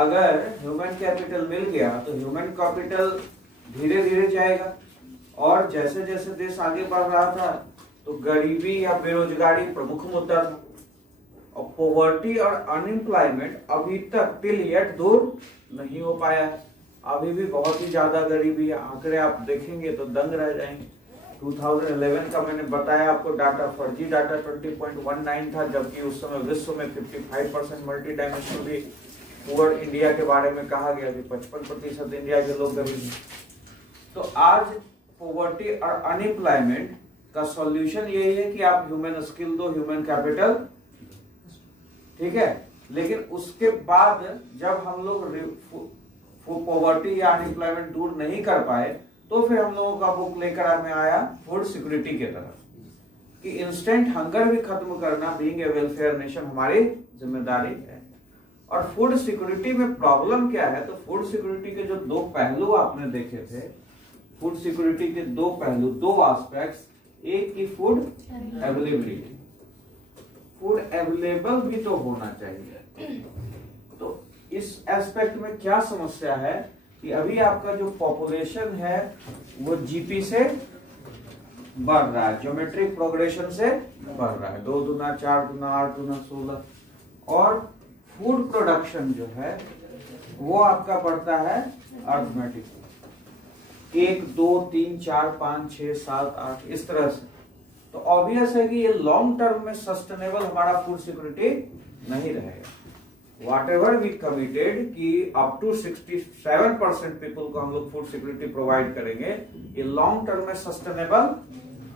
अगर human capital मिल गया तो ह्यूमन कैपिटल धीरे धीरे जाएगा, और जैसे जैसे देश आगे बढ़ रहा था तो गरीबी या बेरोजगारी प्रमुख मुद्दा था, और पॉवर्टी और अनएम्प्लॉयमेंट अभी तक टिल येट दूर नहीं हो पाया है। अभी भी बहुत ही ज्यादा गरीबी है, आंकड़े आप देखेंगे तो दंग रह जाएंगे। 2011 का मैंने बताया आपको डाटा, फर्जी डाटा 20.19 था, जबकि उस समय विश्व में 55% मल्टी डायमेंशनली पुअर इंडिया के बारे में कहा गया कि 55% इंडिया के लोग गरीब हैं। तो आज पॉवर्टी और अनएम्प्लॉयमेंट का सॉल्यूशन यही है कि आप ह्यूमन स्किल दो, ह्यूमन कैपिटल, ठीक है। लेकिन उसके बाद जब हम लोग पॉवर्टी या अनएम्प्लॉयमेंट दूर नहीं कर पाए तो फिर हम लोगों का बुक लेकर में आया फूड सिक्योरिटी के तरफ, कि इंस्टेंट हंगर भी खत्म करना बीइंग ए वेलफेयर नेशन हमारी जिम्मेदारी है। और फूड सिक्योरिटी में प्रॉब्लम क्या है, तो फूड सिक्योरिटी के जो दो पहलू आपने देखे थे, फूड सिक्योरिटी के दो पहलू, दो एस्पेक्ट्स, एक की फूड अवेलेबिलिटी, फूड अवेलेबल भी तो होना चाहिए। तो इस एस्पेक्ट में क्या समस्या है कि अभी आपका जो पॉपुलेशन है वो जीपी से बढ़ रहा है, ज्योमेट्रिक प्रोग्रेशन से बढ़ रहा है, 2 गुना 4 गुना 8 गुना 16, और फूड प्रोडक्शन जो है वो आपका बढ़ता है अर्थमेटिक, 1 2 3 4 5 6 7 8 इस तरह से। तो ऑब्वियस है कि ये लॉन्ग टर्म में सस्टेनेबल हमारा फूड सिक्योरिटी नहीं रहेगा। Whatever we committed कि अप टू 67% पीपल को हम लोग फूड सिक्योरिटी प्रोवाइड करेंगे, ये लॉन्ग टर्म में सस्टेनेबल,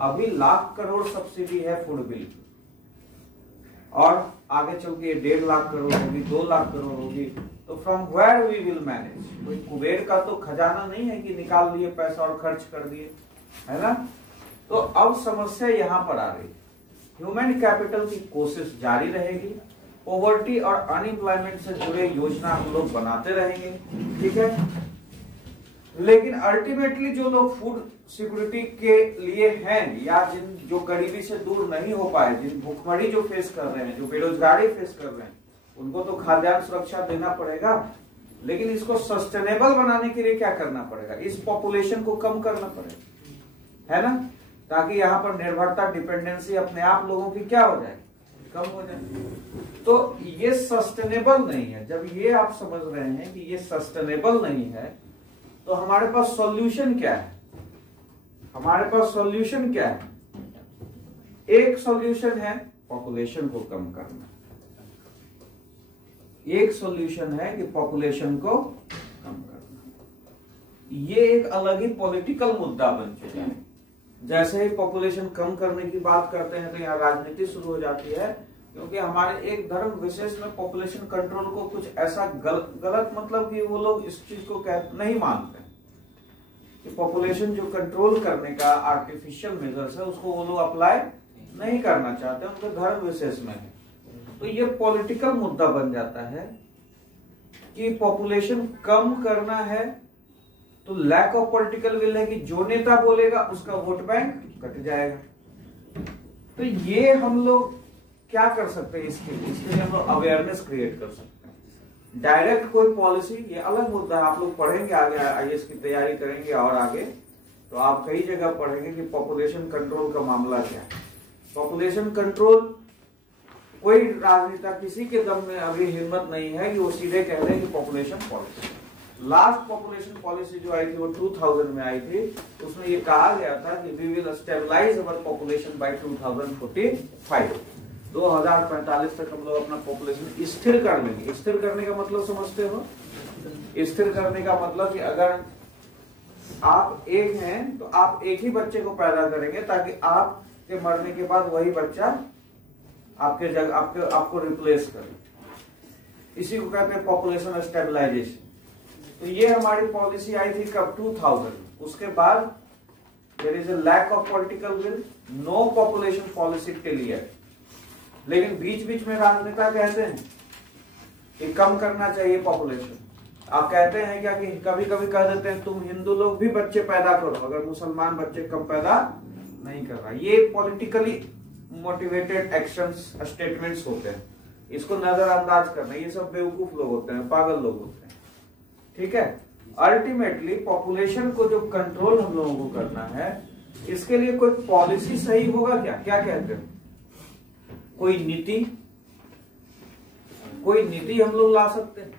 अभी 1 लाख करोड़ सब्सिडी है फूड बिल, और आगे चल के 1.5 लाख करोड़ होगी, 2 लाख करोड़ होगी। तो from where we will manage, कोई कुबेर का तो खजाना नहीं है कि निकाल लिए पैसा और खर्च कर दिए, है ना। तो अब समस्या यहां पर आ रही, ह्यूमन कैपिटल की कोशिश जारी रहेगी, पॉवर्टी और अनएम्प्लॉयमेंट से जुड़े योजना हम लोग बनाते रहेंगे, ठीक है। लेकिन अल्टीमेटली जो लोग फूड सिक्योरिटी के लिए हैं, या जिन जो गरीबी से दूर नहीं हो पाए, जिन भूखमरी जो फेस कर रहे हैं, जो बेरोजगारी फेस कर रहे हैं, उनको तो खाद्यान्न सुरक्षा देना पड़ेगा। लेकिन इसको सस्टेनेबल बनाने के लिए क्या करना पड़ेगा, इस पॉपुलेशन को कम करना पड़ेगा, है ना, ताकि यहाँ पर निर्भरता, डिपेंडेंसी अपने आप लोगों की क्या हो जाए, कम हो जाए। तो ये सस्टेनेबल नहीं है। जब ये आप समझ रहे हैं कि ये सस्टेनेबल नहीं है, तो हमारे पास सॉल्यूशन क्या है, हमारे पास सॉल्यूशन क्या है। एक सॉल्यूशन है पॉपुलेशन को कम करना, एक सॉल्यूशन है कि पॉपुलेशन को कम करना। ये एक अलग ही पॉलिटिकल मुद्दा बन चुका है। जैसे ही पॉपुलेशन कम करने की बात करते हैं तो यहाँ राजनीति शुरू हो जाती है, क्योंकि हमारे एक धर्म विशेष में पॉपुलेशन कंट्रोल को कुछ ऐसा गलत मतलब कि वो लोग इस चीज को नहीं मानते कि पॉपुलेशन जो कंट्रोल करने का आर्टिफिशियल मेजर्स है उसको वो लोग अप्लाई नहीं करना चाहते, उनके धर्म विशेष में है। तो ये पॉलिटिकल मुद्दा बन जाता है कि पॉपुलेशन कम करना है, तो लैक ऑफ पॉलिटिकल विल है कि जो नेता बोलेगा उसका वोट बैंक कट जाएगा। तो ये हम लोग क्या कर सकते हैं, इसके लिए हम लोग अवेयरनेस क्रिएट कर सकते हैं। डायरेक्ट कोई पॉलिसी, ये अलग मुद्दा है, आप लोग पढ़ेंगे आगे, आईएएस की तैयारी करेंगे और आगे तो आप कई जगह पढ़ेंगे कि पॉपुलेशन कंट्रोल का मामला क्या है। पॉपुलेशन कंट्रोल, कोई राजनेता किसी के दम में अभी हिम्मत नहीं है कि वो सीधे कह रहे हैं कि population policy. Last population policy जो आई थी वो 2000 में आई थी, उसमें ये कहा गया था कि we will stabilize our population by 2045, 2045 तक हम लोग अपना पॉपुलेशन स्थिर कर लेंगे। स्थिर करने का मतलब समझते हो, स्थिर करने का मतलब कि अगर आप एक हैं तो आप एक ही बच्चे को पैदा करेंगे ताकि आपके मरने के बाद वही बच्चा आपके जगह आपको रिप्लेस करे। इसी को कहते हैं पॉपुलेशन स्टेबलाइजेशन। तो ये हमारी पॉलिसी आई थी कब, 2000। उसके बाद there is a lack of political will, no population policy till year. लेकिन बीच बीच में राजनेता कहते हैं कि कम करना चाहिए पॉपुलेशन। आप कहते हैं क्या कि कभी कभी कह देते हैं तुम हिंदू लोग भी बच्चे पैदा करो अगर मुसलमान बच्चे कम पैदा नहीं कर रहा। ये पॉलिटिकली मोटिवेटेड एक्शंस, स्टेटमेंट्स होते हैं। इसको नजरअंदाज करना, ये सब बेवकूफ लोग होते हैं, पागल लोग होते हैं। ठीक है, अल्टीमेटली पॉपुलेशन को जो कंट्रोल हम लोगों को करना है, इसके लिए कोई पॉलिसी सही होगा क्या? क्या कहते हो? कोई नीति हम लोग ला सकते हैं?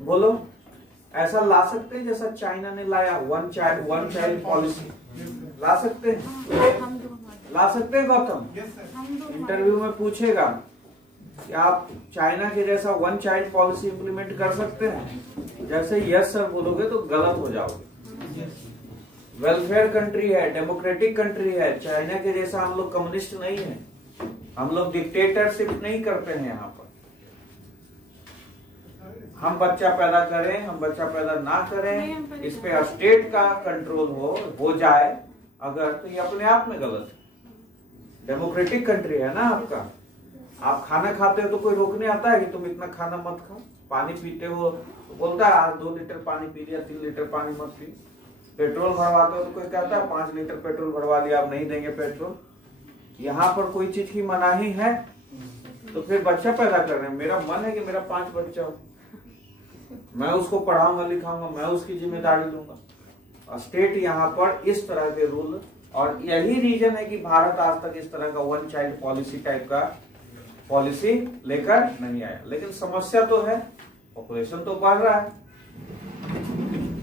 बोलो, ऐसा ला सकते हैं जैसा चाइना ने लाया वन चाइल्ड पॉलिसी? ला सकते हैं? ला सकते हैं गौतम? इंटरव्यू में पूछेगा कि आप चाइना के जैसा वन चाइल्ड पॉलिसी इंप्लीमेंट कर सकते हैं? जैसे यस सर बोलोगे तो गलत हो जाओगे। वेलफेयर कंट्री है, डेमोक्रेटिक कंट्री है, चाइना के जैसा हम लोग कम्युनिस्ट नहीं है, हम लोग डिक्टेटरशिप नहीं करते हैं। यहाँ पर हम बच्चा पैदा करें, हम बच्चा पैदा ना करें, इस पे स्टेट का कंट्रोल हो जाए अगर, तो ये अपने आप में गलत है। डेमोक्रेटिक कंट्री है ना आपका, आप खाना खाते हो तो कोई रोकने आता है कि तुम इतना खाना मत खाओ? पानी पीते हो तो बोलता है आज 2 लीटर पानी पी लिया, 3 लीटर पानी मत पी। पेट्रोल भरवाते हो तो कोई कहता है 5 लीटर पेट्रोल भरवा लिया, आप नहीं देंगे पेट्रोल। यहाँ पर कोई चीज की मनाही है तो फिर बच्चा पैदा कर रहे हैं। मेरा मन है कि मेरा 5 बच्चा हो, मैं उसको पढ़ाऊंगा लिखाऊंगा, मैं उसकी जिम्मेदारी लूंगा। स्टेट यहाँ पर इस तरह के रूल, और यही रीजन है कि भारत आज तक इस तरह का वन चाइल्ड पॉलिसी टाइप का पॉलिसी लेकर नहीं आया। लेकिन समस्या तो है, पॉपुलेशन तो बढ़ रहा है।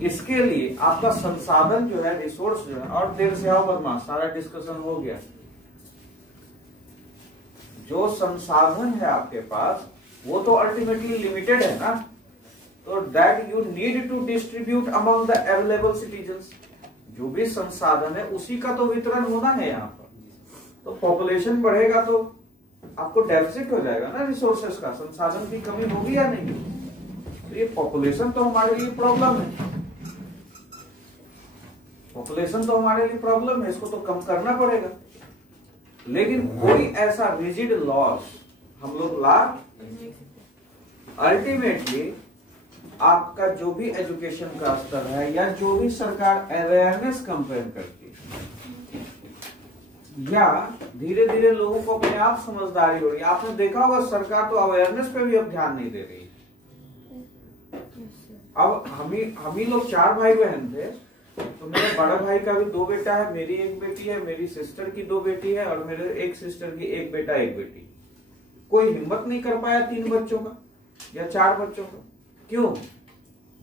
इसके लिए आपका संसाधन जो है, रिसोर्स जो है, और देर से आओ बदमाश, सारा डिस्कशन हो गया। जो संसाधन है आपके पास वो तो अल्टीमेटली लिमिटेड है ना, तो that you need to distribute among the available citizens. जो भी संसाधन है उसी का तो वितरण होना है यहाँ पर। तो पॉपुलेशन बढ़ेगा तो आपको डेफिसिट हो जाएगा ना रिसोर्सेस का, संसाधन की कमी होगी या नहीं? तो ये पॉपुलेशन तो हमारे लिए प्रॉब्लम है, पॉपुलेशन तो हमारे लिए प्रॉब्लम है, इसको तो कम करना पड़ेगा। लेकिन कोई ऐसा रिजिड लॉस हम लोग ला, अल्टीमेटली आपका जो भी एजुकेशन का स्तर है या जो भी सरकार अवेयरनेस कंपेयर करती है, या धीरे धीरे लोगों को अपने आप समझदारी हो रही है। आपने देखा होगा सरकार तो अवेयरनेस पे भी अब ध्यान नहीं दे रही है। अब हम ही लोग 4 भाई बहन थे, तो मेरे बड़ा भाई का भी 2 बेटा है, मेरी 1 बेटी है, मेरी सिस्टर की 2 बेटी है, और मेरे एक सिस्टर की 1 बेटा 1 बेटी। कोई हिम्मत नहीं कर पाया 3 बच्चों का या 4 बच्चों का। क्यों?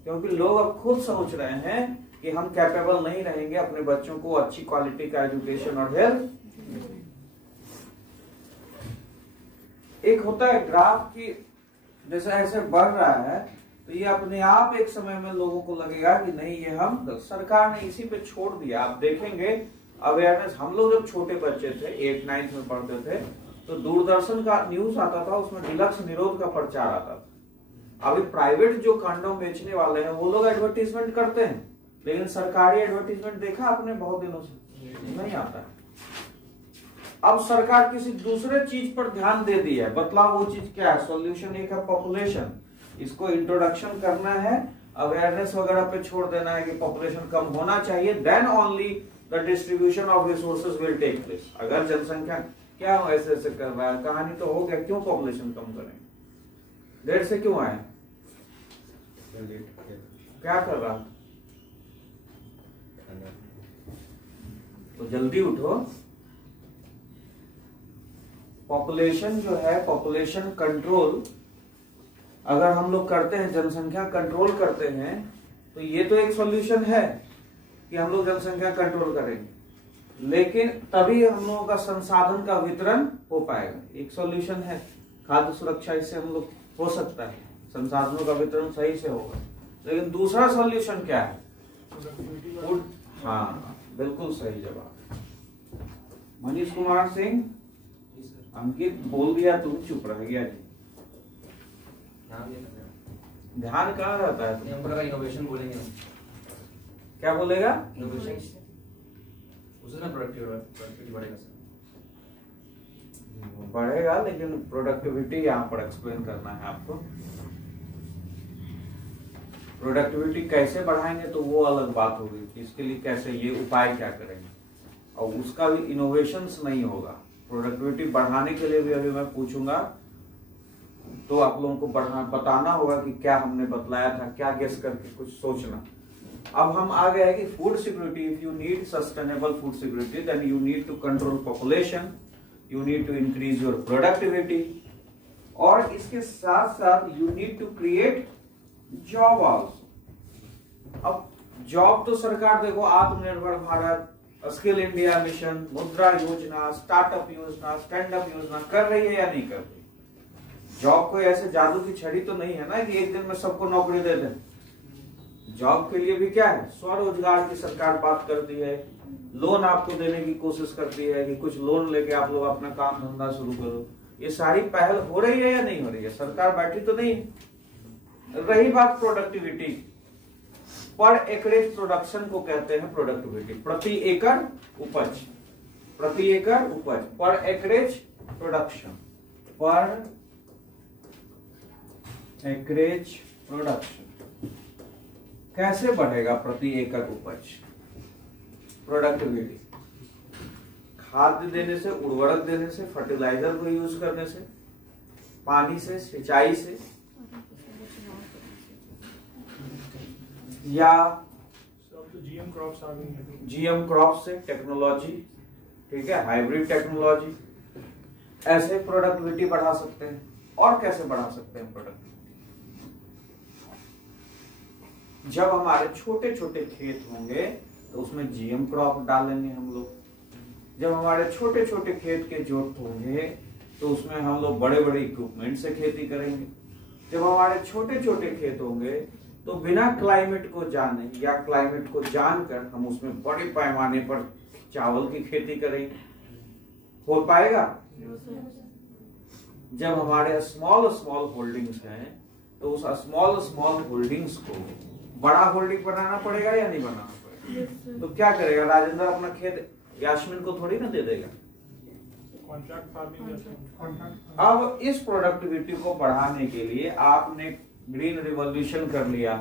क्योंकि लोग अब खुद सोच रहे हैं कि हम कैपेबल नहीं रहेंगे अपने बच्चों को अच्छी क्वालिटी का एजुकेशन और हेल्थ। एक होता है ग्राफ की, जैसे ऐसे बढ़ रहा है तो ये अपने आप एक समय में लोगों को लगेगा कि नहीं, ये हम सरकार ने इसी पे छोड़ दिया। आप देखेंगे अवेयरनेस, हम लोग जब छोटे बच्चे थे 8-9 में पढ़ते थे तो दूरदर्शन का न्यूज आता था, उसमें डिलक्स निरोध का प्रचार आता था। अभी प्राइवेट जो कंडोम बेचने वाले हैं वो लोग एडवर्टीजमेंट करते हैं, लेकिन सरकारी एडवर्टीजमेंट देखा आपने बहुत दिनों से नहीं आता है। अब सरकार किसी दूसरे चीज पर ध्यान दे दी है, बतलाओ वो चीज क्या है? सॉल्यूशन एक है पॉपुलेशन, इसको इंट्रोडक्शन करना है, अवेयरनेस वगैरह पे छोड़ देना है कि पॉपुलेशन कम होना चाहिए, then only the distribution of resources will take place. अगर जनसंख्या क्या ऐसे ऐसे कर रहा है, कहानी तो हो गया, क्यों पॉपुलेशन कम करें? देर से क्यों आए? क्या कर रहा? तो जल्दी उठो। पॉपुलेशन जो है, पॉपुलेशन कंट्रोल अगर हम लोग करते हैं, जनसंख्या कंट्रोल करते हैं, तो ये तो एक सॉल्यूशन है कि हम लोग जनसंख्या कंट्रोल करेंगे, लेकिन तभी हम लोगों का संसाधन का वितरण हो पाएगा। एक सॉल्यूशन है खाद्य सुरक्षा, इससे हम लोग हो सकता है, संसाधनों का वितरण सही से होगा। लेकिन दूसरा सॉल्यूशन क्या है? हाँ, बिल्कुल सही जवाब। मनीष कुमार सिंह, अंकित बोल दिया, तुम चुप रह गया जी। ध्यान कहाँ रहता है? इनोवेशन बोलेंगे। क्या बोलेगा? इनोवेशन, उससे प्रोडक्टिविटी बढ़ेगा सर। बढ़ेगा, लेकिन प्रोडक्टिविटी यहाँ पर एक्सप्लेन करना है आपको। प्रोडक्टिविटी कैसे बढ़ाएंगे तो वो अलग बात होगी, इसके लिए कैसे, ये उपाय क्या करेंगे, और उसका भी इनोवेशंस नहीं होगा। प्रोडक्टिविटी बढ़ाने के लिए भी अभी मैं पूछूंगा तो आप लोगों को बताना होगा कि क्या हमने बतलाया था, क्या गेस करके कुछ सोचना। अब हम आ गए कि food security, if you need sustainable food security then you need to control population, you need to increase your productivity, और इसके साथ साथ you need to create job also. अब जॉब तो सरकार देखो आत्मनिर्भर भारत, स्किल इंडिया मिशन, मुद्रा योजना, स्टार्टअप योजना, स्टैंड अप योजना कर रही है या नहीं कर रही? जॉब कोई ऐसे जादू की छड़ी तो नहीं है ना कि एक दिन में सबको नौकरी दे दें। जॉब के लिए भी क्या है, स्वरोजगार की सरकार बात करती है, लोन आपको देने की कोशिश करती है कि कुछ लोन लेके आप लोग अपना काम धंधा शुरू करो। ये सारी पहल हो रही है या नहीं हो रही है? सरकार बैठी तो नहीं है। रही बात प्रोडक्टिविटी, पर एकरेज प्रोडक्शन को कहते हैं प्रोडक्टिविटी, प्रति एकड़ उपज, प्रति एकड़ उपज, पर एकरेज प्रोडक्शन, पर एकरेज प्रोडक्शन कैसे बढ़ेगा प्रति एकड़ उपज? प्रोडक्टिविटी, खाद्य देने से, उर्वरक देने से, फर्टिलाइजर को यूज करने से, पानी से, सिंचाई से, या जीएम क्रॉप से, टेक्नोलॉजी, ठीक है, हाइब्रिड टेक्नोलॉजी, ऐसे प्रोडक्टिविटी बढ़ा सकते हैं। और कैसे बढ़ा सकते हैं प्रोडक्टिविटी? जब हमारे छोटे छोटे खेत होंगे तो उसमें जीएम क्रॉप डालेंगे हम लोग। जब हमारे छोटे छोटे खेत के जोत होंगे तो उसमें हम लोग बड़े बड़े इक्विपमेंट से खेती करेंगे। जब हमारे छोटे छोटे खेत होंगे तो बिना क्लाइमेट को जाने या क्लाइमेट को जानकर हम उसमें बड़े पैमाने पर चावल की खेती करेंगे। हो पाएगा? जब हमारे स्मॉल स्मॉल होल्डिंग्स हैं तो उस स्मॉल स्मॉल होल्डिंग्स को बड़ा होल्डिंग बनाना पड़ेगा या नहीं बनाना पड़ेगा? तो क्या करेगा राजेंद्र? अपना खेत यास्मीन को थोड़ी ना दे देगा। अब इस प्रोडक्टिविटी को बढ़ाने के लिए आपने ग्रीन रिवॉल्यूशन कर लिया,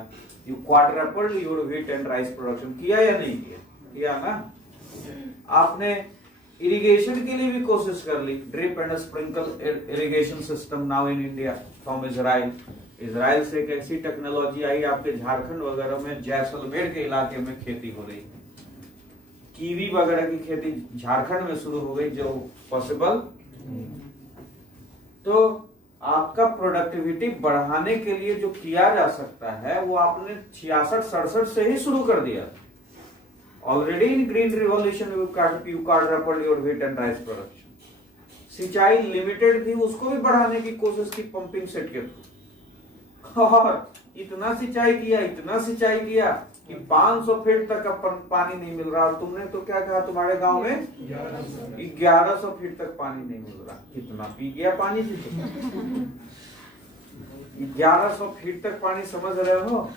you quadrupled your wheat and rice production, किया या नहीं किया? किया ना। आपने इरिगेशन के लिए भी कोशिश कर ली, drip and sprinkle irrigation system now in India from Israel. Israel से एक ऐसी टेक्नोलॉजी आई, आपके झारखंड वगैरह में, जैसलमेर के इलाके में खेती हो रही, कीवी वगैरह की खेती झारखंड में शुरू हो गई, जो पॉसिबल। तो आपका प्रोडक्टिविटी बढ़ाने के लिए जो किया जा सकता है वो आपने 66-67 से ही शुरू कर दिया। Already in green revolution you quadrupled your wheat and rice production. सिंचाई लिमिटेड थी, उसको भी बढ़ाने की कोशिश की पंपिंग सेट के थ्रू, और इतना सिंचाई किया कि 500 फीट तक पानी नहीं मिल रहा। और तुमने तो क्या कहा, तुम्हारे गांव में 1100 फीट तक पानी नहीं मिल रहा। कितना पी गया पानी थी? 1100 फीट तक पानी, समझ रहे हो?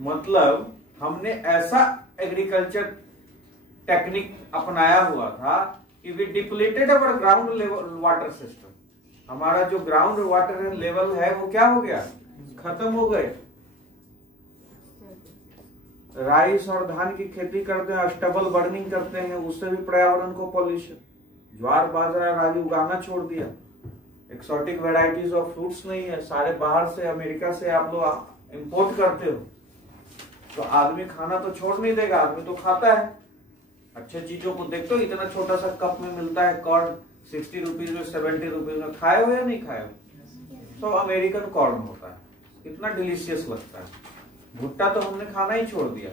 मतलब हमने ऐसा एग्रीकल्चर टेक्निक अपनाया हुआ था कि we depleted our ground level water system. हमारा जो ग्राउंड वाटर लेवल है वो क्या हो गया? खत्म हो गए। राइस और धान की खेती करते हैं, स्टबल बर्निंग करते हैं, उससे भी पर्यावरण को पॉल्यूशन। ज्वार बाजरा रागी उगाना छोड़ दिया, एक्सोटिक वेराइटीज ऑफ फ्रूट्स नहीं है, सारे बाहर से, अमेरिका से आप लोग इंपोर्ट करते हो। तो आदमी खाना तो छोड़ नहीं देगा, आदमी तो खाता है। अच्छे चीजों को देखते हो, इतना छोटा सा कप में मिलता है कॉर्न, 60 रुपीज में, 70 रुपीज में। खाए हो या नहीं खाए हो? तो अमेरिकन कॉर्न होता है, कितना डिलीशियस लगता है। भुट्टा तो हमने खाना ही छोड़ दिया।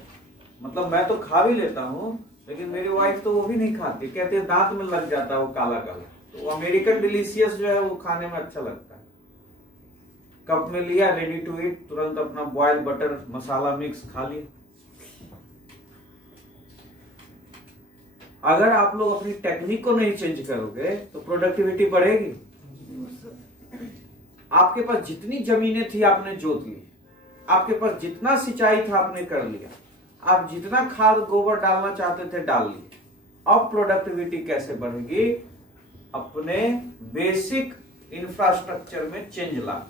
मतलब मैं तो खा भी लेता हूँ, लेकिन मेरी वाइफ तो वो भी नहीं खाती, कहते हैं दांत में लग जाता है वो काला काला। तो अमेरिकन डिलीशियस जो है वो खाने में अच्छा लगता है। कप में लिया, रेडी टू ईट, तुरंत अपना बॉयल बटर मसाला मिक्स खा लिया। अगर आप लोग अपनी टेक्निक को नहीं चेंज करोगे तो प्रोडक्टिविटी बढ़ेगी। आपके पास जितनी जमीनें थी आपने जोत ली, आपके पास जितना सिंचाई था आपने कर लिया, आप जितना खाद गोबर डालना चाहते थे डाल लिए। अब प्रोडक्टिविटी कैसे बढ़ेगी? अपने बेसिक इंफ्रास्ट्रक्चर में चेंज ला।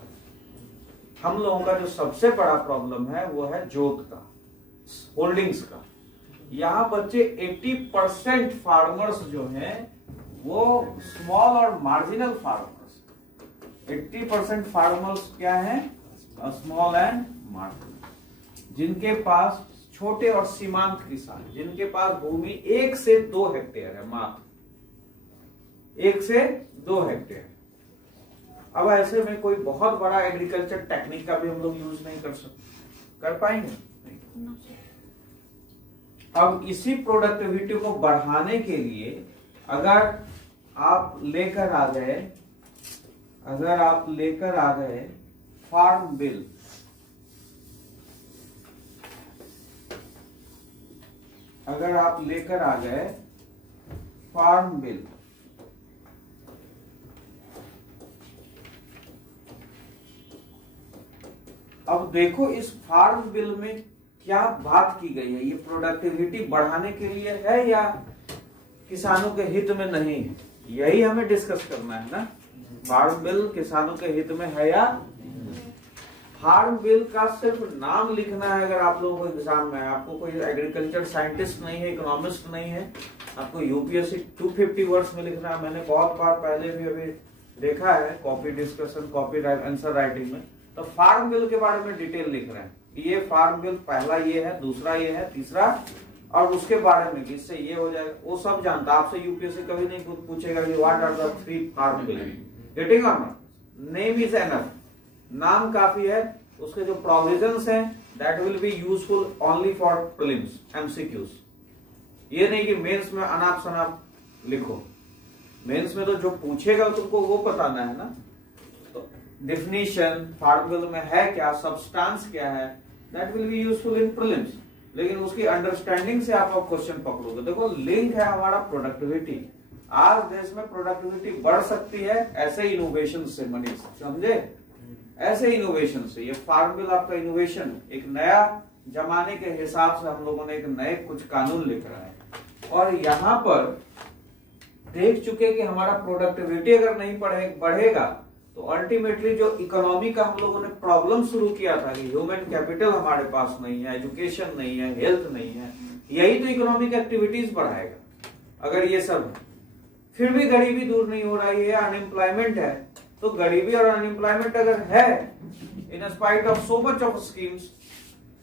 हम लोगों का जो सबसे बड़ा प्रॉब्लम है वो है जोत का, होल्डिंग्स का। यहां बच्चे 80% फार्मर्स जो हैं वो स्मॉल और मार्जिनल फार्मर्स, 80% फार्मर्स क्या है, स्मॉल एंड मार्जिनल, जिनके पास छोटे और सीमांत किसान, जिनके पास भूमि 1 से 2 हेक्टेयर है, मात्र 1 से 2 हेक्टेयर। अब ऐसे में कोई बहुत बड़ा एग्रीकल्चर टेक्निक का भी हम लोग यूज नहीं कर सकते, कर पाएंगे नहीं। अब इसी प्रोडक्टिविटी को बढ़ाने के लिए अगर आप लेकर आ गए फार्म बिल, अगर आप लेकर आ गए फार्म बिल, अब देखो इस फार्म बिल में क्या बात की गई है, ये प्रोडक्टिविटी बढ़ाने के लिए है या किसानों के हित में नहीं है, यही हमें डिस्कस करना है ना। फार्म बिल किसानों के हित में है या, फार्म बिल का सिर्फ नाम लिखना है अगर आप लोगों को एग्जाम में, आपको कोई एग्रीकल्चर साइंटिस्ट नहीं है, इकोनॉमिस्ट नहीं है, आपको यूपीएससी 250 वर्ड्स में लिखना है। मैंने बहुत बार पहले भी अभी देखा है copy discussion, copy answer writing में, तो फार्म बिल के बारे में डिटेल लिख रहे हैं, ये फार्म बिल पहला ये है, दूसरा ये है, तीसरा, और उसके बारे में इससे ये हो जाएगा, वो सब जानता। आपसे यूपीएससी कभी नहीं पूछेगा कि what are the 3 farm bill, getting or not, name is enough, नाम काफी है, उसके जो प्रोविजंस हैं that will be useful only for prelims MCQs. ये नहीं कि मेंस में अनाप शनाप लिखो, मेंस में तो जो पूछेगा तुमको वो बताना है ना। तो डेफिनेशन फार्म बिल में है क्या, सब्सटेंस क्या है, that will be useful in prelims, लेकिन उसकी अंडरस्टैंडिंग से आप क्वेश्चन पकड़ोगे। देखो लिंक है हमारा प्रोडक्टिविटी, आज देश में प्रोडक्टिविटी बढ़ सकती है ऐसे इनोवेशन से, मनीष समझे, ऐसे इनोवेशन से। ये फार्म बिल आपका इनोवेशन, एक नया जमाने के हिसाब से हम लोगों ने एक नए कुछ कानून लिख रहा है, और यहाँ पर देख चुके कि हमारा प्रोडक्टिविटी अगर नहीं बढ़ेगा तो अल्टीमेटली जो इकोनॉमी का हम लोगों ने प्रॉब्लम शुरू किया था कि ह्यूमन कैपिटल हमारे पास नहीं है, एजुकेशन नहीं है, हेल्थ नहीं है, यही तो इकोनॉमिक एक्टिविटीज बढ़ाएगा। अगर ये सब फिर भी गरीबी दूर नहीं हो रही है, अनएम्प्लॉयमेंट है, तो गरीबी और अनएम्प्लॉयमेंट अगर है in spite of so much of schemes,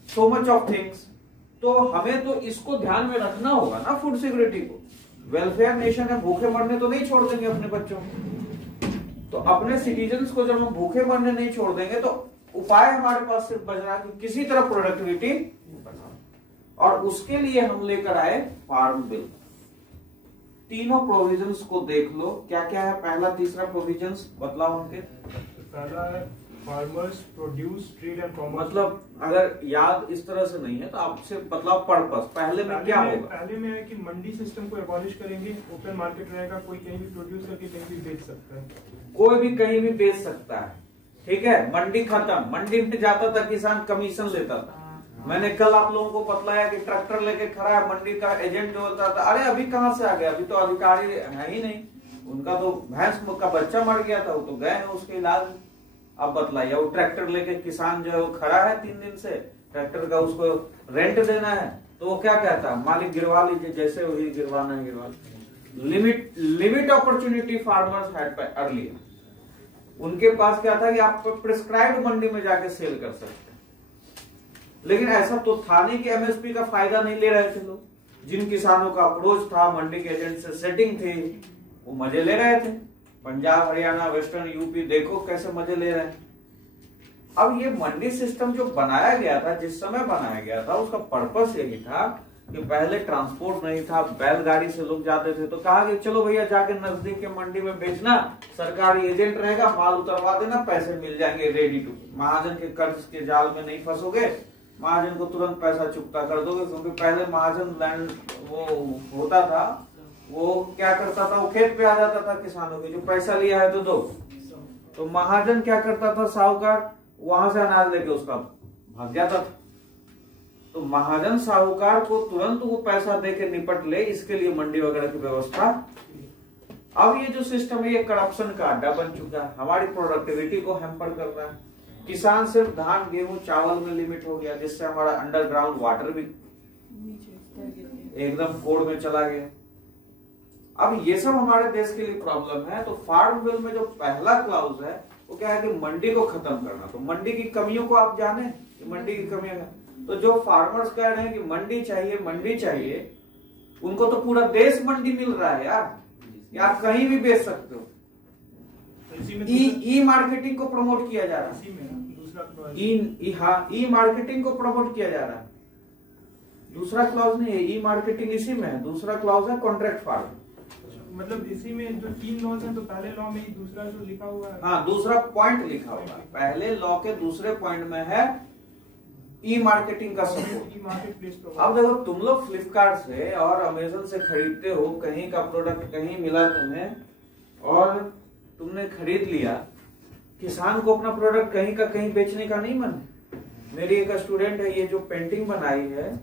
so much of things, तो हमें तो इसको ध्यान में रखना होगा ना, फूड सिक्योरिटी को। वेलफेयर नेशन है, भूखे मरने तो नहीं छोड़ देंगे अपने बच्चों को, तो अपने सिटीजन्स को जब हम भूखे मरने नहीं छोड़ देंगे तो उपाय हमारे पास सिर्फ बच रहा है कि किसी तरह प्रोडक्टिविटी बढ़ाओ, और उसके लिए हम लेकर आए फार्म बिल। तीनों प्रोविजंस को देख लो, क्या क्या है, पहला तीसरा प्रोविजंस बतलाओ उनके। पहला है farmers produce trade and commerce, मतलब अगर याद इस तरह से नहीं है तो आपसे बतलाओ पर्पस, पहले में क्या होगा। पहले में है कि मंडी सिस्टम को एबॉलिश करेंगे, ओपन मार्केट रहेगा, कोई कहीं भी प्रोड्यूस करके कहीं भी बेच सकता है, कोई भी कहीं भी बेच सकता है, ठीक है। मंडी खत्म, मंडी में जाता था किसान, कमीशन लेता था। मैंने कल आप लोगों को बतलाया कि ट्रैक्टर लेके खड़ा है, मंडी का एजेंट जो होता था, अरे अभी कहां से आ गया, अभी तो अधिकारी है ही नहीं, उनका तो भैंस का बच्चा मर गया था, वो तो गए हैं उसके इलाज। अब बतलाइए, वो ट्रैक्टर लेके किसान जो है वो खड़ा है 3 दिन से, ट्रैक्टर का उसको रेंट देना है, तो वो क्या कहता है, मालिक गिरवा लीजिए, जैसे वही गिरवाना है गिरवा। Limit opportunity farmers had earlier, उनके पास क्या था कि आप प्रिस्क्राइब्ड मंडी में जाके सेल कर सकते हैं, लेकिन ऐसा तो था नहीं कि एमएसपी का फायदा नहीं ले रहे थे लोग। जिन किसानों का अप्रोच था, मंडी के एजेंट से सेटिंग थी, वो मजे ले रहे थे। पंजाब, हरियाणा, वेस्टर्न यूपी देखो कैसे मजे ले रहे हैं। अब ये मंडी सिस्टम जो बनाया गया था, जिस समय बनाया गया था, उसका पर्पस यही था कि पहले ट्रांसपोर्ट नहीं था, बैलगाड़ी से लोग जाते थे, तो कहा कि चलो भैया जाके नजदीक के मंडी में बेचना, सरकारी एजेंट रहेगा, माल उतरवा देना, पैसे मिल जाएंगे रेडी टू। महाजन के कर्ज के जाल में नहीं फंसोगे, महाजन को तुरंत पैसा चुकता कर दोगे, क्योंकि पहले महाजन लैंड वो होता था, वो क्या करता था, वो खेत पे आ जाता था किसानों के, जो पैसा लिया है तो दो। तो महाजन क्या करता था, साहूकार वहां से अनाज लेके उसका भाग जाता था। तो महाजन साहूकार को तुरंत वो पैसा देके निपट ले, इसके लिए मंडी वगैरह की व्यवस्था। अब ये जो सिस्टम है, ये करप्शन का अड्डा बन चुका है, हमारी प्रोडक्टिविटी को हैम्पर कर रहा है। किसान सिर्फ धान, गेहूं, चावल में लिमिट हो गया, जिससे हमारा अंडरग्राउंड वाटर भी एकदम कोड़ में चला गया। अब ये सब हमारे देश के लिए प्रॉब्लम है। तो फार्म बिल में जो पहला क्लाउज है वो क्या है कि मंडी को खत्म करना। तो मंडी की कमियों को आप जाने कि मंडी की कमियां है। तो जो फार्मर्स कह रहे हैं कि मंडी चाहिए, उनको तो पूरा देश मंडी मिल रहा है यार, आप कहीं भी बेच सकते हो। ई मार्केटिंग को प्रमोट किया जा रहा है, ई मार्केटिंग को प्रमोट किया जा रहा है। दूसरा क्लॉज नहीं है, ई मार्केटिंग इसी में है। दूसरा क्लॉज है कॉन्ट्रैक्ट फार्मिंग। मतलब इसी में जो 3 लॉज हैं, तो पहले लॉ में ही दूसरा जो लिखा हुआ है, हाँ दूसरा पॉइंट लिखा हुआ है, पहले लॉ के दूसरे पॉइंट में है ई मार्केटिंग का सपोर्ट। ई मार्केट प्लेस। अब देखो तुम लोग फ्लिपकार्ट से और अमेजन से खरीदते हो, कहीं का प्रोडक्ट कहीं मिला तुम्हें और तुमने खरीद लिया। किसान को अपना प्रोडक्ट कहीं का कहीं बेचने का नहीं मन। मेरी एक स्टूडेंट है, ये जो पेंटिंग बनाई है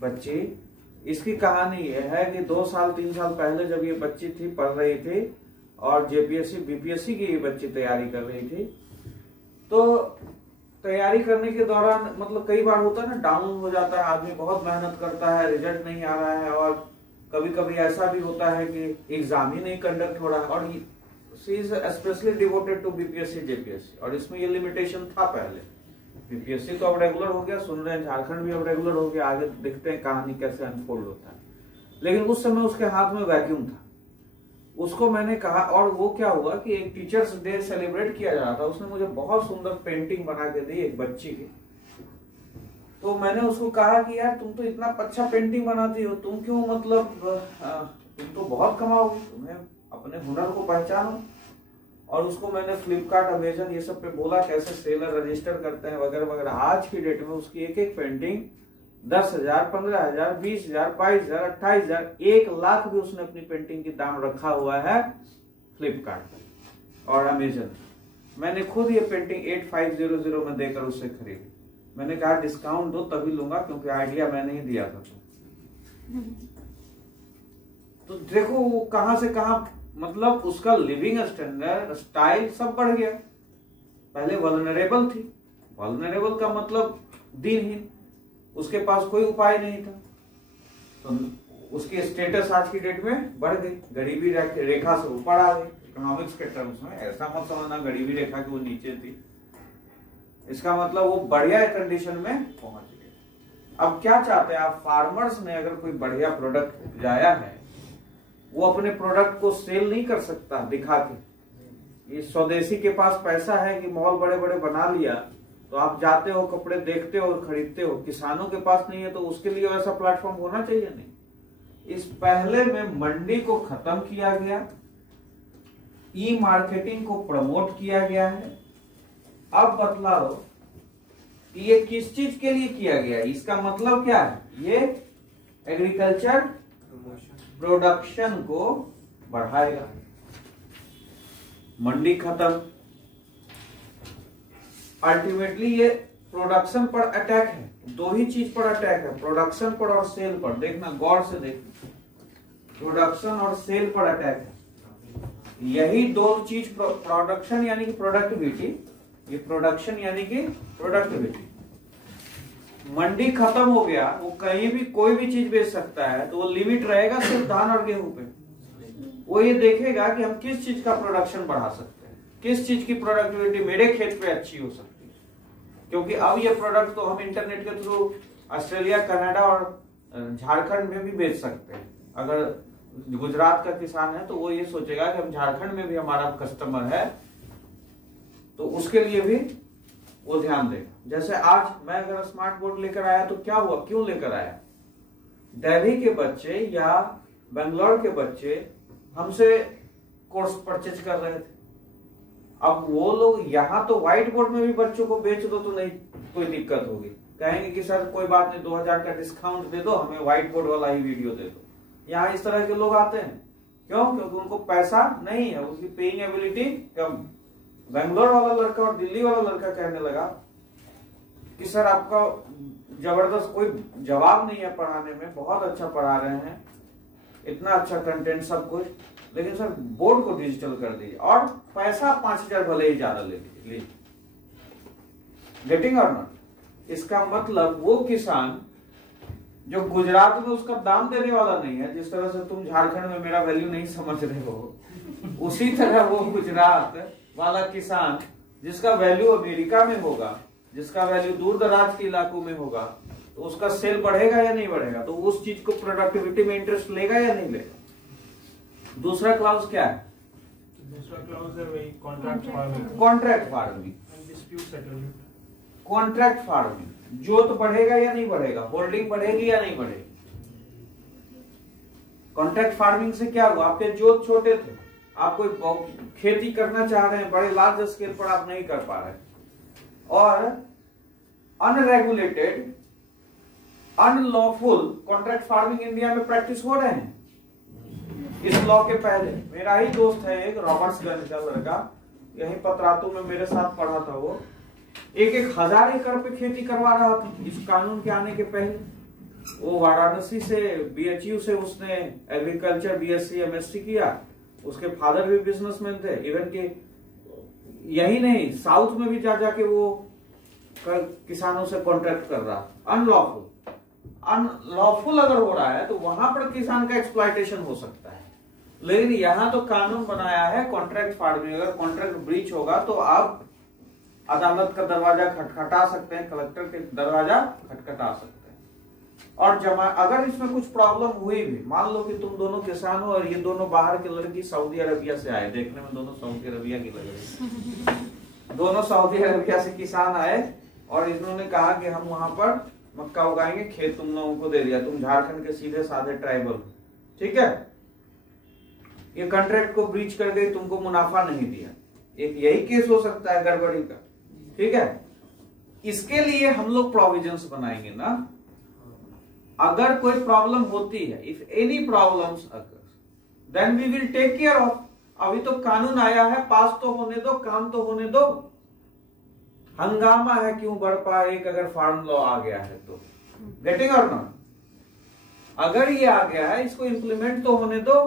बच्ची, इसकी कहानी ये है कि 2 साल 3 साल पहले जब ये बच्ची थी, पढ़ रही थी और जेपीएससी बीपीएससी की ये बच्ची तैयारी कर रही थी, तो तैयारी करने के दौरान मतलब कई बार होता है ना, डाउन हो जाता है आदमी, बहुत मेहनत करता है, रिजल्ट नहीं आ रहा है, और कभी कभी ऐसा भी होता है कि एग्जाम ही नहीं कंडक्ट हो रहा है। और she is specially devoted to BPSC JPSC, और इसमें ये लिमिटेशन था पहले। बीपीएससी तो अब रेगुलर हो गया, सुन रहे हैं झारखंड भी अब रेगुलर हो गया, आगे देखते हैं कहानी कैसे अनफोल्ड होता है। लेकिन उस समय उसके हाथ में वैक्यूम था। उसको मैंने कहा, और वो क्या हुआ कि एक टीचर्स डे सेलिब्रेट किया जा रहा था, उसने मुझे बहुत सुंदर पेंटिंग बना के दी एक बच्ची की। तो मैंने उसको कहा कि यार तुम तो इतना अच्छा पेंटिंग बनाती हो, तुम क्यों मतलब तुम तो बहुत कमाओगे, तुम्हें अपने हुनर को पहचानो। और उसको मैंने फ्लिपकार्ट अमेजन ये सब पे बोला कैसे सेलर रजिस्टर करते हैं वगैरह वगैरह। आज की डेट में उसकी एक एक पेंटिंग 10,000, 15,000, 20,000, 22,000, 28,000, 1 लाख भी उसने अपनी पेंटिंग की दाम रखा हुआ है फ्लिपकार्ट और अमेजन। मैंने खुद ये पेंटिंग 8500 में देकर उससे खरीदी। मैंने कहा डिस्काउंट दो तभी लूंगा, क्योंकि आइडिया मैंने ही दिया था। तो देखो वो कहां से कहां, मतलब उसका लिविंग स्टैंडर्ड, स्टाइल सब बढ़ गया। पहले वल्नरेबल थी, वल्नरेबल का मतलब दीनहीन, उसके पास कोई उपाय नहीं था, तो उसकी स्टेटस आज की डेट में बढ़ गई, गरीबी रेखा से ऊपर आ गई। इकोनॉमिक्स के टर्म्स में ऐसा मत समझना गरीबी रेखा की वो नीचे थी, इसका मतलब वो बढ़िया कंडीशन में पहुंच गए। अब क्या चाहते हैं आप, फार्मर्स ने अगर कोई बढ़िया प्रोडक्ट लाया है, वो अपने प्रोडक्ट को सेल नहीं कर सकता दिखा के। ये स्वदेशी के पास पैसा है कि मॉल बड़े बड़े बना लिया, तो आप जाते हो, कपड़े देखते हो और खरीदते हो। किसानों के पास नहीं है, तो उसके लिए ऐसा प्लेटफॉर्म होना चाहिए नहीं। इस पहले में मंडी को खत्म किया गया, ई मार्केटिंग को प्रमोट किया गया है। अब बतलाओ ये किस चीज के लिए किया गया है? इसका मतलब क्या है? ये एग्रीकल्चर प्रोडक्शन को बढ़ाएगा। मंडी खत्म, अल्टीमेटली ये प्रोडक्शन पर अटैक है। 2 ही चीज पर अटैक है, प्रोडक्शन पर और सेल पर। देखना, गौर से देखना, प्रोडक्शन और सेल पर अटैक है। यही 2 चीज, प्रोडक्शन यानी कि प्रोडक्टिविटी, ये प्रोडक्शन यानी कि प्रोडक्टिविटी। मंडी खत्म हो गया, वो कहीं भी कोई भी चीज बेच सकता है, तो वो लिमिट रहेगा सिर्फ धान और गेहूं पे। वो ये देखेगा कि हम किस चीज का प्रोडक्शन बढ़ा सकते हैं, किस चीज की प्रोडक्टिविटी मेरे खेत पे अच्छी हो सकती है। क्योंकि अब ये प्रोडक्ट तो हम इंटरनेट के थ्रू ऑस्ट्रेलिया, कनाडा और झारखंड में भी बेच सकते हैं। अगर गुजरात का किसान है तो वो ये सोचेगा कि हम झारखंड में भी हमारा कस्टमर है, तो उसके लिए भी वो ध्यान देगा। जैसे आज मैं अगर स्मार्ट बोर्ड लेकर आया तो क्या हुआ, क्यों लेकर आया? दिल्ली के बच्चे या बेंगलोर के बच्चे हमसे कोर्स परचेज कर रहे थे। अब वो लोग यहाँ तो व्हाइट बोर्ड में भी बच्चों को बेच दो तो नहीं कोई दिक्कत होगी, कहेंगे कि सर कोई बात नहीं 2000 का डिस्काउंट दे दो, हमें व्हाइट बोर्ड वाला ही वीडियो दे दो। यहाँ इस तरह के लोग आते हैं, क्यों? क्योंकि उनको पैसा नहीं है, उसकी पेइंग एबिलिटी कम। बेंगलोर वाला लड़का और दिल्ली वाला लड़का कहने लगा कि सर आपका जबरदस्त, कोई जवाब नहीं है पढ़ाने में, बहुत अच्छा पढ़ा रहे हैं, इतना अच्छा कंटेंट सब कुछ, लेकिन सर बोर्ड को डिजिटल कर दीजिए और पैसा 5000 भले ही ज्यादा ले लीजिए। Getting or not? इसका मतलब वो किसान जो गुजरात में उसका दाम देने वाला नहीं है, जिस तरह से तुम झारखंड में मेरा वैल्यू नहीं समझ रहे हो, उसी तरह वो गुजरात वाला किसान जिसका वैल्यू अमेरिका में होगा, जिसका वैल्यू दूर दराज के इलाकों में होगा, तो उसका सेल बढ़ेगा या नहीं बढ़ेगा, तो उस चीज को प्रोडक्टिविटी में इंटरेस्ट लेगा या नहीं लेगा। दूसरा क्लाउज क्या है? दूसरा क्लाउज है वही contract farming. Contract farming, dispute settlement. Contract farming, जोत बढ़ेगा या नहीं बढ़ेगा, होल्डिंग बढ़ेगी या नहीं बढ़ेगी। कॉन्ट्रैक्ट फार्मिंग से क्या हुआ, आपके जोत छोटे थे, आप कोई खेती करना चाह रहे हैं, बड़े लार्ज स्केल पर आप नहीं कर पा रहे, और unregulated unlawful contract farming India में प्रैक्टिस हो रहे हैं। इस लॉ के पहले मेरा ही दोस्त है एक रॉबर्ट्सगंज का लड़का, यहीं पतरातू में मेरे साथ पढ़ा था, वो 1,000 एकड़ पे खेती करवा रहा था इस कानून के आने के पहले। वो वाराणसी से BHU से उसने एग्रीकल्चर BSc MSc किया, उसके फादर भी बिजनेसमैन थे, इवन के यही नहीं साउथ में भी जा जाके वो किसानों से कॉन्ट्रैक्ट कर रहा। अनलॉफुल अगर हो रहा है तो वहां पर किसान का एक्सप्लॉयटेशन हो सकता है, लेकिन यहां तो कानून बनाया है कॉन्ट्रैक्ट फार्मिंग, अगर कॉन्ट्रैक्ट ब्रीच होगा तो आप अदालत का दरवाजा खटखटा सकते हैं, कलेक्टर के दरवाजा खटखटा सकते हैं। और अगर इसमें कुछ प्रॉब्लम हुई भी, मान लो कि तुम दोनों किसान हो और ये दोनों बाहर के लड़की सऊदी अरबिया से आए, देखने में दोनों सऊदी अरबिया की लग रही, दोनों सऊदी अरबिया से किसान आए और इन्होंने कहा कि हम वहां पर मक्का उगाएंगे, खेत तुम लोगों को दे दिया, तुम झारखंड के सीधे साधे ट्राइबल, ठीक है, ये कॉन्ट्रैक्ट को ब्रीच कर गई, तुमको मुनाफा नहीं दिया, एक यही केस हो सकता है गड़बड़ी का, ठीक है। इसके लिए हम लोग प्रोविजंस बनाएंगे ना, अगर कोई प्रॉब्लम होती है, if any problems occur then we will take care of. अभी तो कानून आया है, पास तो होने दो, काम तो होने दो, हंगामा है क्यों बढ़ एक अगर फार्म लॉ आ गया है तो, गेटिंग और नॉट, अगर ये आ गया है इसको इंप्लीमेंट तो होने दो,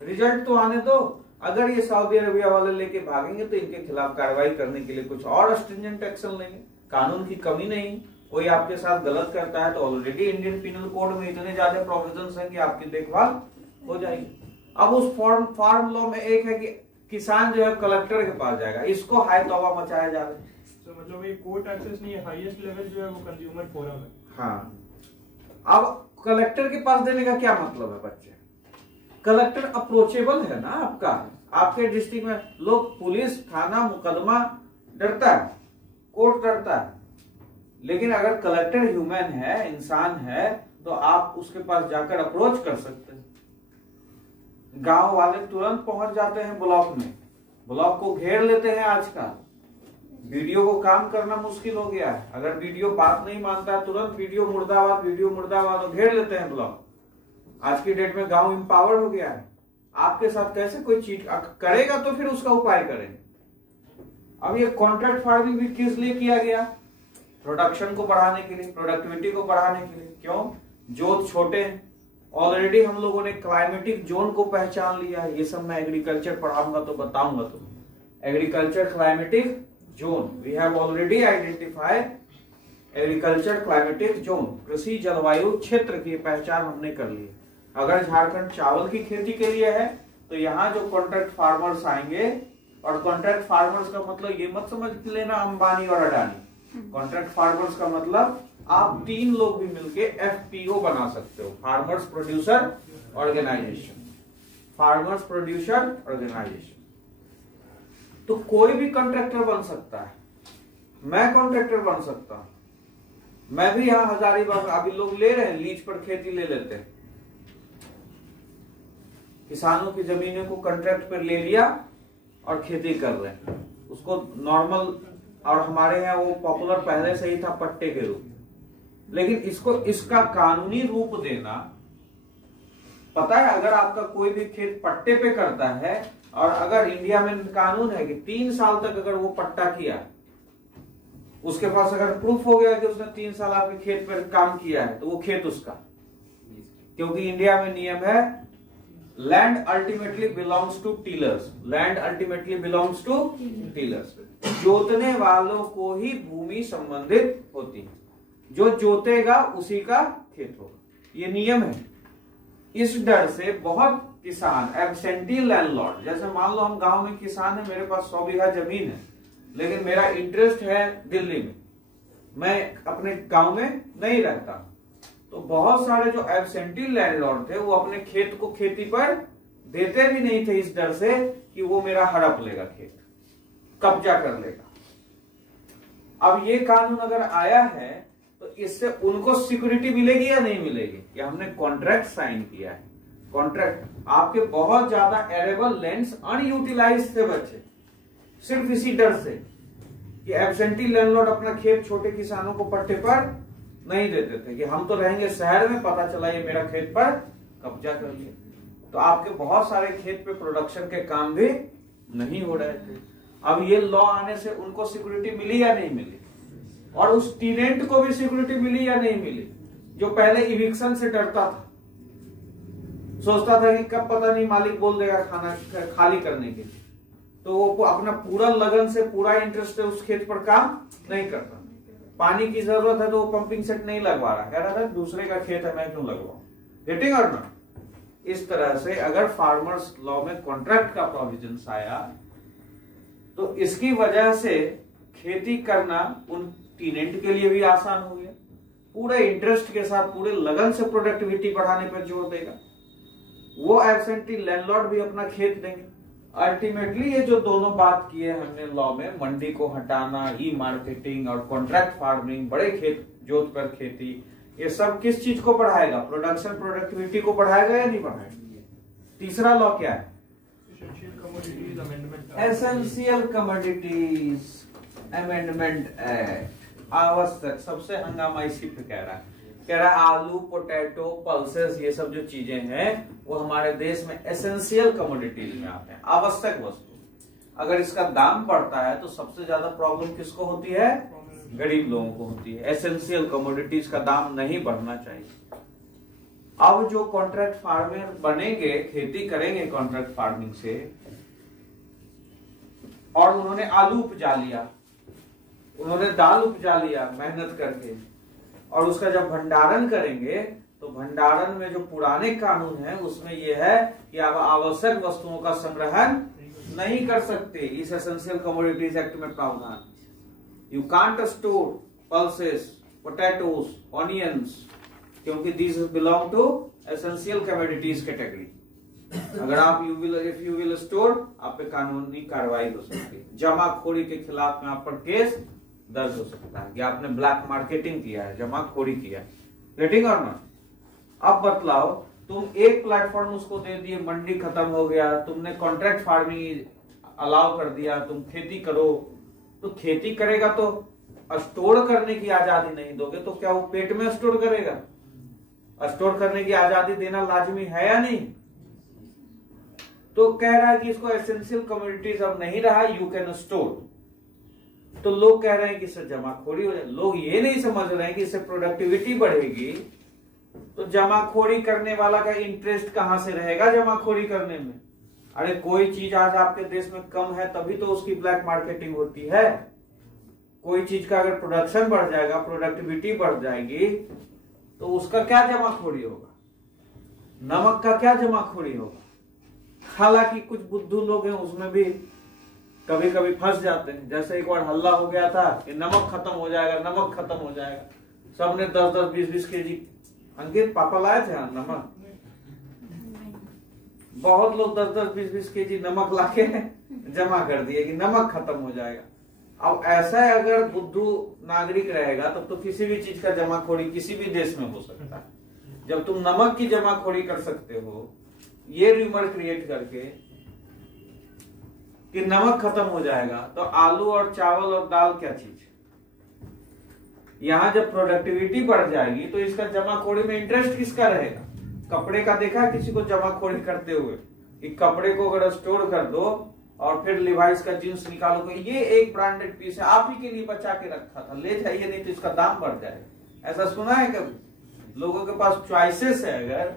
रिजल्ट तो आने दो। अगर ये सऊदी अरबिया वाले लेके भागेंगे तो इनके खिलाफ कार्रवाई करने के लिए कुछ और स्ट्रिंजेंट एक्शन लेंगे। कानून की कमी नहीं, कोई आपके साथ गलत करता है तो ऑलरेडी इंडियन पिनल कोड में इतने ज्यादा प्रोविजंस हैं कि आपकी देखभाल हो जाएगी। अब उस फार्म लॉ में एक है कि किसान जो है कलेक्टर के पास जाएगा, इसको हाई तौबा मचाया जा रहा है। तो मतलब ये कोर्ट एक्सेस नहीं है, हाईएस्ट लेवल जो है वो कंज्यूमर फोरम है। हाँ, अब कलेक्टर के पास देने का क्या मतलब है बच्चे, कलेक्टर अप्रोचेबल है ना आपका, आपके डिस्ट्रिक्ट में लोग पुलिस थाना मुकदमा डरता है, कोर्ट डरता है, लेकिन अगर कलेक्टर ह्यूमन है, इंसान है, तो आप उसके पास जाकर अप्रोच कर सकते हैं। गांव वाले तुरंत पहुंच जाते हैं ब्लॉक में, ब्लॉक को घेर लेते हैं। आजकल वीडियो को काम करना मुश्किल हो गया है, अगर वीडियो बात नहीं मानता है तुरंत वीडियो मुर्दाबाद और घेर लेते हैं ब्लॉक। आज की डेट में गांव एम्पावर हो गया है, आपके साथ कैसे कोई चीट करेगा तो फिर उसका उपाय करेंगे। अब ये कॉन्ट्रैक्ट फार्मिंग भी किस लिए किया गया, प्रोडक्शन को बढ़ाने के लिए, प्रोडक्टिविटी को बढ़ाने के लिए। क्यों, जोत छोटे हैं, ऑलरेडी हम लोगों ने क्लाइमेटिक जोन को पहचान लिया है। ये सब मैं एग्रीकल्चर पढ़ाऊंगा तो बताऊंगा तुम्हें, agriculture climatic zone, we have already identified agriculture climatic zone, कृषि जलवायु क्षेत्र की पहचान हमने कर ली। अगर झारखंड चावल की खेती के लिए है तो यहाँ जो कॉन्ट्रैक्ट फार्मर्स आएंगे, और कॉन्ट्रैक्ट फार्मर्स का मतलब ये मत समझ लेना अंबानी और अडानी, कॉन्ट्रैक्ट फार्मर्स का मतलब आप 3 लोग भी मिलके FPO बना सकते हो, farmers producer organisation, farmers producer organisation. तो कोई भी कॉन्ट्रैक्टर बन सकता है, मैं कॉन्ट्रैक्टर बन सकता हूं, मैं भी यहां हजारीबाग, अभी लोग ले रहे हैं लीज पर खेती ले लेते हैं, किसानों की जमीनों को कॉन्ट्रैक्ट पर ले लिया और खेती कर रहे हैं, उसको नॉर्मल, और हमारे यहाँ वो पॉपुलर पहले से ही था पट्टे के रूप में, लेकिन इसको इसका कानूनी रूप देना, पता है अगर आपका कोई भी खेत पट्टे पे करता है, और अगर इंडिया में कानून है कि 3 साल तक अगर वो पट्टा किया, उसके पास अगर प्रूफ हो गया कि उसने 3 साल आपके खेत पर काम किया है, तो वो खेत उसका, क्योंकि इंडिया में नियम है land ultimately belongs to tillers, land ultimately belongs to tillers, जोतने वालों को ही भूमि संबंधित होती है, जो जोतेगा उसी का खेत होगा। ये नियम है। इस डर से बहुत किसान एब्सेंटी लैंडलॉर्ड, जैसे मान लो हम गांव में किसान है, मेरे पास 100 बीघा जमीन है, लेकिन मेरा इंटरेस्ट है दिल्ली में, मैं अपने गांव में नहीं रहता, तो बहुत सारे जो एब्सेंटी लैंडलॉर्ड थे वो अपने खेत को खेती पर देते भी नहीं थे, इस डर से कि वो मेरा हड़प लेगा, खेत कब्जा कर लेगा। अब ये कानून अगर आया है तो इससे उनको सिक्योरिटी मिलेगी या नहीं मिलेगी? कि हमने कॉन्ट्रैक्ट साइन किया है, कॉन्ट्रैक्ट, आपके बहुत ज्यादा एरेबल लैंड्स अनयूटिलाइज थे बच्चे, सिर्फ इसी डर से कि एब्सेंटी लैंडलॉर्ड अपना खेत छोटे किसानों को पट्टे पर नहीं देते थे, कि हम तो रहेंगे शहर में, पता चला ये मेरा खेत पर कब्जा कर लिया, तो आपके बहुत सारे खेत पे प्रोडक्शन के काम भी नहीं हो रहे थे। अब ये लॉ आने से उनको सिक्योरिटी मिली या नहीं मिली? और उस टीनेंट को भी सिक्योरिटी मिली या नहीं मिली, जो पहले इविक्शन से डरता था, सोचता था कि कब पता नहीं मालिक बोल देगा खाना खाली करने के लिए, तो वो अपना पूरा लगन से, पूरा इंटरेस्ट से उस खेत पर काम नहीं करता। पानी की जरूरत है तो वो पंपिंग सेट नहीं लगवा रहा, कह रहा था दूसरे का खेत है, मैं क्यों लगवाऊं? Getting or not? इस तरह से अगर फार्मर्स लॉ में कॉन्ट्रैक्ट का प्रोविजन आया तो इसकी वजह से खेती करना उन टीनेंट के लिए भी आसान हो गया, पूरे इंटरेस्ट के साथ, पूरे लगन से प्रोडक्टिविटी बढ़ाने पर जोर देगा, वो एब्सेंटी लैंडलॉर्ड भी अपना खेत देंगे। अल्टीमेटली ये जो दोनों बात की है हमने लॉ में, मंडी को हटाना, ई मार्केटिंग और कॉन्ट्रैक्ट फार्मिंग, बड़े खेत जोत पर खेती, ये सब किस चीज को बढ़ाएगा? प्रोडक्शन, प्रोडक्टिविटी को बढ़ाएगा या नहीं बढ़ाएगा? तीसरा लॉ क्या है? एसेंशियल कमोडिटीज अमेंडमेंट एक्ट, आवश्यक, सबसे हंगामा इसी पे कह रहा है आलू, पोटैटो, पल्सेस, ये सब जो चीजें हैं वो हमारे देश में एसेंशियल कमोडिटीज में आते हैं, आवश्यक वस्तु। अगर इसका दाम बढ़ता है तो सबसे ज्यादा प्रॉब्लम किसको होती है? गरीब लोगों को होती है। एसेंशियल कमोडिटीज का दाम नहीं बढ़ना चाहिए। अब जो कॉन्ट्रैक्ट फार्मर बनेंगे, खेती करेंगे कॉन्ट्रैक्ट फार्मिंग से, और उन्होंने आलू उपजा लिया, उन्होंने दाल उपजा लिया मेहनत करके, और उसका जब भंडारण करेंगे तो भंडारण में जो पुराने कानून है उसमें यह है कि आप आवश्यक वस्तुओं का संग्रहण नहीं कर सकते। इस एसेंशियल कमोडिटीज एक्ट में प्रावधान, you can't store pulses, potatoes, onions, क्योंकि this belong to essential commodities category. अगर आप इफ यू विल स्टोर, आप पे कानूनी कार्रवाई हो सकती है, जमाखोरी के खिलाफ में आप पर केस दर्ज हो सकता है कि आपने ब्लैक मार्केटिंग किया है, जमाखोरी किया है। Getting or not? अब बतलाओ, तुम एक प्लेटफॉर्म उसको दे दिए, मंडी खत्म हो गया, तुमने कॉन्ट्रैक्ट फार्मिंग अलाउ कर दिया, तुम खेती करो, तो खेती करेगा तो स्टोर करने की आजादी नहीं दोगे तो क्या वो पेट में स्टोर करेगा? स्टोर करने की आजादी देना लाजमी है या नहीं? तो कह रहा है कि इसको एसेंशियल कमोडिटीज अब नहीं रहा, यू कैन स्टोर। तो लोग कह रहे हैं कि इससे जमाखोरी हो जाए। लोग ये नहीं समझ रहे हैं कि इससे प्रोडक्टिविटी बढ़ेगी, तो जमाखोरी करने वाला का इंटरेस्ट कहां से रहेगा जमाखोरी करने में? अरे कोई चीज आज आपके देश में कम है तभी तो उसकी ब्लैक मार्केटिंग होती है। कोई चीज का अगर प्रोडक्शन बढ़ जाएगा, प्रोडक्टिविटी बढ़ जाएगी, तो उसका क्या जमाखोरी होगा? नमक का क्या जमाखोरी होगा? हालांकि कुछ बुद्धू लोग हैं उसमें भी कभी कभी फंस जाते हैं। जैसे एक बार हल्ला हो गया था कि नमक खत्म हो जाएगा, नमक खत्म हो जाएगा, सबने 10-10, 20-20 केजी, अंकित पापा लाए थे नमक, बहुत लोग 10-10, 20-20 केजी नमक लाके जमा कर दिए कि नमक खत्म हो जाएगा। अब ऐसा अगर बुद्धू नागरिक रहेगा तब तो किसी भी चीज का जमाखोरी किसी भी देश में हो सकता है। जब तुम नमक की जमाखोरी कर सकते हो ये रूमर क्रिएट करके कि नमक खत्म हो जाएगा, तो आलू और चावल और दाल क्या चीज? यहां जब प्रोडक्टिविटी बढ़ जाएगी तो इसका जमाखोरी में इंटरेस्ट किसका रहेगा? कपड़े का देखा है किसी को जमाखोरी करते हुए कि कपड़े को अगर स्टोर कर दो और फिर लिवाइस का जींस निकालो कि ये एक ब्रांडेड पीस है, आप ही के लिए बचा के रखा था, ले जाइए नहीं तो इसका दाम बढ़ जाएगा। ऐसा सुना है कभी? लोगों के पास चॉइसेस है अगर,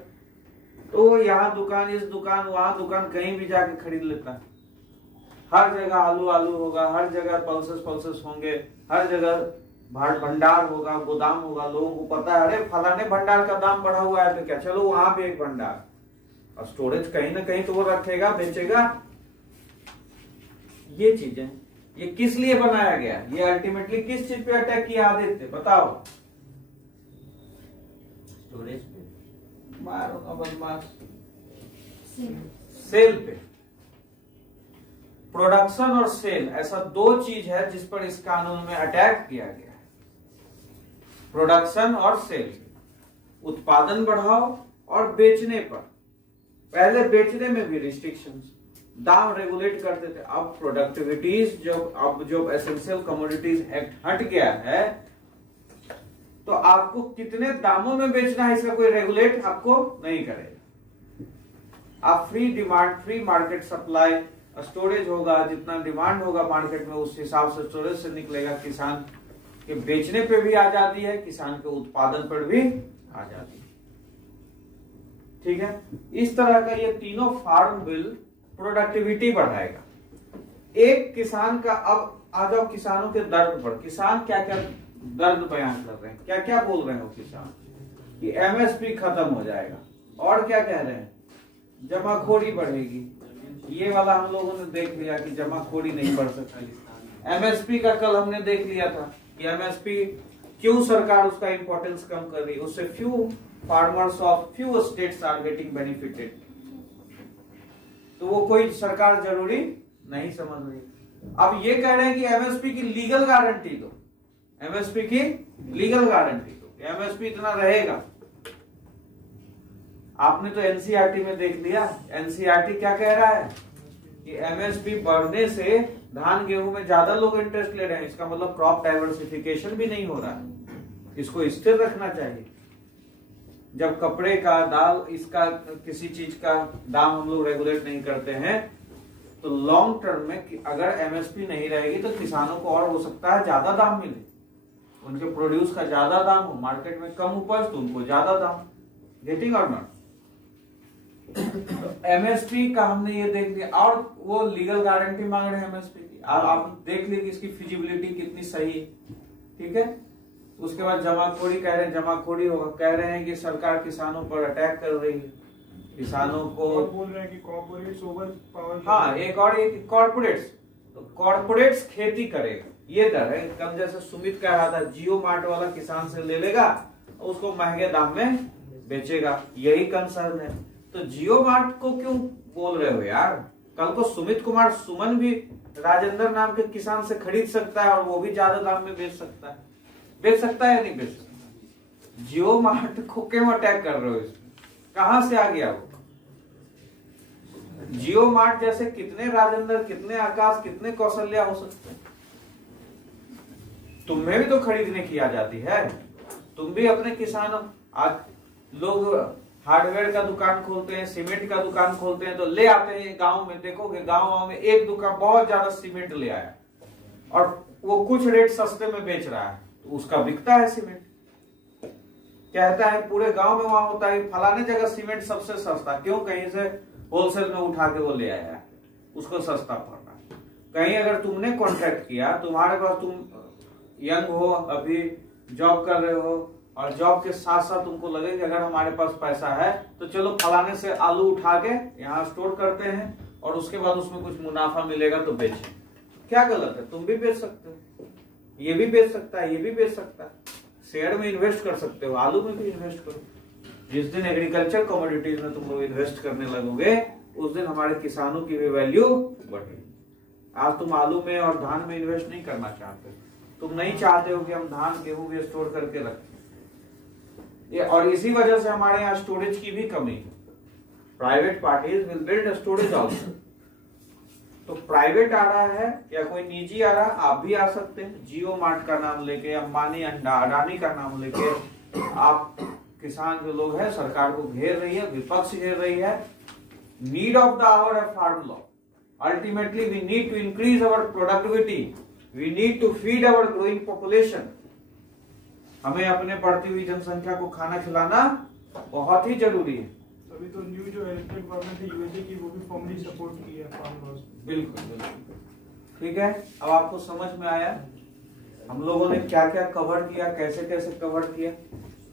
तो यहाँ दुकान, इस दुकान, वहां दुकान, कहीं भी जाके खरीद लेता है। हर जगह आलू आलू होगा, हर जगह पल्सेस पल्सेस होंगे, हर जगह भंडार होगा, गोदाम होगा, लोगों को पता है अरे फलाने भंडार का दाम बढ़ा हुआ है तो क्या चलो वहां पे एक भंडार, और स्टोरेज कहीं ना कहीं तो वो रखेगा, बेचेगा। ये चीजें, ये किस लिए बनाया गया, ये अल्टीमेटली किस चीज पे अटैक किया आदित्य बताओ? स्टोरेज पे। मारो ना बदमाश। सेल पे। प्रोडक्शन और सेल ऐसा दो चीज है जिस पर इस कानून में अटैक किया गया है। प्रोडक्शन और सेल, उत्पादन बढ़ाओ और बेचने पर, पहले बेचने में भी रिस्ट्रिक्शंस, दाम रेगुलेट करते थे। अब प्रोडक्टिविटीज जब एसेंशियल कमोडिटीज एक्ट हट गया है तो आपको कितने दामों में बेचना है इसका कोई रेगुलेट आपको नहीं करेगा। आप free demand, free market supply, storage होगा, जितना डिमांड होगा मार्केट में उस हिसाब से स्टोरेज से निकलेगा। किसान के बेचने पे भी आजादी है, किसान के उत्पादन पर भी आजादी है। ठीक है, इस तरह का ये तीनों फार्म बिल प्रोडक्टिविटी बढ़ाएगा। एक किसान का, अब आ जाओ किसानों के दर्द पर, किसान क्या क्या दर्द बयान कर रहे हैं, क्या क्या बोल रहे हो किसान कि एमएसपी खत्म हो जाएगा, और क्या कह रहे हैं जमाखोरी बढ़ेगी। ये वाला हम लोगों ने देख लिया कि जमाखोरी नहीं बढ़ सकती। एमएसपी का कल हमने देख लिया था कि एमएसपी क्यों सरकार उसका इंपॉर्टेंस कम कर रही है, उससे few farmers of few states are getting benefited. तो वो कोई सरकार जरूरी नहीं समझ रही। अब ये कह रहे हैं कि एमएसपी की लीगल गारंटी दो, एमएसपी की लीगल गारंटी दो, एमएसपी इतना रहेगा। आपने तो एनसीईआरटी में देख लिया, एनसीईआरटी क्या कह रहा है कि एमएसपी बढ़ने से धान गेहूं में ज्यादा लोग इंटरेस्ट ले रहे हैं, इसका मतलब क्रॉप डाइवर्सिफिकेशन भी नहीं हो रहा है। इसको स्थिर रखना चाहिए। जब कपड़े का, दाल, इसका किसी चीज का दाम हम लोग रेगुलेट नहीं करते हैं तो लॉन्ग टर्म में अगर एमएसपी नहीं रहेगी तो किसानों को और हो सकता है ज्यादा दाम मिले, उनके प्रोड्यूस का ज्यादा दाम हो, मार्केट में कम उपज तो उनको ज्यादा दाम। Getting or not? तो एमएसपी का हमने ये देख लिया, और वो लीगल गारंटी मांग रहे हैं एमएसपी की, आप देख लीजिए इसकी फिजिबिलिटी कितनी सही है। ठीक है, उसके बाद जमाखोरी कह रहे हैं, जमाखोरी होगा, कह रहे हैं कि सरकार किसानों पर अटैक कर रही है, किसानों को बोल रहे हैं कि कॉर्पोरेट्स ओवर पावर। हाँ, एक और ये कॉर्पोरेट्स, तो कॉर्पोरेट्स खेती करेगा, ये डर है। कल जैसे सुमित कह रहा था जियो मार्ट वाला किसान से ले लेगा और उसको महंगे दाम में बेचेगा, यही कंसर्न है। तो जियो मार्ट को क्यों बोल रहे हो यार? कल को सुमित कुमार सुमन भी राजेंद्र नाम के किसान से खरीद सकता है और वो भी ज्यादा दाम में बेच सकता है। बेच सकता है या नहीं बेच सकता? जियो मार्ट को क्यों अटैक कर रहे हो? इसमें कहां से आ गया वो? जियो मार्ट जैसे कितने राजेंद्र, कितने आकाश, कितने कौशल्या हो सकते हैं। तुम्हें भी तो खरीदने की आ जाती है, तुम भी अपने किसानों, आज लोग हार्डवेयर का दुकान खोलते हैं, सीमेंट का दुकान खोलते हैं, तो ले आते हैं गांव में, देखोगे गांव में एक दुकान बहुत ज्यादा सीमेंट ले आया और वो कुछ रेट सस्ते में बेच रहा है, तो उसका बिकता है सीमेंट। कहता है पूरे गांव में वहां होता है फलाने जगह सीमेंट सबसे सस्ता, क्यों? कहीं से होलसेल में उठा के वो ले आया है, उसको सस्ता पड़ रहा है। कहीं अगर तुमने कॉन्ट्रैक्ट किया, तुम्हारे पास, तुम यंग हो, अभी जॉब कर रहे हो और जॉब के साथ साथ तुमको लगे कि अगर हमारे पास पैसा है तो चलो फलाने से आलू उठा के यहाँ स्टोर करते हैं और उसके बाद उसमें कुछ मुनाफा मिलेगा तो बेचें, क्या गलत है? तुम भी बेच सकते हो, ये भी बेच सकता है, ये भी बेच सकता है। शेयर में इन्वेस्ट कर सकते हो, आलू में भी इन्वेस्ट करो। जिस दिन एग्रीकल्चर कमोडिटीज में तुम लोग इन्वेस्ट करने लगोगे उस दिन हमारे किसानों की भी वैल्यू बढ़ेगी। आज तुम आलू में और धान में इन्वेस्ट नहीं करना चाहते, तुम नहीं चाहते हो कि हम धान गेहूं भी स्टोर करके रखें, और इसी वजह से हमारे यहाँ स्टोरेज की भी कमी है। Private parties will build storage also. तो प्राइवेट आ रहा है या कोई निजी आ रहा है, आप भी आ सकते हैं। जियो मार्ट का नाम लेके, अंबानी अडानी का नाम लेके आप किसान जो लोग हैं सरकार को घेर रही है, विपक्ष घेर रही है। नीड ऑफ द आवर है farm law. Ultimately we need to increase our productivity, we need to feed our growing population. हमें अपने बढ़ती हुई जनसंख्या को खाना खिलाना बहुत ही जरूरी है। अभी तो न्यू जो इलेक्टेड गवर्नमेंट है यूएसए की, वो भी फॉर्मली सपोर्ट की है फार्म लॉज। बिल्कुल बिल्कुल, ठीक है। अब आपको समझ में आया? हम लोगों ने क्या क्या कवर किया, कैसे कैसे कवर किया।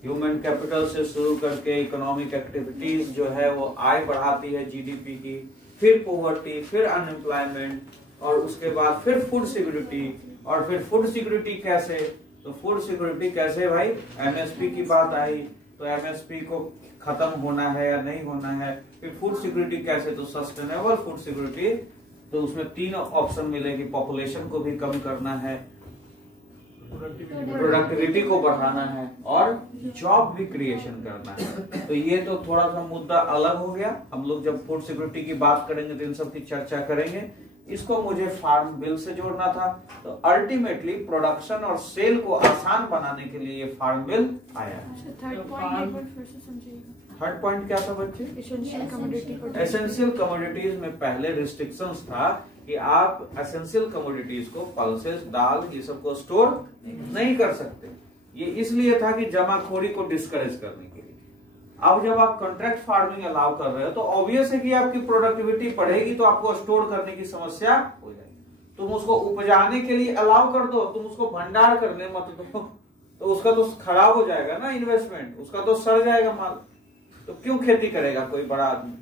ह्यूमन कैपिटल से शुरू करके इकोनॉमिक एक्टिविटीज जो है वो आय बढ़ाती है जीडीपी की, फिर पॉवर्टी, फिर अनएम्प्लॉयमेंट, और उसके बाद फिर फूड सिक्योरिटी। और फिर फूड सिक्योरिटी कैसे, तो फूड सिक्योरिटी कैसे भाई, एमएसपी की बात आई, तो एमएसपी को खत्म होना है या नहीं होना है। फिर फूड सिक्योरिटी कैसे, तो सस्टेनेबल फूड सिक्योरिटी, तो उसमें 3 ऑप्शन मिलेगी, पॉपुलेशन को भी कम करना है, प्रोडक्टिविटी को बढ़ाना है, और जॉब भी क्रिएशन करना है। तो ये तो थोड़ा सा मुद्दा अलग हो गया। हम लोग जब फूड सिक्योरिटी की बात करेंगे तो इन सब की चर्चा करेंगे। इसको मुझे फार्म बिल से जोड़ना था, तो अल्टीमेटली प्रोडक्शन और सेल को आसान बनाने के लिए ये फार्म बिल आया है। थर्ड पॉइंट क्या था बच्चे? एसेंशियल कमोडिटीज में पहले रिस्ट्रिक्शंस था कि आप एसेंशियल कमोडिटीज को, पल्सेस, दाल, ये सब को स्टोर नहीं कर सकते। ये इसलिए था कि जमाखोरी को डिस्करेज करने के लिए। अब जब आप कॉन्ट्रैक्ट फार्मिंग अलाउ कर रहे हो तो ऑब्वियस है कि आपकी प्रोडक्टिविटी बढ़ेगी, तो आपको स्टोर करने की समस्या हो जाएगी। तुम उसको उपजाने के लिए अलाउ कर दो, तुम उसको भंडार करने मत दो, तो उसका तो खराब हो जाएगा ना इन्वेस्टमेंट, उसका तो सड़ जाएगा माल। तो क्यों खेती करेगा कोई बड़ा आदमी?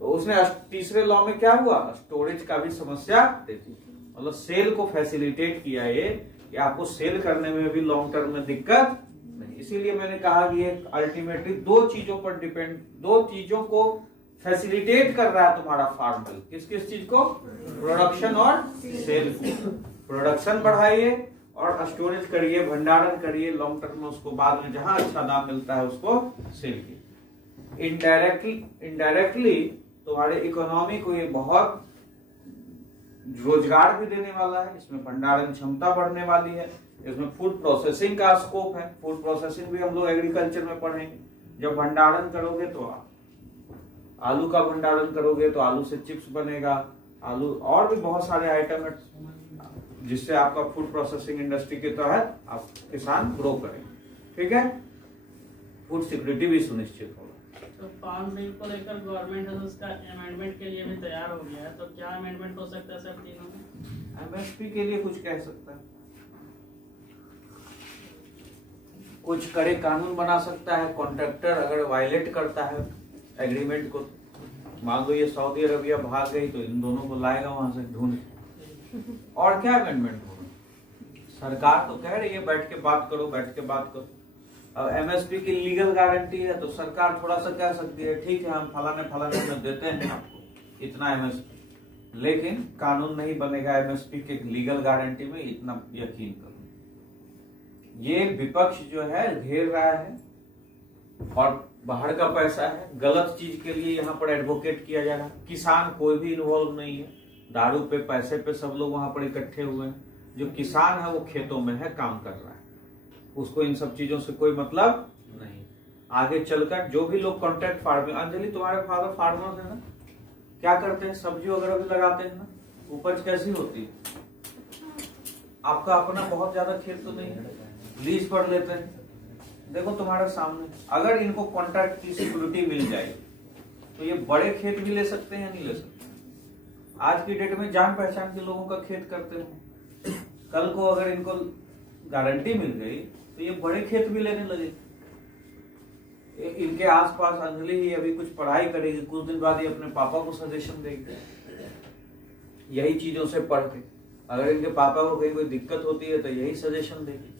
तो उसने तीसरे लॉ में क्या हुआ, स्टोरेज का भी समस्या देती, मतलब सेल को फैसिलिटेट किया ये कि आपको सेल करने में भी लॉन्ग टर्म में दिक्कत नहीं। इसीलिए मैंने कहा कि ये अल्टीमेटली 2 चीजों पर डिपेंड, 2 चीजों को फैसिलिटेट कर रहा है तुम्हारा फार्म बिल। किस किस चीज को? प्रोडक्शन और सेल को। प्रोडक्शन बढ़ाइए और स्टोरेज करिए, भंडारण करिए, लॉन्ग टर्म में उसको बाद में जहां अच्छा दाम मिलता है उसको सेल कीजिए। इनडायरेक्टली तुम्हारे इकोनॉमी को ये बहुत रोजगार भी देने वाला है, इसमें भंडारण क्षमता बढ़ने वाली है, इसमें फूड प्रोसेसिंग का स्कोप है। फूड प्रोसेसिंग भी हम लोग एग्रीकल्चर में पढ़ेंगे। जब भंडारण करोगे तो आलू का भंडारण करोगे तो आलू से चिप्स बनेगा, आलू और भी बहुत सारे आइटम है जिससे आपका फूड प्रोसेसिंग इंडस्ट्री के तहत आप किसान ग्रो करेंगे। ठीक है, फूड सिक्योरिटी भी सुनिश्चित होगा। तो फार्म बिल को लेकर गवर्नमेंट है उसका अमेंडमेंट के लिए भी तैयार हो गया है, तो क्या अमेंडमेंट हो सकता है सर तीनों में? एमएसपी के लिए कुछ कह सकता है, कुछ कड़े कानून बना सकता है। कॉन्ट्रैक्टर अगर वायलेट करता है एग्रीमेंट को, मान लो ये सऊदी अरबिया भाग गई तो इन दोनों को लाएगा वहां से ढूंढ। और क्या अमेंडमेंट होगा? सरकार तो कह रही है बैठ के बात करो, बैठ के बात करो। अब एमएसपी की लीगल गारंटी है तो सरकार थोड़ा सा कह सकती है ठीक है हम फलाने में देते हैं आपको इतना एमएसपी, लेकिन कानून नहीं बनेगा एमएसपी के लीगल गारंटी में, इतना यकीन करो। ये विपक्ष जो है घेर रहा है और बाहर का पैसा है, गलत चीज के लिए यहाँ पर एडवोकेट किया जा रहा है। किसान कोई भी इन्वॉल्व नहीं है, दारू पे पैसे पे सब लोग वहां पर इकट्ठे हुए हैं। जो किसान है वो खेतों में है, काम कर रहा है, उसको इन सब चीजों से कोई मतलब नहीं। आगे चलकर जो भी लोग कॉन्ट्रैक्ट फार्मिंग, अंजलि तुम्हारे फादर फार्मर है ना, क्या करते हैं, सब्जी वगैरह भी लगाते हैं ना, उपज कैसी होती है? आपका अपना बहुत ज्यादा खेत तो नहीं है, लीज पर लेते हैं। देखो तुम्हारे सामने, अगर इनको कॉन्ट्रैक्ट की सिक्योरिटी मिल जाए तो ये बड़े खेत भी ले सकते हैं या नहीं ले सकते? आज की डेट में जान पहचान के लोगों का खेत करते हैं, कल को अगर इनको गारंटी मिल गई तो ये बड़े खेत भी लेने लगे। इनके आसपास अंजलि ही अभी कुछ पढ़ाई करेगी, कुछ दिन बाद ये अपने पापा को सजेशन देगी यही चीजों से पढ़ के। अगर इनके पापा को कहीं कोई दिक्कत होती है तो यही सजेशन देगी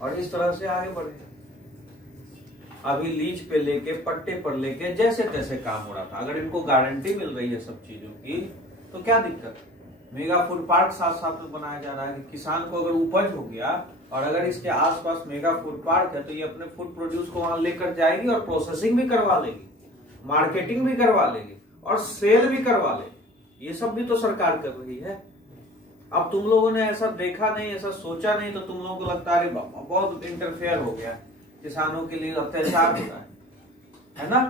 और इस तरह से आगे बढ़े। अभी लीज पे लेके, पट्टे पर लेके जैसे तैसे काम हो रहा था। अगर इनको गारंटी मिल रही है सब चीजों की तो क्या दिक्कत? मेगा फूड पार्क साथ साथ में बनाया जा रहा है कि किसान को अगर उपज हो गया और अगर इसके आसपास मेगा फूड पार्क है तो ये अपने फूड प्रोड्यूस को वहां लेकर जाएगी और प्रोसेसिंग भी करवा लेगी, मार्केटिंग भी करवा लेगी और सेल भी करवा लेगी। ये सब भी तो सरकार कर रही है। अब तुम लोगों ने ऐसा देखा नहीं, ऐसा सोचा नहीं, तो तुम लोगों को लगता है बहुत इंटरफेयर हो गया, किसानों के लिए अत्याचार होता है ना।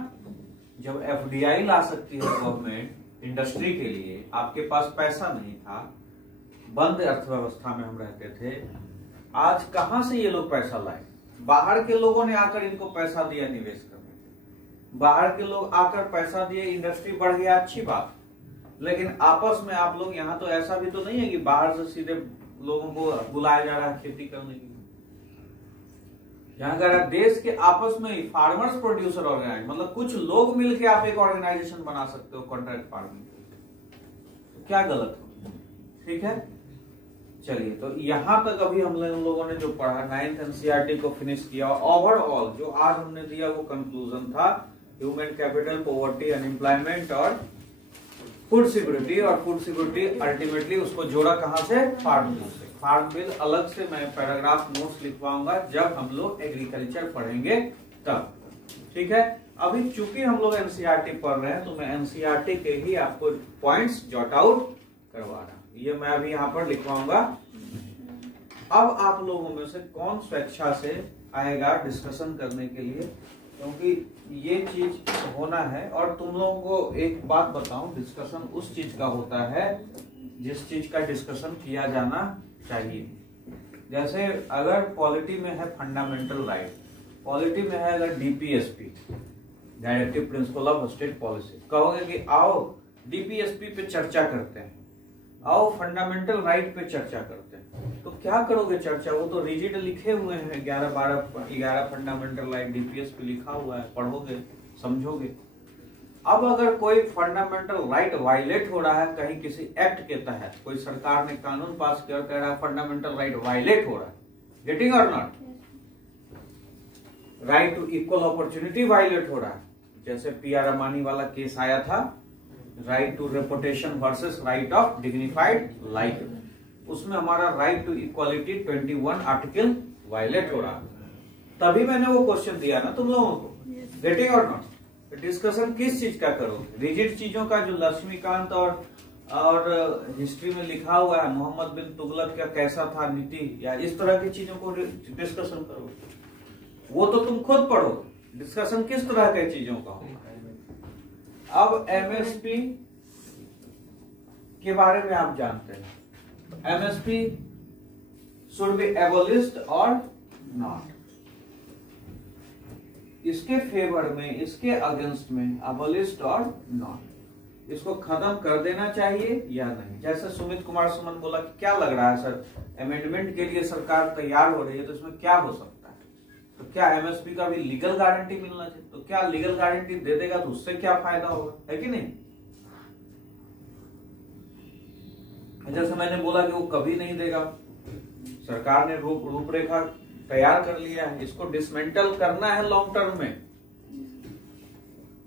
जब एफडीआई ला सकती है गवर्नमेंट इंडस्ट्री के लिए, आपके पास पैसा नहीं था, बंद अर्थव्यवस्था में हम रहते थे, आज कहां से ये लोग पैसा लाए? बाहर के लोगों ने आकर इनको पैसा दिया निवेश करने, बाहर के लोग आकर पैसा दिए, इंडस्ट्री बढ़ गया, अच्छी बात। लेकिन आपस में आप लोग यहाँ तो ऐसा भी तो नहीं है कि बाहर से सीधे लोगों को बुलाया जा रहा है खेती करने के लिए। यहाँ अगर देश के आपस में ही फार्मर्स प्रोड्यूसर ऑर्गेनाइज, मतलब कुछ लोग मिलकर आप एक ऑर्गेनाइजेशन बना सकते हो कॉन्ट्रैक्ट फार्मिंग, तो क्या गलत हो? ठीक है, चलिए तो यहां तक अभी हम लोगों ने जो पढ़ा 9th NCERT को फिनिश किया। ओवरऑल जो आज हमने दिया वो कंक्लूजन था ह्यूमन कैपिटल, पॉवर्टी, अनएम्प्लॉयमेंट और फूड सिक्योरिटी। और फूड सिक्योरिटी अल्टीमेटली उसको जोड़ा कहां से? फार्म बिल से। फार्म बिल अलग से मैं पैराग्राफ नोट्स लिखवाऊंगा जब हम लोग एग्रीकल्चर पढ़ेंगे तब। ठीक है, अभी चूंकि हम लोग NCERT पढ़ रहे हैं तो मैं NCERT के ही आपको पॉइंट्स जॉट आउट करवा रहा हूं, ये मैं अभी यहाँ पर लिखवाऊंगा। अब आप लोगों में से कौन स्वेच्छा से आएगा डिस्कशन करने के लिए, क्योंकि ये चीज होना है। और तुम लोगों को एक बात बताऊं, डिस्कशन उस चीज का होता है जिस चीज का डिस्कशन किया जाना चाहिए। जैसे अगर पॉलिटी में है फंडामेंटल राइट, पॉलिटी में है अगर DPSP, directive principle of state policy, कहोगे कि आओ DPSP पे चर्चा करते हैं, आओ फंडामेंटल राइट पे चर्चा करते हैं, तो क्या करोगे चर्चा? वो तो रिजिड लिखे हुए हैं 11 फंडामेंटल राइट DPSP लिखा हुआ है, पढ़ोगे समझोगे। अब अगर कोई फंडामेंटल राइट वायलेट हो रहा है कहीं किसी एक्ट के तहत, कोई सरकार ने कानून पास कर कह रहा है फंडामेंटल राइट वायलेट हो रहा है, getting or not, right to equal opportunity violate हो रहा है, जैसे PR अमानी वाला केस आया था, right to reputation versus right of dignified life, उसमें हमारा right to equality 21 article violate हो रहा, तभी मैंने वो क्वेश्चन दिया ना तुम लोगों को, गेटिंग और नॉट। डिस्कशन किस चीज का करोगे? रिजिड चीजों का जो लक्ष्मीकांत और हिस्ट्री में लिखा हुआ है, मोहम्मद बिन तुगलक का कैसा था नीति, या इस तरह की चीजों को डिस्कशन करोगे? वो तो तुम खुद पढ़ो, डिस्कशन किस तरह के चीजों का होगा। अब MSP के बारे में आप जानते हैं, MSP शुड बी एबोलिश्ड और नॉट, इसके फेवर में, इसके अगेंस्ट में, अबोलिश्ड और नॉट, इसको खत्म कर देना चाहिए या नहीं। जैसे सुमित कुमार सुमन बोला कि क्या लग रहा है सर, अमेंडमेंट के लिए सरकार तैयार हो रही है तो इसमें क्या हो सकता है, तो क्या MSP का भी लीगल गारंटी मिलना चाहिए? तो क्या लीगल गारंटी दे देगा तो उससे क्या फायदा होगा, है कि नहीं? जैसे मैंने बोला कि वो कभी नहीं देगा, सरकार ने रूपरेखा तैयार कर लिया है, इसको डिसमेंटल करना है लॉन्ग टर्म में।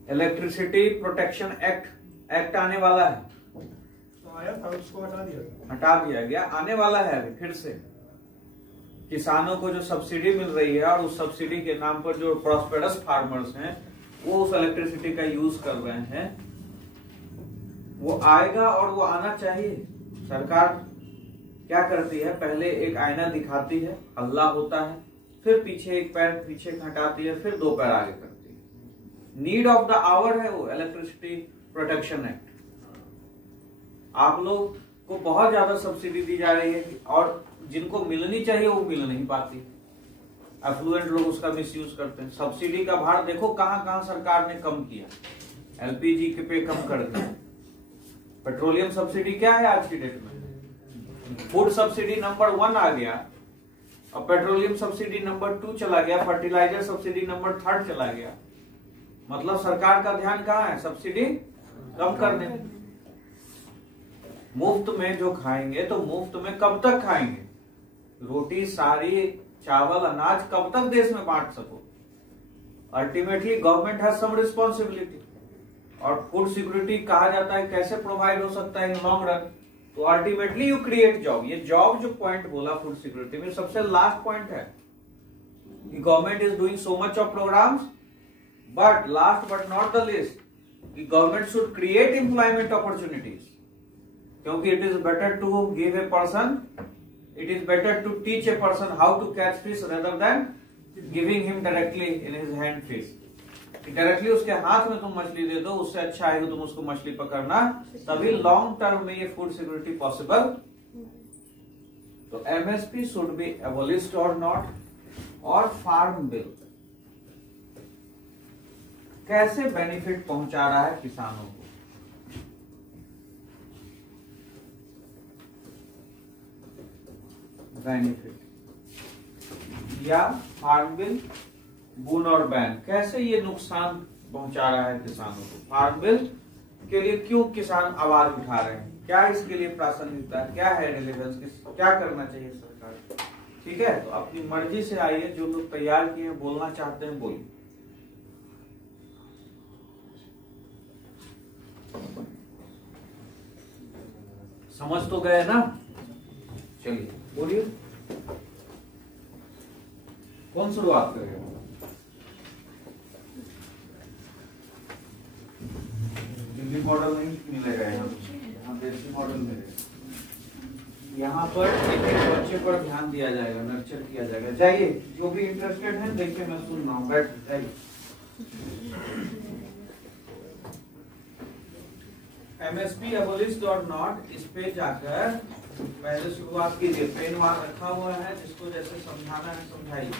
इलेक्ट्रिसिटी प्रोटेक्शन एक्ट आने वाला है, तो आया था उसको हटा दिया गया, आने वाला है अभी फिर से। किसानों को जो सब्सिडी मिल रही है और उस सब्सिडी के नाम पर जो प्रॉस्पेरस फार्मर्स हैं वो उस इलेक्ट्रिसिटी का यूज कर रहे हैं, वो आएगा और वो आना चाहिए। सरकार क्या करती है, पहले एक आईना दिखाती है, हल्ला होता है, फिर पीछे एक पैर पीछे हटाती है, फिर 2 पैर आगे करती है। नीड ऑफ द आवर है वो इलेक्ट्रिसिटी प्रोटेक्शन एक्ट। आप लोग को बहुत ज्यादा सब्सिडी दी जा रही है और जिनको मिलनी चाहिए वो मिल नहीं पाती, एफ्लुएंट लोग उसका मिसयूज करते हैं। सब्सिडी का भार देखो कहां कहां सरकार ने कम किया, LPG के पे कम कर दिया। पेट्रोलियम सब्सिडी क्या है आज की डेट में, फूड सब्सिडी नंबर 1 आ गया और पेट्रोलियम सब्सिडी नंबर 2 चला गया, फर्टिलाइजर सब्सिडी नंबर 3 चला गया। मतलब सरकार का ध्यान कहाँ है, सब्सिडी कम करने। मुफ्त में जो खाएंगे तो मुफ्त में कब तक खाएंगे, रोटी सारी चावल अनाज कब तक देश में बांट सको। Ultimately government has some responsibility. और फूड सिक्योरिटी कहा जाता है कैसे प्रोवाइड हो सकता है इन लॉन्ग रन, तो अल्टीमेटली यू क्रिएट जॉब। ये जॉब जो पॉइंट बोला फूड सिक्योरिटी में सबसे लास्ट पॉइंट है। Government is doing so much of programs, but last but not the list, government should create employment opportunities, क्योंकि it is better to give a person, it is better to teach a person how to catch fish rather than giving him directly in his hand fish. Directly उसके हाथ में तुम मछली दे दो, उससे अच्छा है कि तुम उसको मछली पकड़ना, तभी लॉन्ग टर्म में ये फूड सिक्योरिटी पॉसिबल। तो MSP शुड बी एबोलिश्ड और नॉट। और फार्म बिल कैसे बेनिफिट पहुंचा रहा है किसानों को, बेनिफिट या फार्म बिल बून और बैन कैसे ये नुकसान पहुंचा रहा है किसानों को, फार्म बिल के लिए क्यों किसान आवाज उठा रहे हैं, क्या इसके लिए प्रासंगिकता है, क्या है रिलेवेंस, क्या करना चाहिए सरकार को। ठीक है, तो अपनी मर्जी से आइए, जो लोग तैयार किए हैं बोलना चाहते हैं बोलिए। समझ तो गए ना, चलिए बोलिए कौन शुरुआत करेगा। दिल्ली मॉडल नहीं मिलेगा यहाँ देसी मॉडल मिलेगा। यहाँ पर एक एक बच्चे पर ध्यान दिया जाएगा, नर्चर किया जाएगा। जाइए, जो भी इंटरेस्टेड है देखिए, मैं सुन रहा हूँ, बैठ जाइए। MSP abolished और नॉट, इस पे जाकर पहले शुरुआत कीजिए। पेन वहां रखा हुआ है, जिसको जैसे समझाना है समझाइए।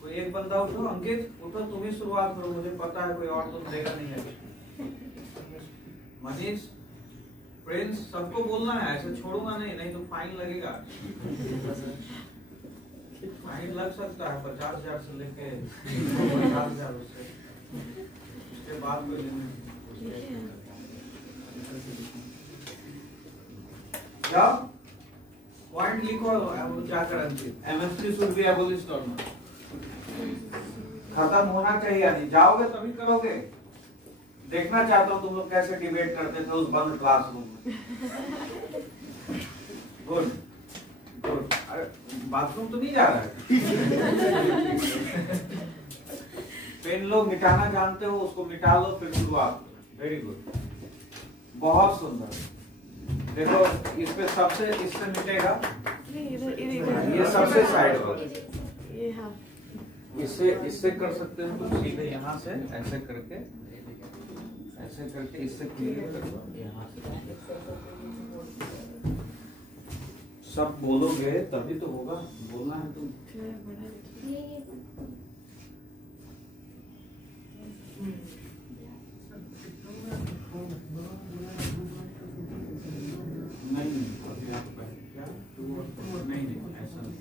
कोई एक बंदा उठो, अंकित उठो, तुम ही शुरुआत करो, मुझे पता है कोई और तो देगा नहीं है। मनीष, प्रिंस, सबको बोलना है, ऐसे छोड़ूंगा नहीं, नहीं तो फाइन लगेगा। फाइन लग सकता है 50,000 से लेके 50,000 उसके बाद कोई जाओ पॉइंट लिखो, क्या करेंगे। MSP शुड बी एबोलिश्ड और नॉट, खत्म होना चाहिए या नहीं। जाओगे तभी करोगे। देखना चाहता हूँ तुम लोग कैसे डिबेट करते थे उस बंद क्लासरूम में। Good good. अरे बाथरूम तो नहीं जा रहा है। पेन लो, मिटाना जानते हो उसको मिटा लो, फिर शुरुआत। वेरी गुड, बहुत सुंदर। देखो इस पे सबसे, इससे मिटेगा ये सबसे साइड पर, इससे कर सकते हैं तुम सीधे यहाँ से ऐसे करके इससे क्लियर कर दो। सब बोलोगे तभी तो होगा, बोलना है तुम। नहीं अभी आप पहले क्या नहीं ऐसा नहीं।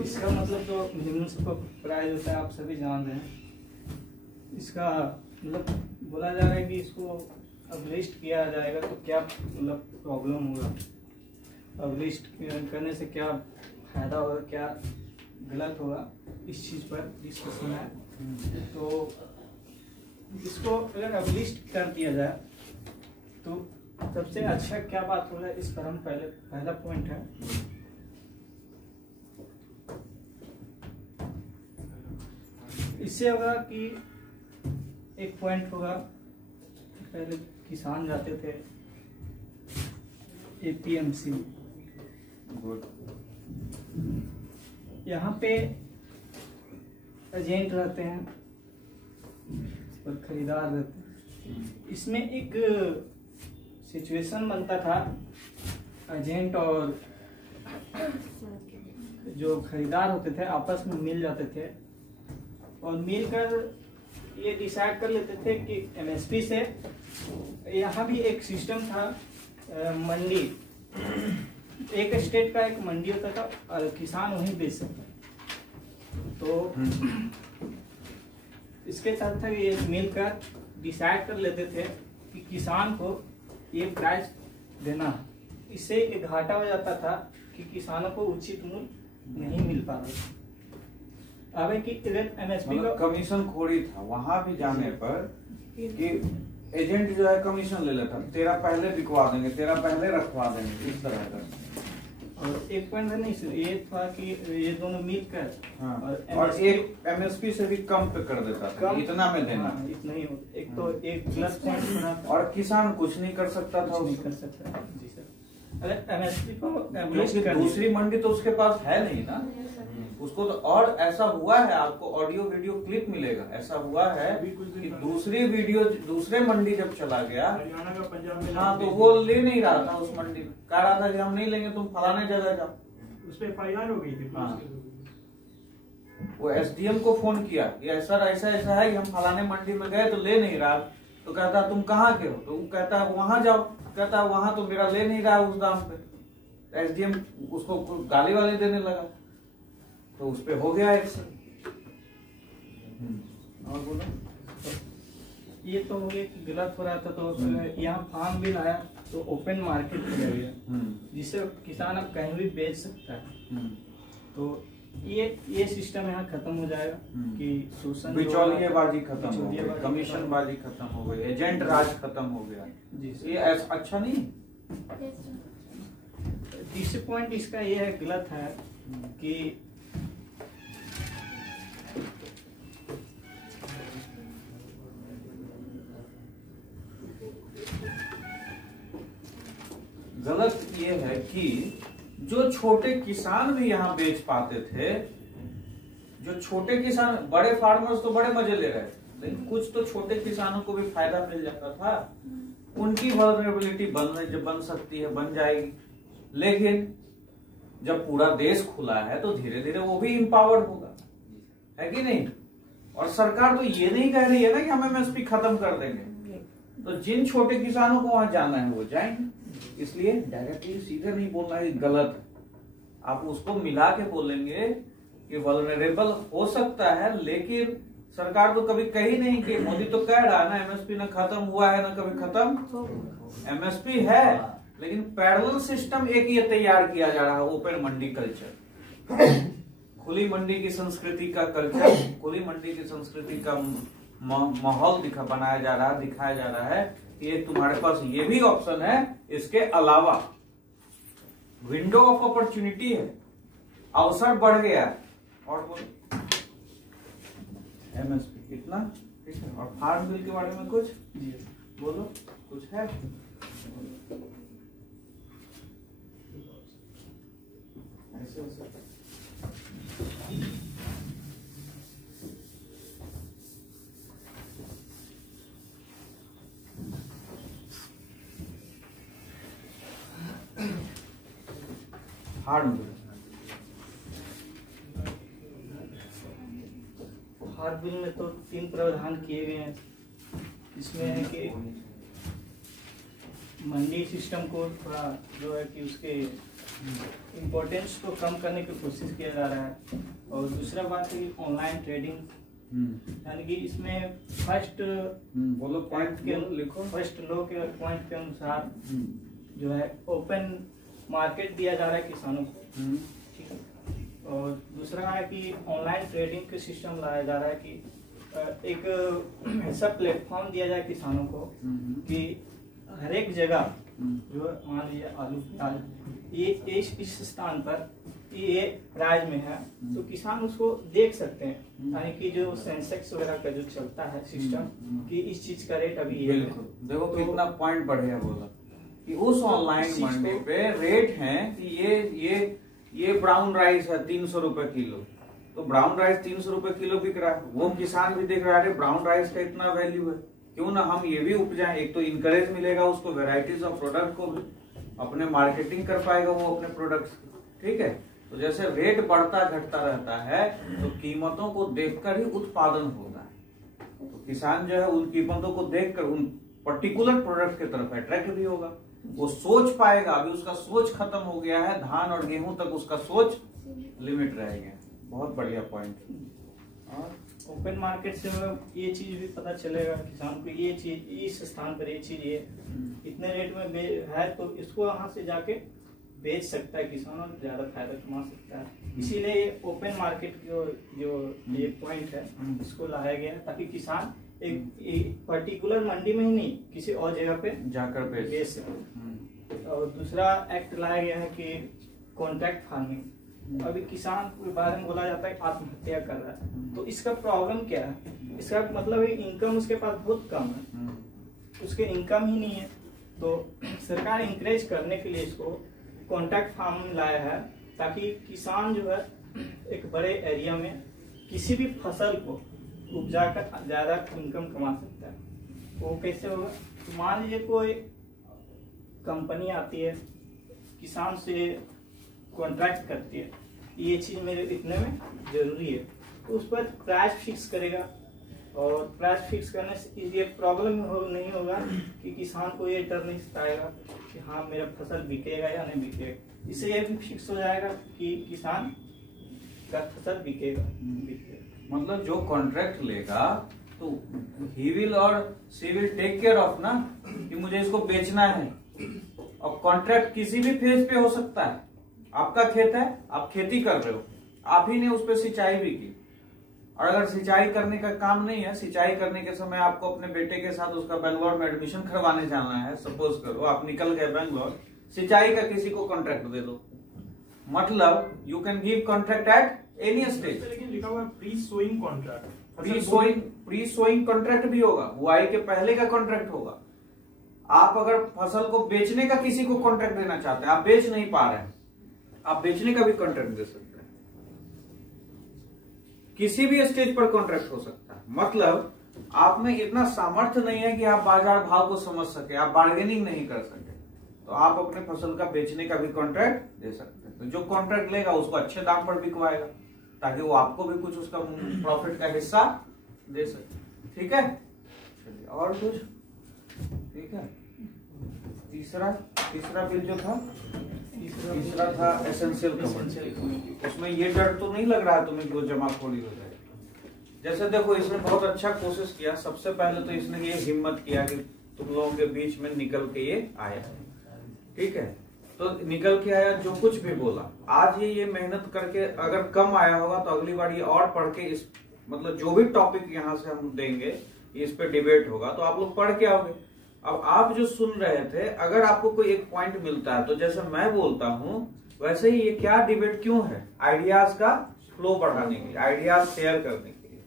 इसका मतलब तो म्यूनिसिपल प्राइज होता है, आप सभी जान रहे हैं। इसका मतलब बोला जा रहा है कि इसको अब लिस्ट किया जाएगा तो क्या मतलब प्रॉब्लम होगा, अब लिस्ट करने से क्या फायदा होगा, क्या गलत होगा, इस चीज़ पर डिस्कशन है। तो इसको अगर अब लिस्ट कर दिया जाए तो सबसे अच्छा क्या बात होगा, इस पर हम पहला पॉइंट है इससे होगा कि एक पॉइंट होगा, पहले किसान जाते थे APMC, यहाँ पे एजेंट रहते हैं और खरीदार रहते हैं। इसमें एक सिचुएशन बनता था, एजेंट और जो खरीदार होते थे आपस में मिल जाते थे और मिलकर ये डिसाइड कर लेते थे कि MSP से। यहाँ भी एक सिस्टम था, मंडी, एक स्टेट का एक मंडी होता था और किसान वहीं बेच सकता। तो इसके साथ ये मिलकर डिसाइड कर लेते थे कि किसान को ये प्राइस देना, इससे एक घाटा हो जाता था कि किसानों को उचित मूल्य नहीं मिल पा रहा। अब कि MSP का कमीशन खोरी था वहां भी जाने पर कि एजेंट जो है कमीशन ले लेता, तेरा पहले बिकवा देंगे, तेरा पहले रखवा देंगे, इस तरह का। और एक पॉइंट नहीं, ये था कि ये दोनों मिलकर हाँ, और एक MSP से भी कम पे कर देता था, इतना में देना। हाँ, इतना ही एक तो एक प्लस पॉइंट बना, और किसान कुछ नहीं कर सकता था, नहीं कर सकता। जी सर। अगर एमएसपी को एवरेज क्योंकि कर दूसरी मंडी तो उसके पास है नहीं ना उसको तो। और ऐसा हुआ है, आपको ऑडियो वीडियो क्लिप मिलेगा, ऐसा हुआ है कि दूसरी वीडियो दूसरे मंडी जब चला गया, हरियाणा का पंजाब में हाँ, तो वो ले नहीं रहा था उस मंडी में, कह रहा था कि हम नहीं लेंगे, तुम फलाने जगह जाओ। उस पर FIR हो गई थी। हाँ। वो एसडीएम को फोन किया, ये सर ऐसा ऐसा है कि हम फलाने मंडी में गए तो ले नहीं रहा, तो कहता तुम कहाँ के हो, तो वो कहता है वहां जाओ, कहता वहां तो मेरा ले नहीं रहा उस दाम पे। एसडीएम उसको गाली वाली देने लगा, तो उस पे हो गया एक्शन। और बोलो, ये तो हो गया कि गलत हो रहा था, तो यहाँ फार्म बिल आया तो ओपन मार्केट किया गया, जिससे किसान अब कहीं भी बेच सकता है। तो ये सिस्टम यहाँ खत्म हो जाएगा कि शोषण, बिचौलिएबाजी खत्म हो गई, बिचौलिएबाजी कमीशनबाजी खत्म हो गई, एजेंट राज खत्म हो गया। जी ये अच्छा नहीं। तीसरे पॉइंट इसका ये है, गलत है कि गलत ये है कि जो छोटे किसान भी यहाँ बेच पाते थे, जो छोटे किसान, बड़े फार्मर्स तो बड़े मजे ले रहे थे, लेकिन कुछ तो छोटे किसानों को भी फायदा मिल जाता था, उनकी वल्नरेबिलिटी बन सकती है, बन जाएगी। लेकिन जब पूरा देश खुला है तो धीरे धीरे वो भी इम्पावर्ड होगा, है कि नहीं। और सरकार तो ये नहीं कह रही है ना कि हम एमएसपी खत्म कर देंगे, तो जिन छोटे किसानों को वहां जाना है वो जाएंगे। इसलिए डायरेक्टली सीधे नहीं बोलना है गलत है, आप उसको मिला के बोलेंगे कि वल्नरेबल हो सकता है, लेकिन सरकार तो कभी कही नहीं कि मोदी तो कह रहा है ना एमएसपी ना खत्म हुआ है ना कभी खत्म, एमएसपी है, लेकिन पैरेलल सिस्टम एक ये तैयार किया जा रहा है, ओपन मंडी कल्चर, खुली मंडी की संस्कृति का कल्चर, खुली मंडी की संस्कृति का माहौल बनाया जा रहा है, दिखाया जा रहा है कि ये तुम्हारे पास ये भी ऑप्शन है, इसके अलावा विंडो ऑफ अपॉर्चुनिटी है, अवसर बढ़ गया है। और बोलो एमएसपी कितना, ठीक है। और फार्म बिल के बारे में कुछ बोलो, कुछ है? ऐसे फार्म बिल, फार्म बिल में तो 3 प्रावधान किए गए हैं। इसमें है कि मंडी सिस्टम को थोड़ा जो है कि उसके इम्पोर्टेंस को कम करने की कोशिश किया जा रहा है। और दूसरा बात है कि ऑनलाइन ट्रेडिंग, यानी कि इसमें फर्स्ट बोलो पॉइंट के लिखो, फर्स्ट लॉ के पॉइंट के अनुसार जो है ओपन मार्केट दिया जा रहा है किसानों को, ठीक है। और दूसरा है कि ऑनलाइन ट्रेडिंग के सिस्टम लाया जा रहा है कि एक ऐसा प्लेटफॉर्म दिया जाए किसानों को कि हर एक जगह जो मान लीजिए आलू प्याज ये इस स्थान पर ये प्राइस में है, तो किसान उसको देख सकते हैं, यानी कि जो सेंसेक्स वगैरह का जो चलता है सिस्टम कि इस चीज का रेट अभी ये है। देखो तो कितना पॉइंट बढ़िया बोला कि उस ऑनलाइन मंडी पे रेट है कि ये ब्राउन राइस है 300 रुपए किलो, तो ब्राउन राइस 300 रुपए किलो बिक रहा है, वो किसान भी देख रहा है ब्राउन राइस का इतना वैल्यू है, क्यों ना हम ये भी उपजाएं। एक तो इनकरेज मिलेगा उसको, वेराइटीज ऑफ प्रोडक्ट को भी अपने मार्केटिंग कर पाएगा वो अपने प्रोडक्ट्स, ठीक है। तो जैसे रेट बढ़ता घटता रहता है तो कीमतों को देखकर ही उत्पादन होता है, तो किसान जो है उन कीमतों को देखकर उन पर्टिकुलर प्रोडक्ट की तरफ अट्रैक्ट भी होगा, वो सोच पाएगा। अभी उसका सोच खत्म हो गया है, धान और गेहूं तक उसका सोच लिमिट रह गया। बहुत बढ़िया पॉइंट। और ओपन मार्केट से ये चीज भी पता चलेगा किसान को, ये चीज इस स्थान पर ये चीज ये इतने रेट में है, तो इसको वहां से जाके बेच सकता है किसान और ज्यादा फायदा कमा सकता है। इसीलिए ओपन मार्केट की जो ये पॉइंट है इसको लाया गया है, ताकि किसान एक पर्टिकुलर मंडी में ही नहीं किसी और जगह पे जाकर बेच सके। और दूसरा एक्ट लाया गया है कि कॉन्ट्रैक्ट फार्मिंग। अभी किसान के बारे में बोला जाता है आत्महत्या कर रहा है, तो इसका प्रॉब्लम क्या है? इसका मतलब है इनकम उसके पास बहुत कम है, उसके इनकम ही नहीं है, तो सरकार इंकरेज करने के लिए इसको कॉन्ट्रैक्ट फार्मिंग लाया है ताकि किसान जो है एक बड़े एरिया में किसी भी फसल को उपजाकर ज्यादा इनकम कमा सकता है। वो कैसे होगा? तो मान लीजिए कोई कंपनी आती है, किसान से कॉन्ट्रैक्ट करती है, ये चीज मेरे इतने में जरूरी है, तो उस पर प्राइस फिक्स करेगा। और प्राइस फिक्स करने से ये प्रॉब्लम नहीं होगा कि किसान को ये डर नहीं सताएगा कि हाँ मेरा फसल बिकेगा या नहीं बिकेगा। इससे ये भी फिक्स हो जाएगा कि किसान का फसल बिकेगा। मतलब जो कॉन्ट्रैक्ट लेगा तो ही विल और सी विल टेक केयर ऑफ ना कि मुझे इसको बेचना है। और कॉन्ट्रैक्ट किसी भी फेज पे हो सकता है। आपका खेत है, आप खेती कर रहे हो, आप ही ने उस पर सिंचाई भी की, और अगर सिंचाई करने का काम नहीं है, सिंचाई करने के समय आपको अपने बेटे के साथ उसका बेंगलोर में एडमिशन करवाने जाना है, सपोज करो आप निकल गए बेंगलोर, सिंचाई का किसी को कॉन्ट्रैक्ट दे दो, मतलब you can give contract at any stage. लेकिन लिखा हुआ pre sowing contract, pre sowing contract भी होगा, बुआई के पहले का कॉन्ट्रैक्ट होगा। आप अगर फसल को बेचने का किसी को कॉन्ट्रैक्ट देना चाहते हैं, आप बेच नहीं पा रहे हैं, आप बेचने का भी कॉन्ट्रैक्ट दे सकते हैं। किसी भी स्टेज पर कॉन्ट्रैक्ट हो सकता है। मतलब आप में इतना सामर्थ्य नहीं है कि आप बाजार भाव को समझ सके, आप बार्गेनिंग नहीं कर सके, तो आप अपने फसल का बेचने का भी कॉन्ट्रैक्ट दे सकते हैं। तो जो कॉन्ट्रैक्ट लेगा उसको अच्छे दाम पर बिकवाएगा ताकि वो आपको भी कुछ उसका प्रॉफिट का हिस्सा दे सके। ठीक है, चलिए और कुछ? ठीक है, तीसरा बिल जो था, तीसरा था एसेंशियल कमोडिटी। उसमें ये डर तो नहीं लग रहा है तुम्हें कि वो जमाखोरी हो जाए। जैसे देखो, इसने बहुत अच्छा कोशिश किया। सबसे पहले तो इसने ये हिम्मत किया कि तुम लोगों के बीच में निकल के ये आया, ठीक है, तो निकल के आया, जो कुछ भी बोला। आज ये मेहनत करके अगर कम आया होगा तो अगली बार ये और पढ़ के इस मतलब जो भी टॉपिक यहाँ से हम देंगे इस पे डिबेट होगा तो आप लोग पढ़ के आओगे। अब आप जो सुन रहे थे, अगर आपको कोई एक पॉइंट मिलता है तो जैसे मैं बोलता हूं वैसे ही ये क्या डिबेट क्यों है? आइडियाज का फ्लो बढ़ाने के लिए, आइडियाज शेयर करने के लिए।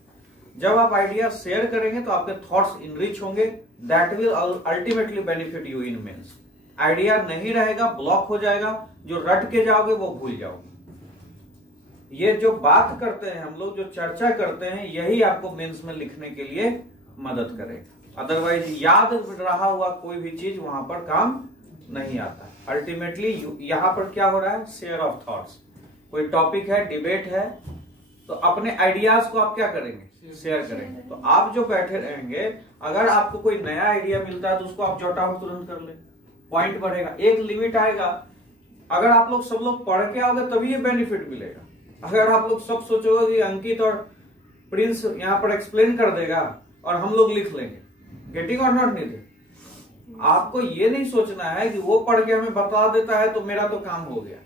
जब आप आइडियाज शेयर करेंगे तो आपके थॉट्स इनरिच होंगे, that will ultimately benefit you in mains. Idea नहीं रहेगा, ब्लॉक हो जाएगा, जो रट के जाओगे वो भूल जाओगे। ये जो बात करते हैं हम लोग, जो चर्चा करते हैं, यही आपको मेंस में लिखने के लिए मदद करेगा। अदरवाइज याद रहा हुआ कोई भी चीज वहां पर काम नहीं आता। अल्टीमेटली यहाँ पर क्या हो रहा है? Share of thoughts. कोई टॉपिक है, डिबेट है, तो अपने आइडियाज को आप क्या करेंगे? शेयर करेंगे। तो आप जो बैठे रहेंगे, अगर आपको कोई नया आइडिया मिलता है तो उसको आप जॉट आउट तुरंत कर ले, पॉइंट बढ़ेगा। एक लिमिट आएगा, अगर आप लोग सब लोग पढ़ के आओगे तभी ये बेनिफिट मिलेगा। अगर आप लोग सब सोचोगे कि अंकित और प्रिंस यहाँ पर एक्सप्लेन कर देगा और हम लोग लिख लेंगे, गेटिंग और नॉट नीति, आपको ये नहीं सोचना है कि वो पढ़ के हमें बता देता है तो मेरा तो काम हो गया।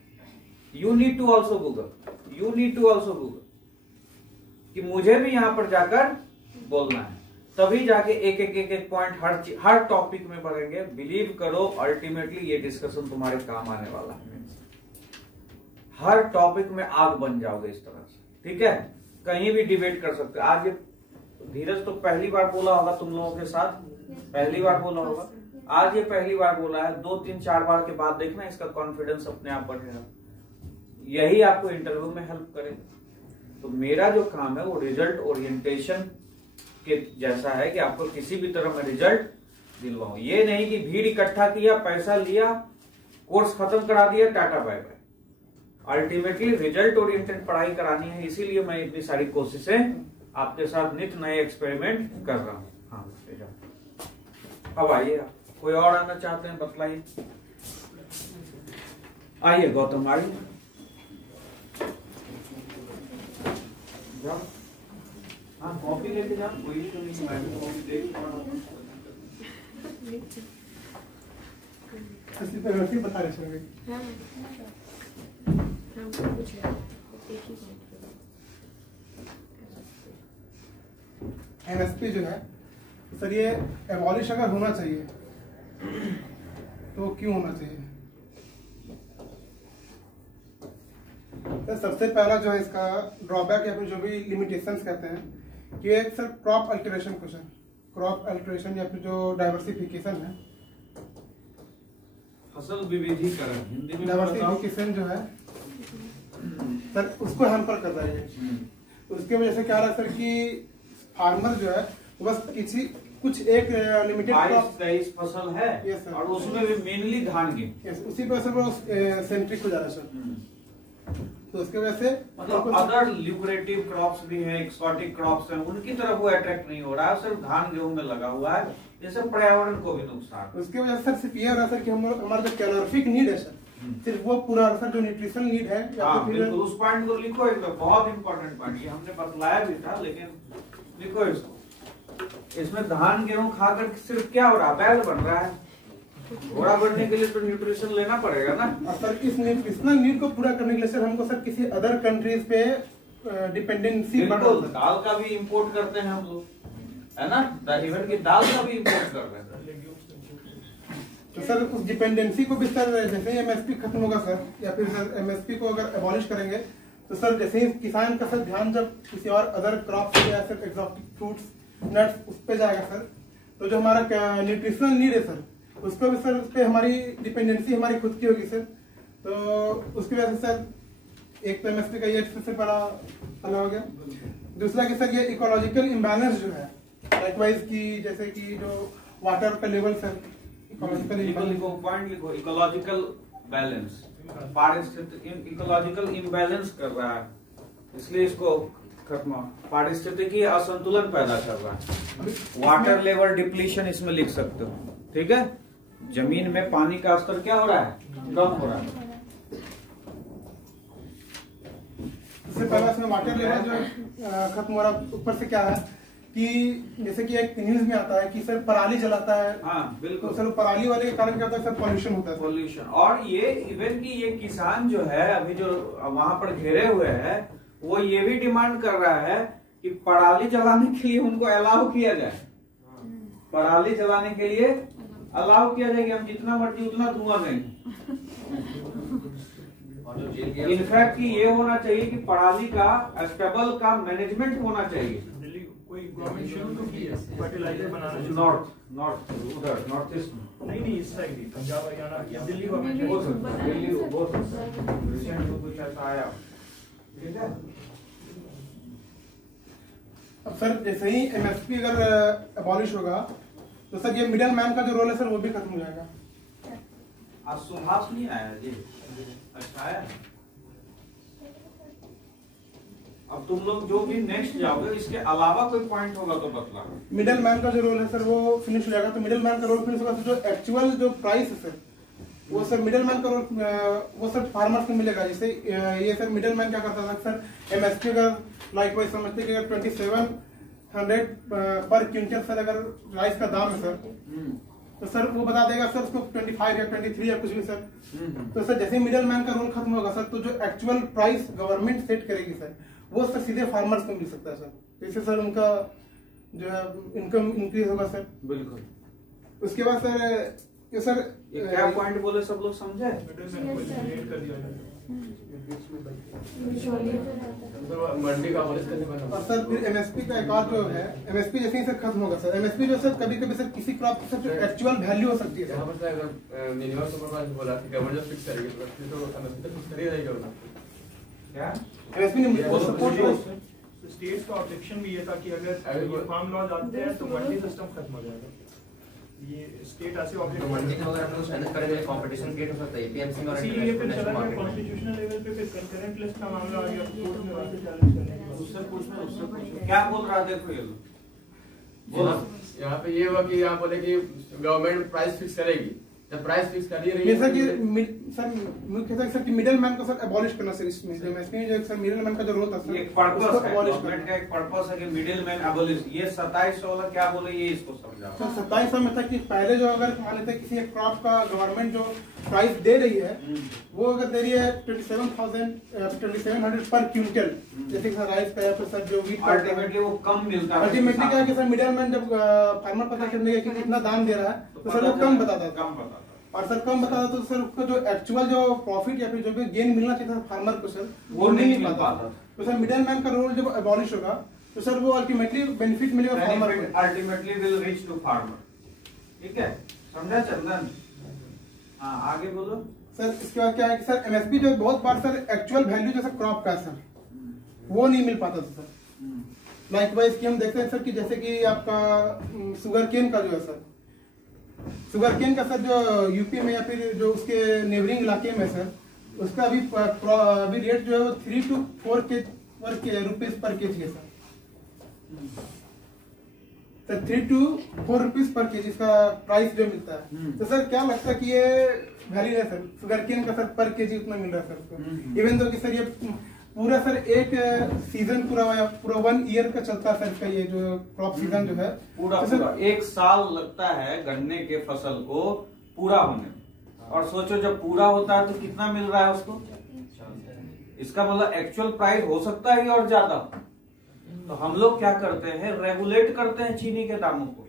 You need to also Google, you need to also Google कि मुझे भी यहां पर जाकर बोलना है, तभी जाके एक एक पॉइंट हर टॉपिक में पढ़ेंगे। बिलीव करो, अल्टीमेटली ये डिस्कशन तुम्हारे काम आने वाला है। हर टॉपिक में आग बन जाओगे इस तरह से, ठीक है। कहीं भी डिबेट कर सकते हो। आज ये धीरज तो पहली बार बोला होगा तुम लोगों के साथ, पहली बार बोला होगा। आज ये पहली बार बोला है, 2 3 4 बार के बाद देखना इसका कॉन्फिडेंस अपने आप बढ़ेगा। यही आपको इंटरव्यू में हेल्प करेगा। तो मेरा जो काम है वो रिजल्ट ओरिएंटेशन के जैसा है कि आपको किसी भी तरह में रिजल्ट दिलवाऊं। ये नहीं कि भीड़ इकट्ठा किया, पैसा लिया, कोर्स खत्म करा दिया, tata bye bye. Ultimately result oriented पढ़ाई करानी है, इसीलिए मैं इतनी सारी कोशिशें आपके साथ नित्य नए एक्सपेरिमेंट कर रहा हूँ। हाँ, अब आइए, कोई और आना चाहते हैं बतलाइए। आइए गौतम, आइए जाओ। हाँ, कॉपी लेके जाओ, कोई तो नहीं, मैं भी कॉपी दे बता रहे एमएसपी जो है सर, ये एबॉलिश अगर होना चाहिए तो क्यों होना चाहिए? तो सबसे पहला जो है इसका ड्रॉबैक या फिर जो भी लिमिटेशंस कहते हैं कि एक sir crop alteration question, crop alteration या फिर जो डाइवर्सिफिकेशन है, फसल विविधीकरण हिंदी में बताओ। डाइवर्सिफिकेशन जो है सर उसको हैम्पर कर रहा है। उसके वजह से क्या रहा है सर कि फार्मर जो है वो बस कुछ एक लिमिटेड 22-23 फसल है। Yes, sir. और उसमें भी मेनली धान की उसी पर सर वो सेंट्रिक हो जा रहा है सर। तो उसके वजह से मतलब अदर ल्यूक्रेटिव क्रॉप्स भी हैं, एक्सोटिक क्रॉप्स हैं, उनकी तरफ वो अट्रैक्ट नहीं हो रहा है, सिर्फ धान गेहूं में लगा हुआ है, जैसे पर्यावरण को भी नुकसान। उसके वजह से सर सिर्फ ये हो रहा है सर कि हमारा जो कैलोरीफिक नीड है सर सिर्फ वो पूरा सर जो न्यूट्रिशन नीड है या हाँ तो फिर बिल्कुल, उस पॉइंट को लिखो एकदम, बहुत इंपॉर्टेंट पॉइंट, ये हमने बतलाया भी था लेकिन लिखो इसको। इसमें धान गेहूं खाकर सिर्फ क्या हो रहा है, बैल बन रहा है। घोड़ा बनने के लिए तो न्यूट्रिशन लेना पड़ेगा ना। और सर इस न्यूट्रिशनल नीड को पूरा करने के लिए सर हमको सर किसी अदर कंट्रीज पे डिपेंडेंसी बिल्कुल, दाल का भी इंपोर्ट करते हैं हम लोग, है ना, इवन की दाल का भी इंपोर्ट कर रहे हैं। तो सर उस डिपेंडेंसी को भी सर जैसे ही एमएसपी खत्म होगा सर या फिर सर एमएसपी को अगर एबॉलिश करेंगे तो सर जैसे ही किसान का सर ध्यान जब किसी और अदर क्रॉप या सर एक्सोटिक फ्रूट्स नट्स उस पे जाएगा सर, तो जो हमारा न्यूट्रिशनल नीड है सर उसको भी सर उस पर हमारी डिपेंडेंसी हमारी खुद की होगी सर। तो उसकी वजह से सर एक तो एमएसपी का ये सबसे बड़ा फला हो गया। दूसरा कि सर ये इकोलॉजिकल इम्बैलेंस जो है लाइकवाइज की जैसे कि जो वाटर का लेवल सर पॉइंट लिखो, इकोलॉजिकल बैलेंस, पारिस्थितिक इकोलॉजिकल इम्बैलेंस कर रहा है, इसलिए इसको खत्म, पारिस्थितिकी असंतुलन पैदा कर रहा है। वाटर लेवल डिप्लीशन इसमें लिख सकते हो, ठीक है, जमीन में पानी का स्तर क्या हो रहा है, कम हो रहा है। इससे पहले इसमें वाटर लेवल जो खत्म हो रहा है, ऊपर से क्या है कि जैसे कि एक न्यूज में आता है कि सर पराली जलाता है। हाँ बिल्कुल, तो सर पराली वाले के कारण क्या होता है सर पॉल्यूशन होता है। पॉल्यूशन, और ये इवन की ये किसान जो है अभी जो वहां पर घेरे हुए है वो ये भी डिमांड कर रहा है कि पराली जलाने के लिए उनको अलाउ किया जाए, पराली जलाने के लिए अलाउ किया जाए कि हम जितना मर्जी उतना धुआं देंगे। इनफैक्ट ये होना चाहिए कि पराली का स्टेबल का मैनेजमेंट होना चाहिए। कोई गवर्नमेंट शुरू तो की है फर्टिलाइजर बनाना, नॉर्थ उधर नॉर्थ ईस्ट में, नहीं इस साइड ही पंजाब हरियाणा या दिल्ली गवर्नमेंट दिल्ली बहुत रिसेंट में कुछ ऐसा आया, ठीक है। अब सर जैसे ही एमएसपी अगर अबॉलिश होगा तो सर ये मिडिल मैन का जो रोल है सर वो भी खत्म हो जाएगा। आज सुभाष नहीं आया जी, अच्छा आया। अब तुम लोग जो भी नेक्स्ट जाओगे इसके अलावा कोई पॉइंट होगा तो बतला। मिडिल मैन का जो रोल है सर वो फिनिश हो जाएगा। तो मिडिल मैन का रोल फिनिश होगा तो जो एक्चुअल जो प्राइस है सर वो सर मिडिल मैन का रोल वो सर फार्मर्स को मिलेगा। जैसे ये सर मिडिल मैन क्या करता था सर एमएसपी का लाइक वाइज समझते कि अगर 2700 पर क्विंटल सर अगर राइस का दाम है सर तो सर वो बता देगा सर उसको 25 या 23 या कुछ भी सर। तो सर जैसे मिडिल मैन का रोल खत्म होगा सर तो जो एक्चुअल प्राइस गवर्नमेंट सेट करेगी सर वो सर सीधे फार्मर्स को मिल सकता है सर। इससे सर उनका जो है इनकम इंक्रीज होगा सर। बिल्कुल। उसके बाद सर ये सर ये क्या पॉइंट बोले सब लोग समझे? मंडी का और सर फिर एमएसपी का एक और जो है एमएसपी जैसे ही सर खत्म होगा सर एमएसपी जो सर कभी कभी सर किसी क्रॉप की सर एक्चुअल वैल्यू हो सकती है सर। मिनिमम सुपरवाइज बोला कि गवर्नमेंट जब फिक्स करेगी तो एमएसपी तो फिक्स कर ही रहेगा। क्या एमएसपी ने सपोर्ट स्टेट्स का ऑब्जेक्शन भी ये था कि अगर फार्म लॉज आते हैं तो मंडी सिस्टम खत्म हो जाएगा। ये स्टेट ऐसे ऑब्जेक्ट मंडी में अगर हम लोग चैलेंज करेंगे कंपटीशन क्रिएट हो सकता है एपीएमसी में और इसीलिए फिर चला गया कॉन्स्टिट्यूशनल लेवल पे फिर कंकरेंट लिस्ट का मामला आ गया कोर्ट में वहां से चैलेंज करने के बाद उससे पूछना क्या बोल रहा है देखो ये लोग बोलो। यहाँ पे ये हुआ कि यहाँ बोले कि गवर्नमेंट प्राइस फिक्स करेगी, जब प्राइस फिक्स कर ही रही सर कि सर मुख्य था सर कि मिडिल मैन को सर एबॉलिश करना सर इसमें जो एमएसपी जो सर मिडिल मैन का जो रोल था सर एक पर्पस है, एबॉलिश गवर्नमेंट का एक पर्पस है कि मिडिल मैन एबॉलिश। ये 2700 वाला क्या बोले ये इसको समझाओ। सर 2700 में था कि पहले जो अगर मान लेते किसी एक क्रॉप का गवर्नमेंट जो प्राइस दे रही है वो अगर दे रही है 2700 पर क्विंटल जैसे सर राइस का या फिर सर जो व्हीट अल्टीमेटली वो कम मिलता है। अल्टीमेटली क्या है कि सर मिडिल मैन जब फार्मर पता करने का कि कितना दाम दे रहा है तो सर वो कम बताता था और सर कम बताता तो सर उसको जो एक्चुअल जो प्रॉफिट या फिर जो भी गेन मिलना चाहिए था फार्मर को सर वो नहीं मिल पाता। तो सर मिडिल मैन का रोल जब एबॉलिश होगा तो सर वो अल्टीमेटली बेनिफिट मिलेगा फार्मर को, ultimately will reach to farmer. ठीक है, समझा चंदन? हाँ आगे बोलो सर। इसके बाद क्या है कि सर एमएसपी जो बहुत बार सर एक्चुअल वैल्यू जैसे क्रॉप का सर वो नहीं मिल पाता था सर। लाइकवाइज की हम देखते हैं सर कि जैसे कि आपका शुगर केन का जो है सर, शुगर केन का सर जो यूपी में या फिर जो उसके नेबरिंग इलाके में सर, उसका अभी रेट जो है वो 3 to 4 रुपीज पर केजी है sir 3 to 4 rupees per KG इसका प्राइस जो मिलता है। तो सर क्या लगता है कि ये वैलिड है सर, शुगर केन का सर पर केजी उतना मिल रहा है सर उसको, इवन दो कि सर ये पूरा सर एक सीजन पूरा 1 ईयर का चलता है सर इसका ये जो क्रॉप सीजन जो है पूरा तो पूरा 1 साल लगता है गन्ने के फसल को पूरा होने में। और सोचो जब पूरा होता है तो कितना मिल रहा है उसको, इसका मतलब एक्चुअल प्राइस हो सकता है और ज्यादा। तो हम लोग क्या करते हैं, रेगुलेट करते हैं चीनी के दामों को।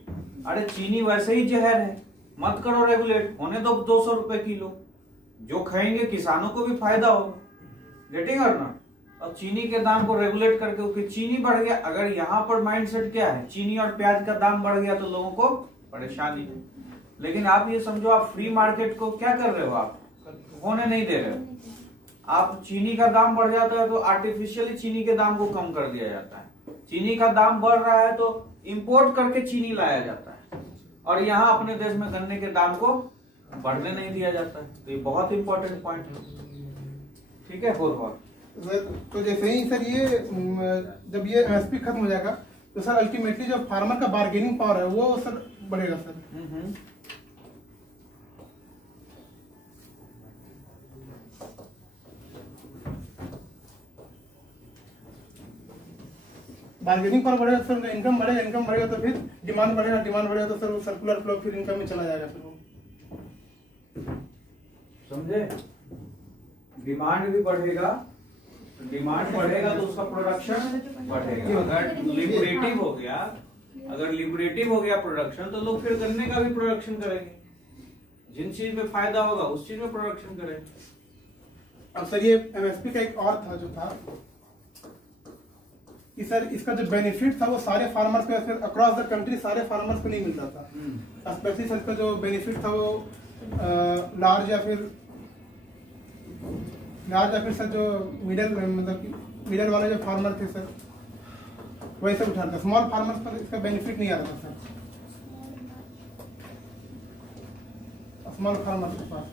अरे चीनी वैसे ही जहर है, मत करो रेगुलेट, होने दो 200 रुपए किलो, जो खाएंगे किसानों को भी फायदा होगा। Getting or not? और चीनी के दाम को रेगुलेट करके, क्योंकि चीनी बढ़ गया, अगर यहाँ पर माइंडसेट क्या है, चीनी और प्याज का दाम बढ़ गया तो लोगों को परेशानी है। लेकिन आप ये समझो, आप फ्री मार्केट को क्या कर रहे हो, आप होने नहीं दे रहे हो। आप चीनी का दाम बढ़ जाता है तो आर्टिफिशियली चीनी के दाम को कम कर दिया जाता है। चीनी का दाम बढ़ रहा है तो इंपोर्ट करके चीनी लाया जाता है, और यहाँ अपने देश में गन्ने के दाम को बढ़ने नहीं दिया जाता है। तो ये बहुत इंपॉर्टेंट पॉइंट है। ठीक है, और तो जैसे ही सर ये जब ये एमएसपी खत्म हो जाएगा तो सर अल्टीमेटली जो फार्मर का बार्गेनिंग पावर है वो सर बढ़ेगा सर। बार्गेनिंग पावर बढ़ेगा सर, उनका इनकम बढ़ेगा तो फिर डिमांड बढ़ेगा तो सर वो सर्कुलर फ्लो फिर इनकम में चला जाएगा फिर वो। समझे? डिमांड भी बढ़ेगा, डिमांड बढ़ेगा तो उसका प्रोडक्शन बढ़ेगा। अगर लिबरेटिव हो गया प्रोडक्शन तो लोग फिर गन्ने का भी प्रोडक्शन करेंगे। जिन चीज में फायदा होगा उस चीज में प्रोडक्शन करेंगे। अब सर ये एमएसपी का एक और था जो था कि सर इसका जो बेनिफिट था वो सारे फार्मर्स को अक्रॉस द कंट्री सारे फार्मर्स को नहीं मिलता था। स्पेशली सर इसका जो बेनिफिट था वो लार्ज या फिर सर जो मिडल वाले जो फार्मर थे सर वही सब उठाते थे। स्मॉल फार्मर्स पर इसका बेनिफिट नहीं आ रहा था सर स्मॉल फार्मर्स के पास।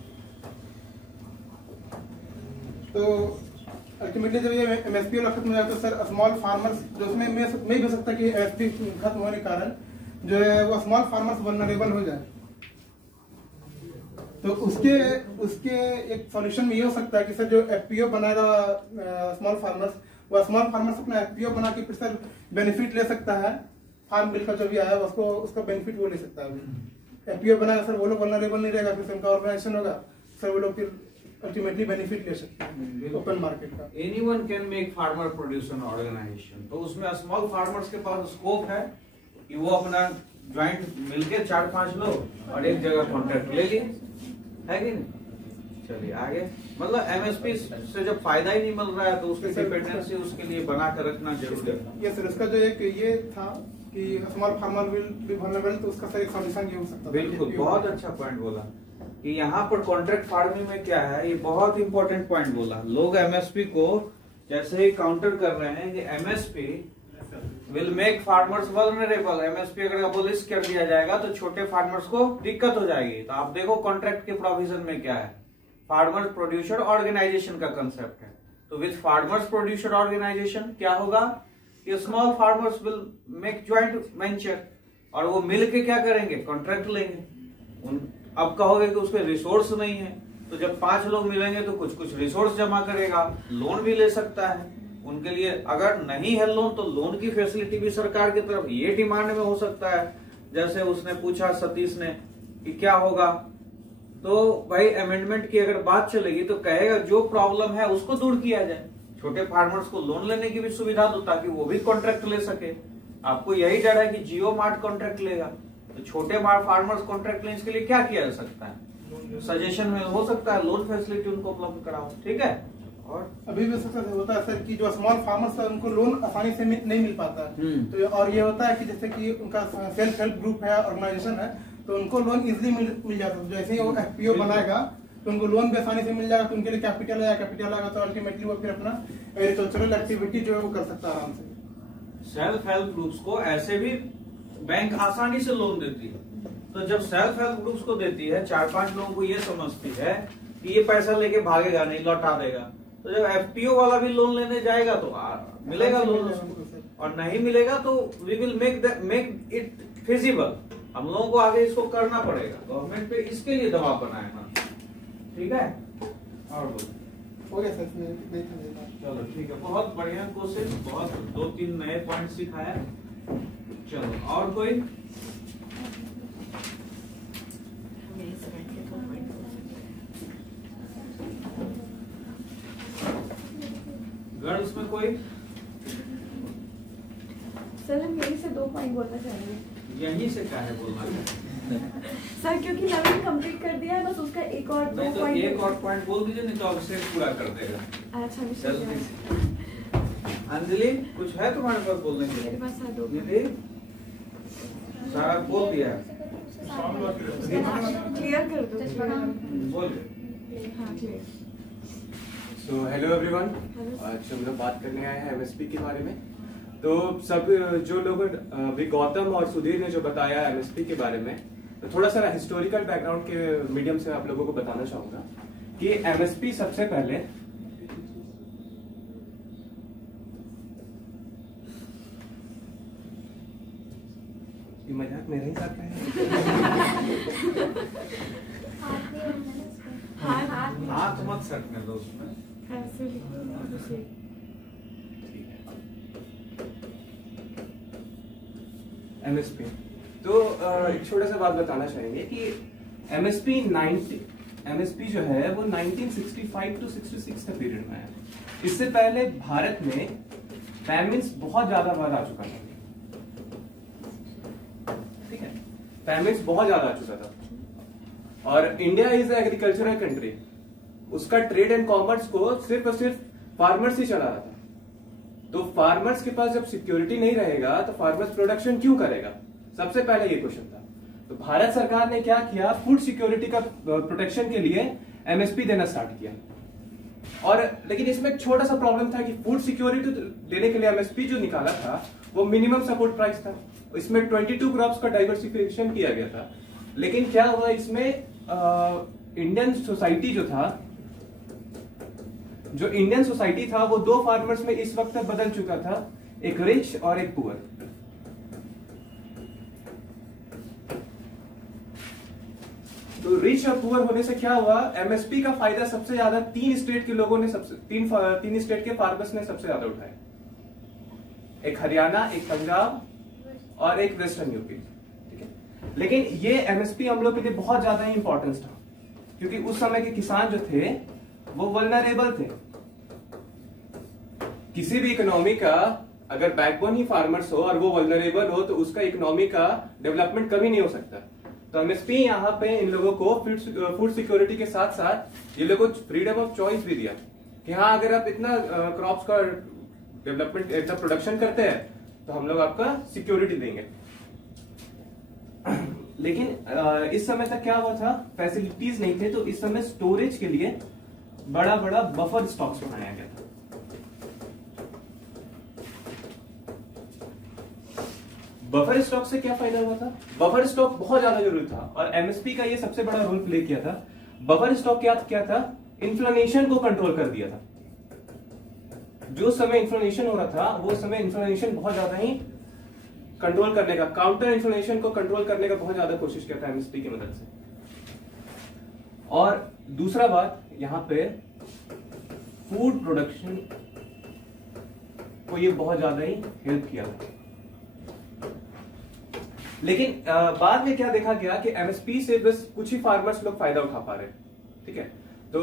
तो अल्टीमेटली जब ये एमएसपी वाला खत्म हो जाए तो सर स्मॉल फार्मर्स जो उसमें नहीं हो सकता कि एमएसपी खत्म होने के कारण जो है वो स्मॉल फार्मर्स वल्नरेबल हो जाए। तो उसके एक सॉल्यूशन में ये हो सकता है कि सर जो एफपीओ बनाएगा स्मॉल फार्मर्स, वो स्मॉल फार्मर्स अपना एफपीओ बना के फिर सर बेनिफिट ले सकता है। फार्म बिल का जो भी आया उसका बेनिफिट वो ले सकता है। एफपीओ बनाएगा सर, वो लोग वल्नरेबल नहीं रहेगा, फिर उनका ऑर्गेनाइजेशन होगा सर, वो लोग फिर अल्टीमेटली बेनिफिट ले सकते हैं ओपन मार्केट का। Anyone can make farmer producer organisation. तो उसमें स्मॉल फार्मर्स के पास स्कोप है कि वो अपना ज्वाइंट मिलके 4-5 लोग और एक जगह कॉन्ट्रैक्ट ले लिए, है कि नहीं? चलिए आगे। मतलब एमएसपी से जब फायदा ही नहीं मिल रहा है तो उसकी डिपेंडेंसी उसके लिए बना कर रखना जरूरी है। ये सर इसका जो एक ये था कि small farmer will be vulnerable, तो उसका सर एक सॉल्यूशन ये हो सकता है। बिल्कुल, बहुत अच्छा पॉइंट बोला कि यहाँ पर कॉन्ट्रैक्ट फार्मिंग में क्या है, ये बहुत इंपॉर्टेंट पॉइंट बोला। लोग एमएसपी को जैसे ही काउंटर कर रहे हैं कि MSP will make farmers vulnerable. MSP अगर अबोलिश कर दिया जाएगा तो छोटे फार्मर्स को दिक्कत हो जाएगी। तो आप देखो कॉन्ट्रैक्ट के प्रोविजन में क्या है, फार्मर्स प्रोड्यूसर ऑर्गेनाइजेशन का कंसेप्ट है। तो विद फार्मर्स प्रोड्यूसर ऑर्गेनाइजेशन क्या होगा कि small farmers will make joint venture, और वो मिल के क्या करेंगे, कॉन्ट्रैक्ट लेंगे। अब कहोगे कि उसके रिसोर्स नहीं है, तो जब 5 लोग मिलेंगे तो कुछ रिसोर्स जमा करेगा, लोन भी ले सकता है। उनके लिए अगर नहीं है लोन तो लोन की फैसिलिटी भी सरकार की तरफ ये डिमांड में हो सकता है। जैसे उसने पूछा सतीश ने कि क्या होगा, तो भाई अमेंडमेंट की अगर बात चलेगी तो कहेगा जो प्रॉब्लम है उसको दूर किया जाए, छोटे फार्मर्स को लोन लेने की भी सुविधा दो ताकि वो भी कॉन्ट्रैक्ट ले सके। आपको यही डर है कि जियो मार्ट कॉन्ट्रैक्ट लेगा, तो छोटे फार्मर्स कॉन्ट्रैक्ट लेने के लिए क्या किया जा सकता है, सजेशन में हो सकता है लोन फैसिलिटी उनको उपलब्ध कराओ। ठीक है, और अभी भी सबसे होता है सर कि जो स्मॉल फार्मर्स है उनको लोन आसानी से नहीं मिल पाता है। तो और ये होता है कि जैसे कि उनका सेल्फ हेल्प ग्रुप है, ऑर्गेनाइजेशन है, तो उनको लोन इजिली मिल जाता है। जैसे ही वो एफपीओ बनाएगा तो उनको लोन भी आसानी से मिल जाएगा, तो उनके लिए कैपिटल आएगा तो अल्टीमेटली वो फिर अपना एग्रीकल्चरल एक्टिविटी जो है वो कर सकता है आराम से। सेल्फ हेल्प ग्रुप्स को ऐसे भी बैंक आसानी से लोन देती है। तो जब सेल्फ हेल्प ग्रुप्स को देती है, 4-5 लोगों को ये समझती है कि ये पैसा लेके भागेगा नहीं, लौटा देगा, तो जब एफपीओ वाला भी लोन लेने जाएगा तो मिलेगा लोन उसको, और नहीं मिलेगा तो we will make it feasible. हम लोगों को आगे इसको करना पड़ेगा, गवर्नमेंट पे इसके लिए दबाव बनाएगा। ठीक है, और बोलो। हो गया सर, नहीं समझेगा। चलो ठीक है, बहुत बढ़िया क्वेश्चन, बहुत 2-3 नए पॉइंट सिखाया। चलो और कोई? गर्ल्स में कोई? सर हम यही से 2 पॉइंट बोलना चाहेंगे। यहीं से क्या है बोलना है? सर क्योंकि नवीन कंप्लीट कर दिया है, बस उसका एक और 2 नहीं तो पॉइंट। एक और पॉइंट बोल दीजिए, नहीं तो अभिषेक पूरा कर देगा। अच्छा जल्दी से। अंजलि कुछ है तुम्हारे पास बोलने के मेरे लिए? पास 2 दीदी सारा बोल दिया है, क्लियर कर दो। बोल। हाँ clear. So hello everyone, Hello. आज हम लोग बात करने आए हैं एमएसपी के बारे में। तो सब जो लोग अभी गौतम और सुधीर ने जो बताया एमएसपी के बारे में, तो थोड़ा सा हिस्टोरिकल बैकग्राउंड के मीडियम से आप लोगों को बताना चाहूंगा कि एमएसपी सबसे पहले ये मजाक मेरे ही साथ है। हाथ मत सटने दो उसमें। ऐसे लिखो। एमएसपी तो एक छोटा सा बात बताना चाहेंगे कि एमएसपी जो है वो 1965 to 66 का पीरियड में है। इससे पहले भारत में फैमिन्स बहुत ज्यादा बार आ चुका था। ठीक है, फैमिन्स बहुत ज्यादा आ चुका था और इंडिया इज एग्रीकल्चरल कंट्री। उसका ट्रेड एंड कॉमर्स को सिर्फ और सिर्फ फार्मर्स ही चला रहा था। तो फार्मर्स के पास जब सिक्योरिटी नहीं रहेगा तो फार्मर्स प्रोडक्शन क्यों करेगा? सबसे पहले ये क्वेश्चन था। तो भारत सरकार ने क्या किया, फूड सिक्योरिटी का प्रोटेक्शन के लिए एमएसपी देना स्टार्ट किया। और लेकिन इसमें एक छोटा सा प्रॉब्लम था कि फूड सिक्योरिटी देने के लिए एमएसपी जो निकाला था वो मिनिमम सपोर्ट प्राइस था। इसमें 22 क्रॉप्स का डाइवर्सिफिकेशन किया गया था। लेकिन क्या हुआ, इसमें इंडियन सोसाइटी था वो 2 फार्मर्स में इस वक्त तक बदल चुका था, एक रिच और एक पुअर। तो रिच और पुअर होने से क्या हुआ, एमएसपी का फायदा सबसे ज्यादा 3 स्टेट के लोगों ने तीन स्टेट के फार्मर्स ने सबसे ज्यादा उठाया। एक हरियाणा, एक पंजाब और एक वेस्टर्न यूपी। ठीक है, लेकिन ये एमएसपी हम लोग के लिए बहुत ज्यादा ही इंपॉर्टेंस था क्योंकि उस समय के किसान जो थे वो वल्नरेबल थे। किसी भी इकोनॉमी का अगर बैकबोन ही फार्मर्स हो और वो वल्नरेबल हो तो उसका इकोनॉमी का डेवलपमेंट कभी नहीं हो सकता। तो एमएसपी यहाँ पे इन लोगों को फूड सिक्योरिटी के साथ साथ ये लोगों को फ्रीडम ऑफ चॉइस भी दिया कि हाँ, अगर आप इतना क्रॉप्स का डेवलपमेंट, इतना प्रोडक्शन करते हैं तो हम लोग आपका सिक्योरिटी देंगे। लेकिन इस समय तक क्या हुआ था, फैसिलिटीज नहीं थे, तो इस समय स्टोरेज के लिए बड़ा बड़ा बफर स्टॉक्स बनाया गया था। बफर स्टॉक से क्या फायदा हुआ था, बफर स्टॉक बहुत ज्यादा जरूरी था और एमएसपी का ये सबसे बड़ा रोल प्ले किया था। बफर स्टॉक क्या था, इन्फ्लेशन को कंट्रोल कर दिया था। जो समय इन्फ्लेशन हो रहा था वो समय इन्फ्लेशन बहुत ज्यादा ही कंट्रोल करने का, काउंटर इन्फ्लेशन को कंट्रोल करने का बहुत ज्यादा कोशिश किया था एमएसपी की मदद से। और दूसरा बात, यहाँ पे फूड प्रोडक्शन को ये बहुत ज्यादा ही हेल्प किया था। लेकिन बाद में क्या देखा गया कि एमएसपी से बस कुछ ही फार्मर्स लोग फायदा उठा पा रहे। ठीक है, तो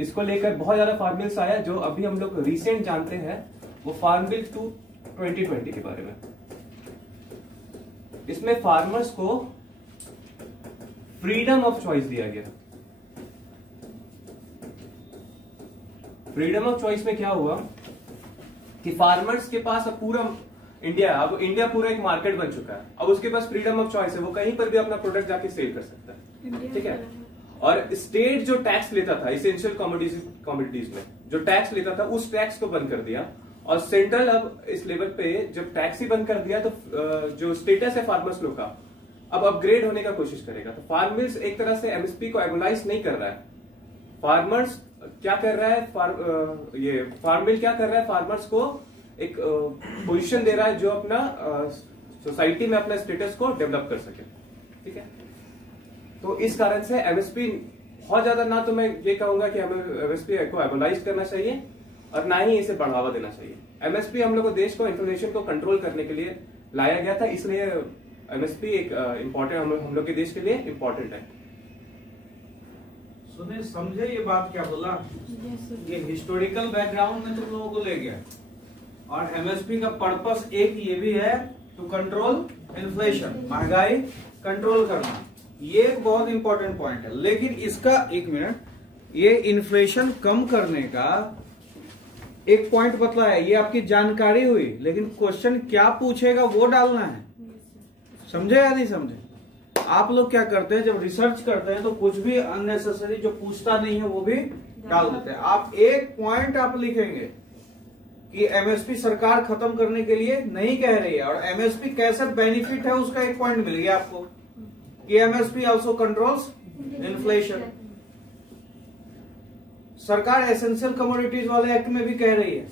इसको लेकर बहुत ज्यादा फार्म बिल्स आया। जो अभी हम लोग रिसेंट जानते हैं वो फार्म बिल 2020 के बारे में। इसमें फार्मर्स को फ्रीडम ऑफ चॉइस दिया गया। फ्रीडम ऑफ चॉइस में क्या हुआ कि फार्मर्स के पास अब पूरा इंडिया, अब इंडिया पूरा एक मार्केट बन चुका है, अब उसके पास फ्रीडम ऑफ चॉइस है, वो कहीं पर भी अपना प्रोडक्ट जाके सेल कर सकता है, ठीक है। और स्टेट जो टैक्स लेता था इसेंशियल कमोडिटीज में, जो टैक्स लेता था उस टैक्स को बंद कर दिया, और सेंट्रल अब इस लेवल पे जब टैक्स ही बंद कर दिया तो जो स्टेटस है फार्मर्स लोग का अब अपग्रेड होने का कोशिश करेगा। तो फार्म मिल्स एक तरह से एमएसपी को एगोनाइज नहीं कर रहा है। फार्मर्स क्या कर रहा है, ये फार्म मिल क्या कर रहा है, फार्मर्स को एक पोजीशन दे रहा है जो अपना सोसाइटी में अपना स्टेटस को डेवलप कर सके, ठीक है। तो इस कारण से एमएसपी बहुत ज्यादा, ना तो मैं ये कहूंगा कि हमें एमएसपी को एगोनाइज करना चाहिए और ना ही इसे बढ़ावा देना चाहिए। एमएसपी हम लोग को देश को इन्फ्लेशन को कंट्रोल करने के लिए लाया गया था, इसलिए एमएसपी एक इम्पोर्टेंट हम लोग के देश के लिए इम्पोर्टेंट है। सुने समझे ये बात क्या बोला? ये हिस्टोरिकल बैकग्राउंड में तुम लोगों को ले गया, और एमएसपी का पर्पस एक ये भी है टू कंट्रोल इन्फ्लेशन, महंगाई कंट्रोल करना। ये एक बहुत इंपॉर्टेंट पॉइंट है। लेकिन इसका एक मिनट, ये इन्फ्लेशन कम करने का एक पॉइंट बतला है, ये आपकी जानकारी हुई, लेकिन क्वेश्चन क्या पूछेगा वो डालना है। समझे या नहीं समझे? आप लोग क्या करते हैं जब रिसर्च करते हैं तो कुछ भी अननेसेसरी जो पूछता नहीं है वो भी डाल देते हैं। आप एक पॉइंट आप लिखेंगे कि एमएसपी सरकार खत्म करने के लिए नहीं कह रही है, और एमएसपी कैसे बेनिफिट है उसका एक पॉइंट मिल गया आपको कि एमएसपी ऑल्सो कंट्रोल्स इन्फ्लेशन। सरकार एसेंशियल कमोडिटीज वाले एक्ट में भी कह रही है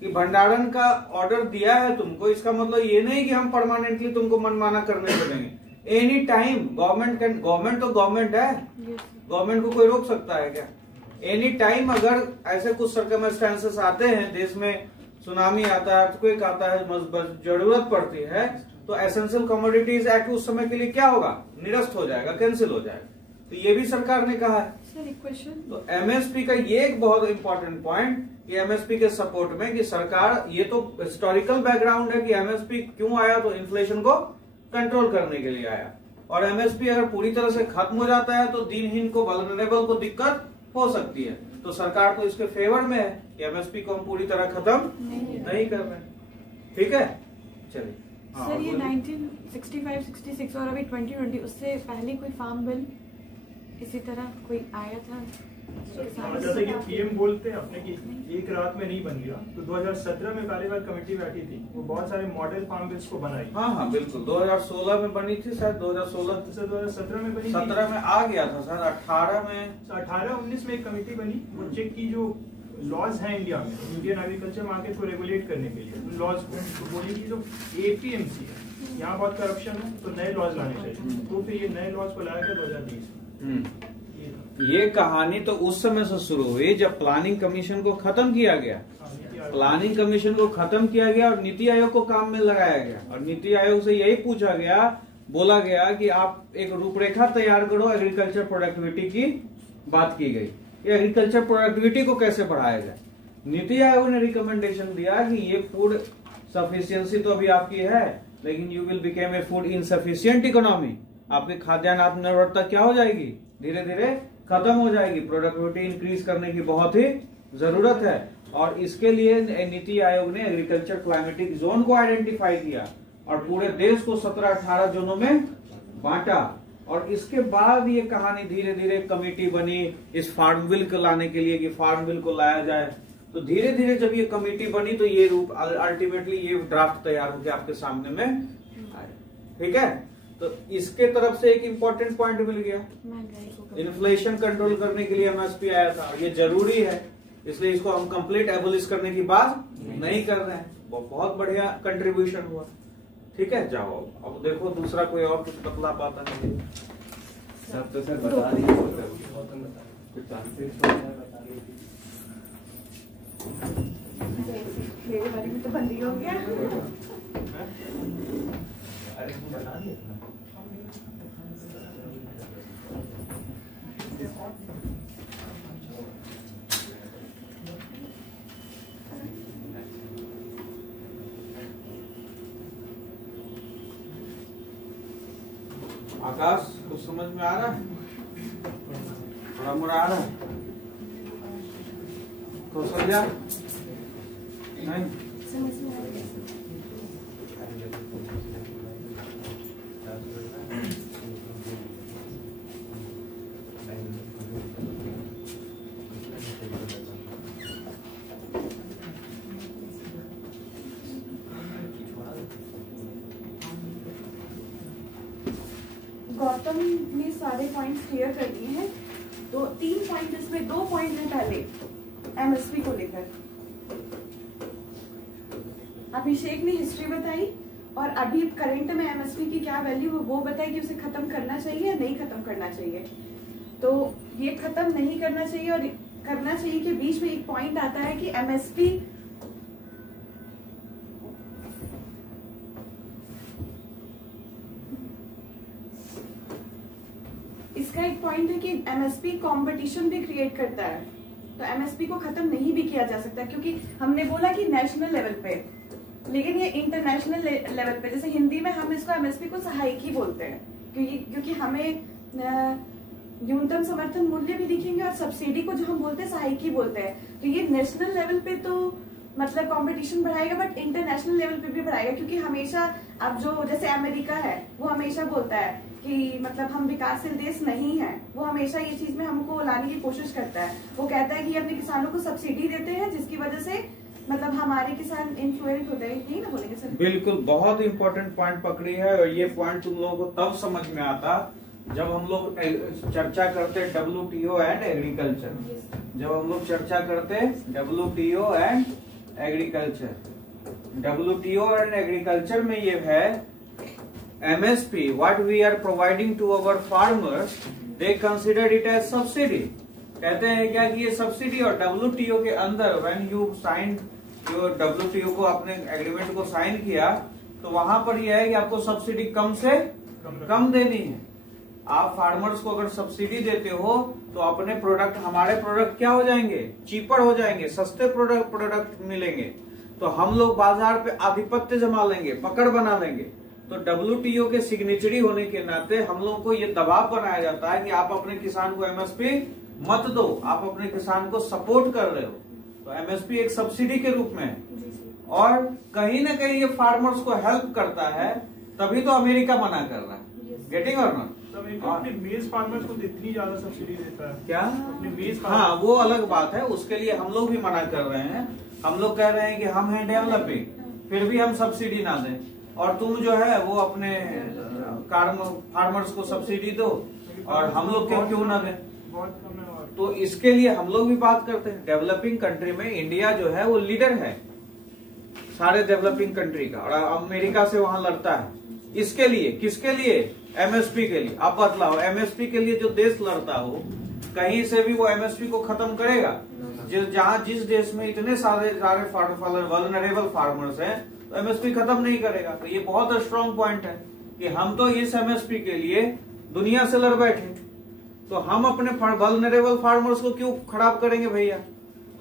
कि भंडारण का ऑर्डर दिया है तुमको, इसका मतलब ये नहीं कि हम परमानेंटली तुमको मनमाना करने देंगे। एनी टाइम गवर्नमेंट तो गवर्नमेंट है, गवर्नमेंट को कोई रोक सकता है क्या? एनी टाइम अगर ऐसे कुछ सर्कमस्टेंसेस आते हैं, देश में सुनामी आता है, अर्थक्वेक आता है, जरूरत पड़ती है, तो एसेंशियल कमोडिटीज एक्ट उस समय के लिए क्या होगा, निरस्त हो जाएगा, कैंसिल हो जाएगा। तो ये भी सरकार ने कहा है। तो एमएसपी का ये एक बहुत इंपॉर्टेंट पॉइंट कि एमएसपी के सपोर्ट में कि सरकार, ये तो हिस्टोरिकल बैकग्राउंड है कि एमएसपी क्यों आया, तो इन्फ्लेशन को कंट्रोल करने के लिए आया। और एमएसपी अगर पूरी तरह से खत्म हो जाता है तो दिनहीन को, वल्नरेबल को दिक्कत हो सकती है। तो सरकार तो इसके फेवर में है कि एमएसपी को हम पूरी तरह खत्म नहीं कर रहे। ठीक है, चलिए। सर ये 1965, 66 और अभी 2020, उससे पहले कोई फार्म बिल इसी तरह कोई आया था? जैसे कि पीएम बोलते हैं अपने की एक रात में नहीं बन गया, तो 2017 में कार्यवाही कमेटी बैठी थी, वो बहुत सारे मॉडल फार्म बिल्स को बनाई। हाँ बिल्कुल, 2016 में बनी थी शायद, 2017 में बनी, 17 में आ गया था सर, 18 में, 18-19 में एक कमेटी बनी, वो चेक की जो लॉज हैं इंडिया में, इंडियन एग्रीकल्चर मार्केट को रेगुलेट करने के लिए उन लॉज को, तो बोली की जो एपीएमसी है यहाँ बहुत करप्शन है, तो नए लॉज लाने चाहिए। तो फिर ये नए लॉज को लाया गया 2020 में। ये कहानी तो उस समय से शुरू हुई जब प्लानिंग कमीशन को खत्म किया गया। प्लानिंग कमीशन को खत्म किया गया और नीति आयोग को काम में लगाया गया, और नीति आयोग से यही पूछा गया, बोला गया कि आप एक रूपरेखा तैयार करो, एग्रीकल्चर प्रोडक्टिविटी की बात की गई, ये एग्रीकल्चर प्रोडक्टिविटी को कैसे बढ़ाया जाए। नीति आयोग ने रिकमेंडेशन दिया कि ये फूड सफिशियंसी तो अभी आपकी है, लेकिन you will became a food insufficient economy, आपकी खाद्यान्न आत्मनिर्भरता क्या हो जाएगी, धीरे धीरे खत्म हो जाएगी। प्रोडक्टिविटी इंक्रीज करने की बहुत ही जरूरत है, और इसके लिए नीति आयोग ने एग्रीकल्चर क्लाइमेटिक जोन को आइडेंटिफाई किया और पूरे देश को 17-18 जोनों में बांटा। और इसके बाद ये कहानी धीरे धीरे कमेटी बनी इस फार्म बिल को लाने के लिए कि फार्म बिल को लाया जाए। तो धीरे धीरे जब ये कमेटी बनी तो ये रूप अल्टीमेटली ये ड्राफ्ट तैयार होकर आपके सामने में आए। ठीक है, तो इसके तरफ से एक इम्पोर्टेंट पॉइंट मिल गया, इन्फ्लेशन कंट्रोल करने के लिए एमएसपी आया था, ये जरूरी है, इसलिए इसको हम कंप्लीट एबोलिश करने की बात नहीं कर रहे हैं। बहुत बढ़िया कंट्रीब्यूशन हुआ। ठीक है, जाओ अब देखो दूसरा कोई और कुछ बतला पाता नहीं। सब तो सर बता दिए, मेरे बारे में तो बंदी हो गया। अरे बता दिए। आकाश कुछ समझ में आ रहा है? थोड़ा मोड़ा आ रहा है तो समझा नहीं? गौतम ने सारे पॉइंट्स क्लियर कर दिए हैं, तो 3 पॉइंट इसमें 2 पॉइंट है पहले एमएसपी को लेकर। अभिषेक ने हिस्ट्री बताई और अभी करंट में एमएसपी की क्या वैल्यू है वो बताई कि उसे खत्म करना चाहिए या नहीं खत्म करना चाहिए। तो ये खत्म नहीं करना चाहिए और करना चाहिए के बीच में एक पॉइंट आता है कि एमएसपी इसका एक पॉइंट है कि एमएसपी कंपटीशन भी क्रिएट करता है, तो एमएसपी को खत्म नहीं भी किया जा सकता, क्योंकि हमने बोला कि नेशनल लेवल पे, लेकिन ये इंटरनेशनल लेवल पे, जैसे हिंदी में हम इसको एमएसपी को सहायकी बोलते हैं, क्योंकि हमें न्यूनतम समर्थन मूल्य भी लिखेंगे और सब्सिडी को जो हम बोलते हैं सहायकी बोलते हैं। तो ये नेशनल लेवल पे तो मतलब कंपटीशन बढ़ाएगा, बट इंटरनेशनल लेवल पे भी बढ़ाएगा, क्योंकि हमेशा अब जो जैसे अमेरिका है वो हमेशा बोलता है कि मतलब हम विकासशील देश नहीं है, वो हमेशा ये चीज में हमको लाने की कोशिश करता है। वो कहता है कि अपने किसानों को सब्सिडी देते हैं जिसकी वजह से मतलब हमारे किसान इन्फ्लुएंस होते हैं, नहीं ना बोलेंगे सर? बिल्कुल, बहुत इंपॉर्टेंट पॉइंट पकड़ी है, और ये पॉइंट तुम लोगों को तब समझ में आता जब हम लोग चर्चा करते WTO एंड एग्रीकल्चर। जब हम लोग चर्चा करते WTO and agriculture, WTO and agriculture में ये है MSP, what we are providing to our farmers, they consider it as subsidy। कहते हैं क्या कि ये सब्सिडी, और WTO के अंदर when you signed जो WTO को अपने एग्रीमेंट को साइन किया तो वहां पर यह है कि आपको सब्सिडी कम से कम देनी है। आप फार्मर्स को अगर सब्सिडी देते हो तो अपने प्रोडक्ट, हमारे प्रोडक्ट क्या हो जाएंगे, चीपर हो जाएंगे, सस्ते प्रोडक्ट मिलेंगे, तो हम लोग बाजार पे आधिपत्य जमा लेंगे, पकड़ बना लेंगे। तो WTO के सिग्नेचरी होने के नाते हम लोगों को ये दबाव बनाया जाता है कि आप अपने किसान को MSP मत दो, आप अपने किसान को सपोर्ट कर रहे हो। तो MSP एक सब्सिडी के रूप में है, और कहीं ना कहीं ये फार्मर्स को हेल्प करता है, तभी तो अमेरिका मना कर रहा है। Getting or not? अपने मेज फार्मर्स को इतनी ज्यादा सब्सिडी देता है क्या? अपने मेज हाँ, वो अलग बात है, उसके लिए हम लोग भी मना कर रहे हैं। हम लोग कह रहे हैं कि हम हैं डेवलपिंग, फिर भी हम सब्सिडी ना दें, और तुम जो है वो अपने फार्मर्स को सब्सिडी दो और हम लोग क्यों ना दें। बहुत कम है। और तो इसके लिए हम लोग भी बात करते हैं। डेवलपिंग कंट्री में इंडिया जो है वो लीडर है सारे डेवलपिंग कंट्री का, और अमेरिका से वहां लड़ता है। इसके लिए, किसके लिए? MSP के लिए। आप बतलाओ, MSP के लिए जो देश लड़ता हो, कहीं से भी वो MSP को खत्म करेगा? जहाँ जिस देश में इतने सारे वल्नरेबल फार्मर्स हैं, तो MSP खत्म नहीं करेगा। तो ये बहुत स्ट्रॉन्ग पॉइंट है कि हम तो इस MSP के लिए दुनिया से लड़ बैठे, तो हम अपने वल्नरेबल फार्मर्स को क्यों खराब करेंगे भैया?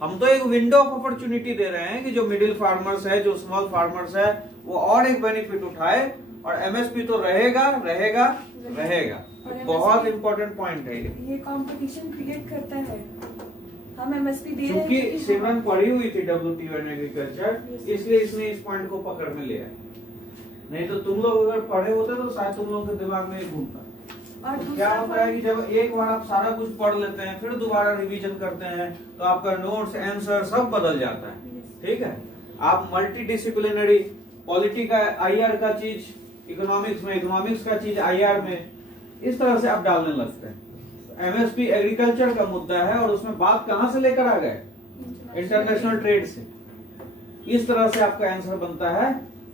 हम तो एक विंडो ऑफ अपॉर्चुनिटी दे रहे हैं कि जो मिडिल फार्मर्स है, जो स्मॉल फार्मर्स है, वो और एक बेनिफिट उठाए, और MSP तो रहेगा रहेगा रहेगा। बहुत इंपॉर्टेंट पॉइंट है ये कंपटीशन क्रिएट करता है। हम MSP दे रहे हैं क्योंकि सिमरन पढ़ी हुई थी WTO एंड एग्रीकल्चर, इसलिए इसने इस पॉइंट को पकड़ में लिया। नहीं तो तुम लोग अगर पढ़े होते तो शायद तुम लोगों के दिमाग में घूमता। और क्या होता है कि जब एक बार आप सारा कुछ पढ़ लेते हैं, फिर दोबारा रिवीजन करते हैं, तो आपका नोट्स, आंसर सब बदल जाता है। ठीक है, आप मल्टी डिसिप्लिनरी, पॉलिटी का IR का चीज इकोनॉमिक्स में, इकोनॉमिक्स का चीज IR में, इस तरह से आप डालने लगते हैं। MSP एग्रीकल्चर का मुद्दा है, और उसमें बात कहां से लेकर आ गए? इंटरनेशनल ट्रेड से। इस तरह से आपका आंसर बनता है।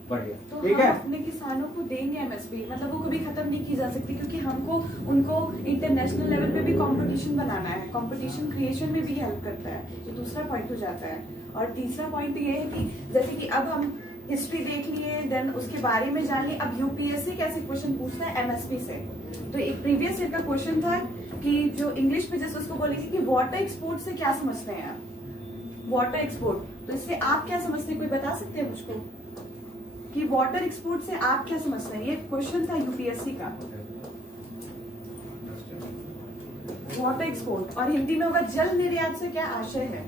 बढ़िया, तो ठीक हम है। अपने किसानों को देंगे MSP, मतलब वो कभी खत्म नहीं की जा सकती, क्योंकि हमको उनको इंटरनेशनल लेवल पे भी कंपटीशन बनाना है, कंपटीशन क्रिएशन में भी हेल्प करता है। ये दूसरा पॉइंट हो जाता है। और तीसरा पॉइंट ये है कि जैसे कि अब हम हिस्ट्री देख लिए, देन उसके बारे में जान लिए, अब UPSC कैसे क्वेश्चन पूछता है MSP से। तो एक प्रीवियस ईयर का क्वेश्चन था कि जो इंग्लिश में जैसे उसको बोलेंगे कि वाटर एक्सपोर्ट से क्या समझते हैं आप, वाटर एक्सपोर्ट, तो इससे आप क्या समझते हैं, कोई बता सकते हैं मुझको कि वाटर एक्सपोर्ट से आप क्या समझते हैं? ये क्वेश्चन था UPSC का, वाटर एक्सपोर्ट, और हिंदी में होगा जल निर्यात से क्या आशय है।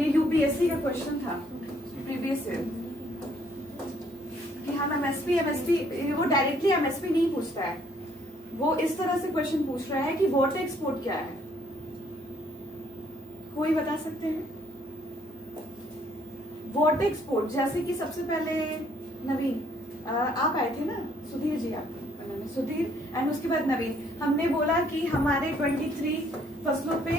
ये यूपीएससी का क्वेश्चन था प्रीवियस ईयर कि हम एमएसपी वो डायरेक्टली एमएसपी नहीं पूछता है, वो इस तरह से क्वेश्चन पूछ रहा है कि वाटर एक्सपोर्ट क्या है। कोई बता सकते हैं? वाटर एक्सपोर्ट, जैसे कि सबसे पहले नवीन आप आए थे ना, सुधीर जी आप, सुधीर एंड उसके बाद नवीन, हमने बोला कि हमारे 23 फसलों पे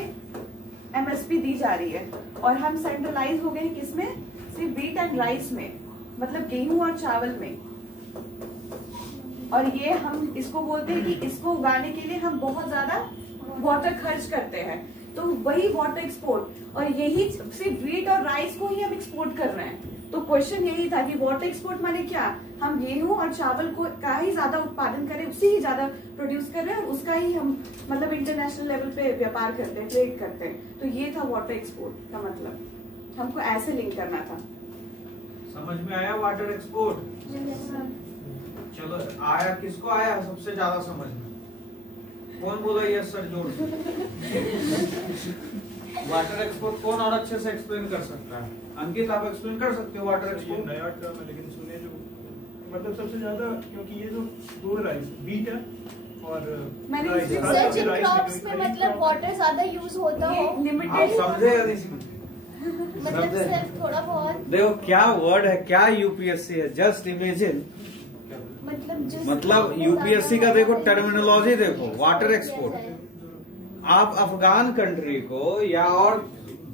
एमएसपी दी जा रही है और हम सेंट्रलाइज हो गए किसमें? सिर्फ व्हीट एंड राइस में, मतलब गेहूं और चावल में। और ये हम इसको बोलते हैं कि इसको उगाने के लिए हम बहुत ज्यादा वाटर खर्च करते हैं, तो वही वाटर एक्सपोर्ट, और यही सिर्फ व्हीट और राइस को ही हम एक्सपोर्ट कर रहे हैं। तो क्वेश्चन यही था कि वाटर एक्सपोर्ट माने क्या? हम गेहूं और चावल को का ही ज्यादा उत्पादन करें, उससे ही ज्यादा प्रोड्यूस कर रहे हैं और उसका ही हम मतलब इंटरनेशनल लेवल पे व्यापार करते हैं, ट्रेड करते हैं। तो ये था वाटर एक्सपोर्ट का मतलब, हमको ऐसे लिंक करना था। समझ में आया वाटर एक्सपोर्ट? चलो आया, किसको आया सबसे ज्यादा समझ में? कौन बोला यस सर जोर से? वाटर एक्सपोर्ट कौन और अच्छे से एक्सप्लेन कर सकता है? अंकित आप एक्सप्लेन कर सकते हो वाटर एक्सपोर्ट? नया टर्म है लेकिन सुने जो मतलब सबसे ज्यादा, क्योंकि ये जो दो राइस बीट है और मैंने राइस, सर जिन राइस क्रॉप्स में मतलब वाटर ज्यादा यूज होता हो, आप लिमिटेड समझे या नहीं समझे? मतलब सिर्फ थोड़ा बहुत, देखो क्या वर्ड है, क्या यूपीएससी है, जस्ट इमेजिन। मतलब यूपीएससी का देखो टर्मिनोलॉजी देखो, वाटर एक्सपोर्ट। आप अफगान कंट्री को या और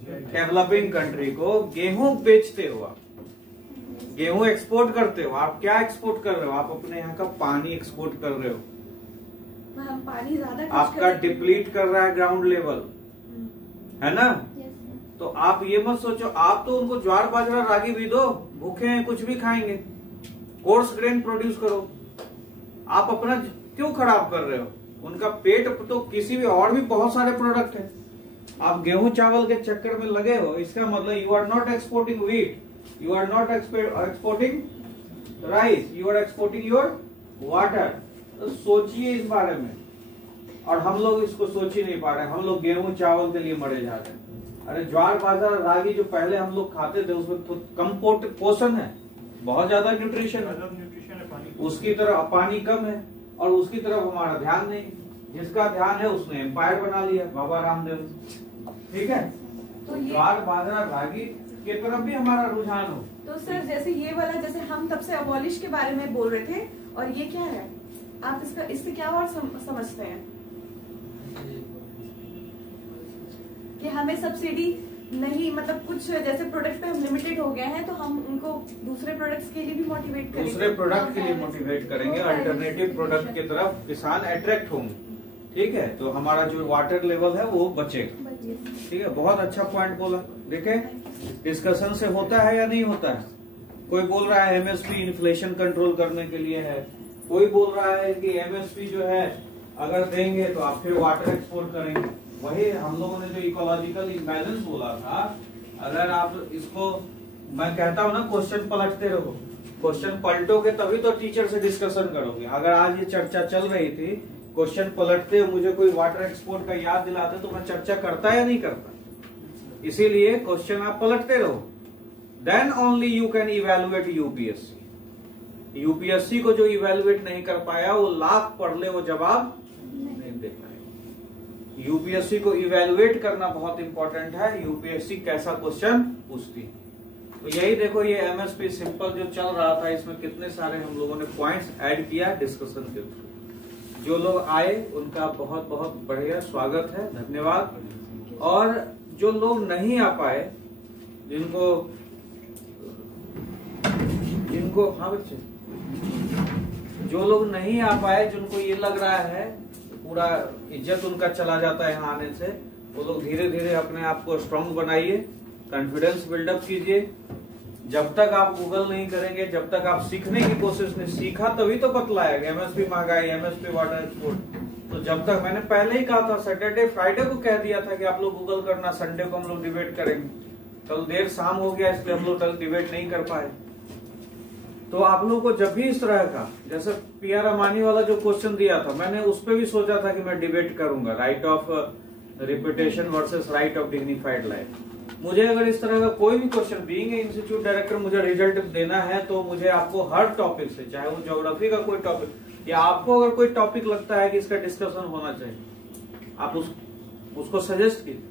डेवलपिंग कंट्री को गेहूं बेचते हो, आप गेहूं एक्सपोर्ट करते हो, आप क्या एक्सपोर्ट कर रहे हो? आप अपने यहाँ का पानी एक्सपोर्ट कर रहे हो। हम पानी ज्यादा आपका डिप्लीट कर रहा है ग्राउंड लेवल, है ना? तो आप ये मत सोचो, आप तो उनको ज्वार बाजरा रागी भी दो, भूखे हैं कुछ भी खाएंगे, कोर्स ग्रेन प्रोड्यूस करो। आप अपना क्यों खराब कर रहे हो? उनका पेट तो किसी भी और भी बहुत सारे प्रोडक्ट है। आप गेहूं चावल के चक्कर में लगे हो, इसका मतलब you are not exporting wheat, you are not exporting rice, you are exporting your water. तो सोचिए इस बारे में। और हम लोग इसको सोच ही नहीं पा रहे, हम लोग गेहूं चावल के लिए मरे जा रहे हैं। अरे ज्वार बाजरा रागी जो पहले हम लोग खाते थे उसमें तो कम पोषण है, बहुत ज्यादा न्यूट्रिशन है, उसकी तरफ पानी कम है और उसकी तरफ हमारा ध्यान नहीं। जिसका ध्यान है उसने एम्पायर बना लिया, बाबा रामदेव। ठीक है, तो ज्वार बाजरा रागी की तरफ भी हमारा रुझान हो। तो सर जैसे ये वाला, जैसे हम तब से अबॉलिश के बारे में बोल रहे थे, और ये क्या है? आप इससे क्या और समझते हैं कि हमें सब्सिडी नहीं, मतलब कुछ जैसे प्रोडक्ट पे हम लिमिटेड हो गए हैं तो हम उनको दूसरे प्रोडक्ट्स के लिए भी मोटिवेट करेंगे, दूसरे प्रोडक्ट के लिए मोटिवेट करेंगे, अल्टरनेटिव प्रोडक्ट की तरफ किसान अट्रैक्ट होंगे। ठीक है, तो हमारा जो वाटर लेवल है वो बचेगा। ठीक है, बहुत अच्छा पॉइंट बोला। देखे डिस्कशन से होता है या नहीं होता है? कोई बोल रहा है एमएसपी इन्फ्लेशन कंट्रोल करने के लिए है, कोई बोल रहा है कि एमएसपी जो है अगर देंगे तो आप फिर वाटर एक्सपोर्ट करेंगे। वही हम लोगों ने जो इकोलॉजिकल इम्बैलेंस बोला था, अगर आप इसको, मैं कहता हूँ ना, क्वेश्चन पलटते रहो, क्वेश्चन पलटोगे तभी तो टीचर से डिस्कशन करोगे। अगर आज ये चर्चा चल रही थी, क्वेश्चन पलटते मुझे कोई वाटर एक्सपोर्ट का याद दिलाते तो मैं चर्चा करता या नहीं करता? इसीलिए क्वेश्चन आप पलटते रहो, then only you can evaluate UPSC. UPSC को जो इवेलुएट नहीं कर पाया वो लाख पढ़ ले, वो जवाब नहीं दे पाएगा। यूपीएससी को इवेलुएट करना बहुत इंपॉर्टेंट है, यूपीएससी कैसा क्वेश्चन पूछती है। तो यही देखो, ये एमएसपी सिंपल जो चल रहा था, इसमें कितने सारे हम लोगों ने पॉइंट्स ऐड किया डिस्कशन के थ्रू। जो लोग आए उनका बहुत बहुत बढ़िया स्वागत है, धन्यवाद। और जो लोग नहीं आ पाए, जिनको हाँ बच्चे, जो लोग नहीं आ पाए, जिनको ये लग रहा है पूरा इज्जत उनका चला जाता है यहाँ आने से, वो लोग धीरे धीरे अपने आप को स्ट्रांग बनाइए, कॉन्फिडेंस बिल्डअप कीजिए। जब तक आप गूगल नहीं करेंगे, जब तक आप सीखने की कोशिश नहीं, सीखा तभी तो बतलाएगा। एमएसपी महंगाई, एमएसपी वाटर एक्सपोर्ट, तो जब तक, मैंने पहले ही कहा था, सैटरडे फ्राइडे को कह दिया था कि आप लोग गूगल करना, संडे को हम लोग डिबेट करेंगे। कल देर शाम हो गया इसलिए हम लोग कल डिबेट नहीं कर पाए। तो आप लोगों को जब भी इस तरह का, जैसे पीआर अमानी वाला जो क्वेश्चन दिया था, मैंने उस पर भी सोचा था कि मैं डिबेट करूंगा, right of repetition versus right of dignified life. मुझे अगर इस तरह का कोई भी क्वेश्चन, बीइंग इंस्टीट्यूट डायरेक्टर, मुझे रिजल्ट देना है तो मुझे आपको हर टॉपिक से, चाहे वो ज्योग्राफी का कोई टॉपिक या आपको अगर कोई टॉपिक लगता है कि इसका डिस्कशन होना चाहिए, आप उसको सजेस्ट कीजिए।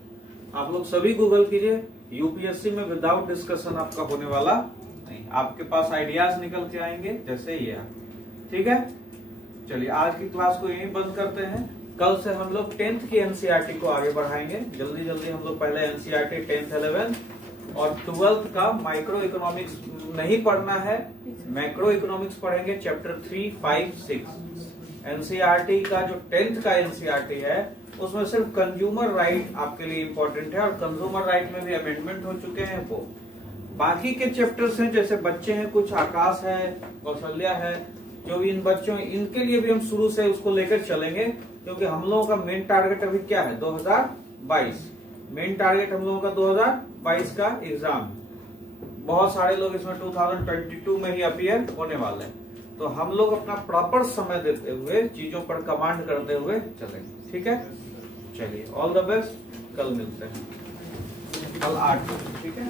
आप लोग सभी गूगल कीजिए, यूपीएससी में विदाउट डिस्कशन आपका होने वाला नहीं, आपके पास आइडियाज निकल के आएंगे जैसे ये है। ठीक है, चलिए आज की क्लास को यहीं बंद करते हैं। कल से हम लोग 10th की एनसीईआरटी को आगे बढ़ाएंगे। जल्दी जल्दी हम लोग पहले एनसीईआरटी 10th 11th और 12th का माइक्रो इकोनॉमिक्स नहीं पढ़ना है, मैक्रो इकोनॉमिक्स पढ़ेंगे, चैप्टर 3, 5, 6। एनसीईआरटी का जो 10th का एनसीईआरटी है उसमें सिर्फ कंज्यूमर राइट आपके लिए इंपॉर्टेंट है और कंज्यूमर राइट में भी अमेंडमेंट हो चुके हैं। वो बाकी के चैप्टर्स हैं, जैसे बच्चे हैं कुछ, आकाश है, कौशल्या है, जो भी इन बच्चों, इनके लिए भी हम शुरू से उसको लेकर चलेंगे, क्योंकि हम लोगों का मेन टारगेट अभी क्या है, 2022। मेन टारगेट हम लोगों का 2022 का एग्जाम। बहुत सारे लोग इसमें 2022 में ही अपीयर होने वाले हैं, तो हम लोग अपना प्रॉपर समय देते हुए, चीजों पर कमांड करते हुए चलेंगे। ठीक है, चलिए ऑल द बेस्ट, कल मिलते हैं, कल 8 बजे। ठीक है,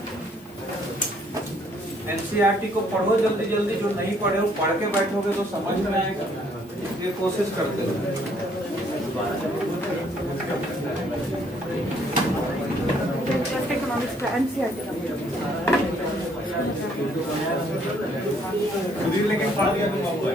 एनसीईआरटी को पढ़ो जल्दी जल्दी, जो नहीं पढ़े हो पढ़ के बैठोगे तो समझ में आएगा, ये कोशिश करते हो। इकोनॉमिक्स का एनसीईआरटी लेकिन पढ़ दिया तुम आपको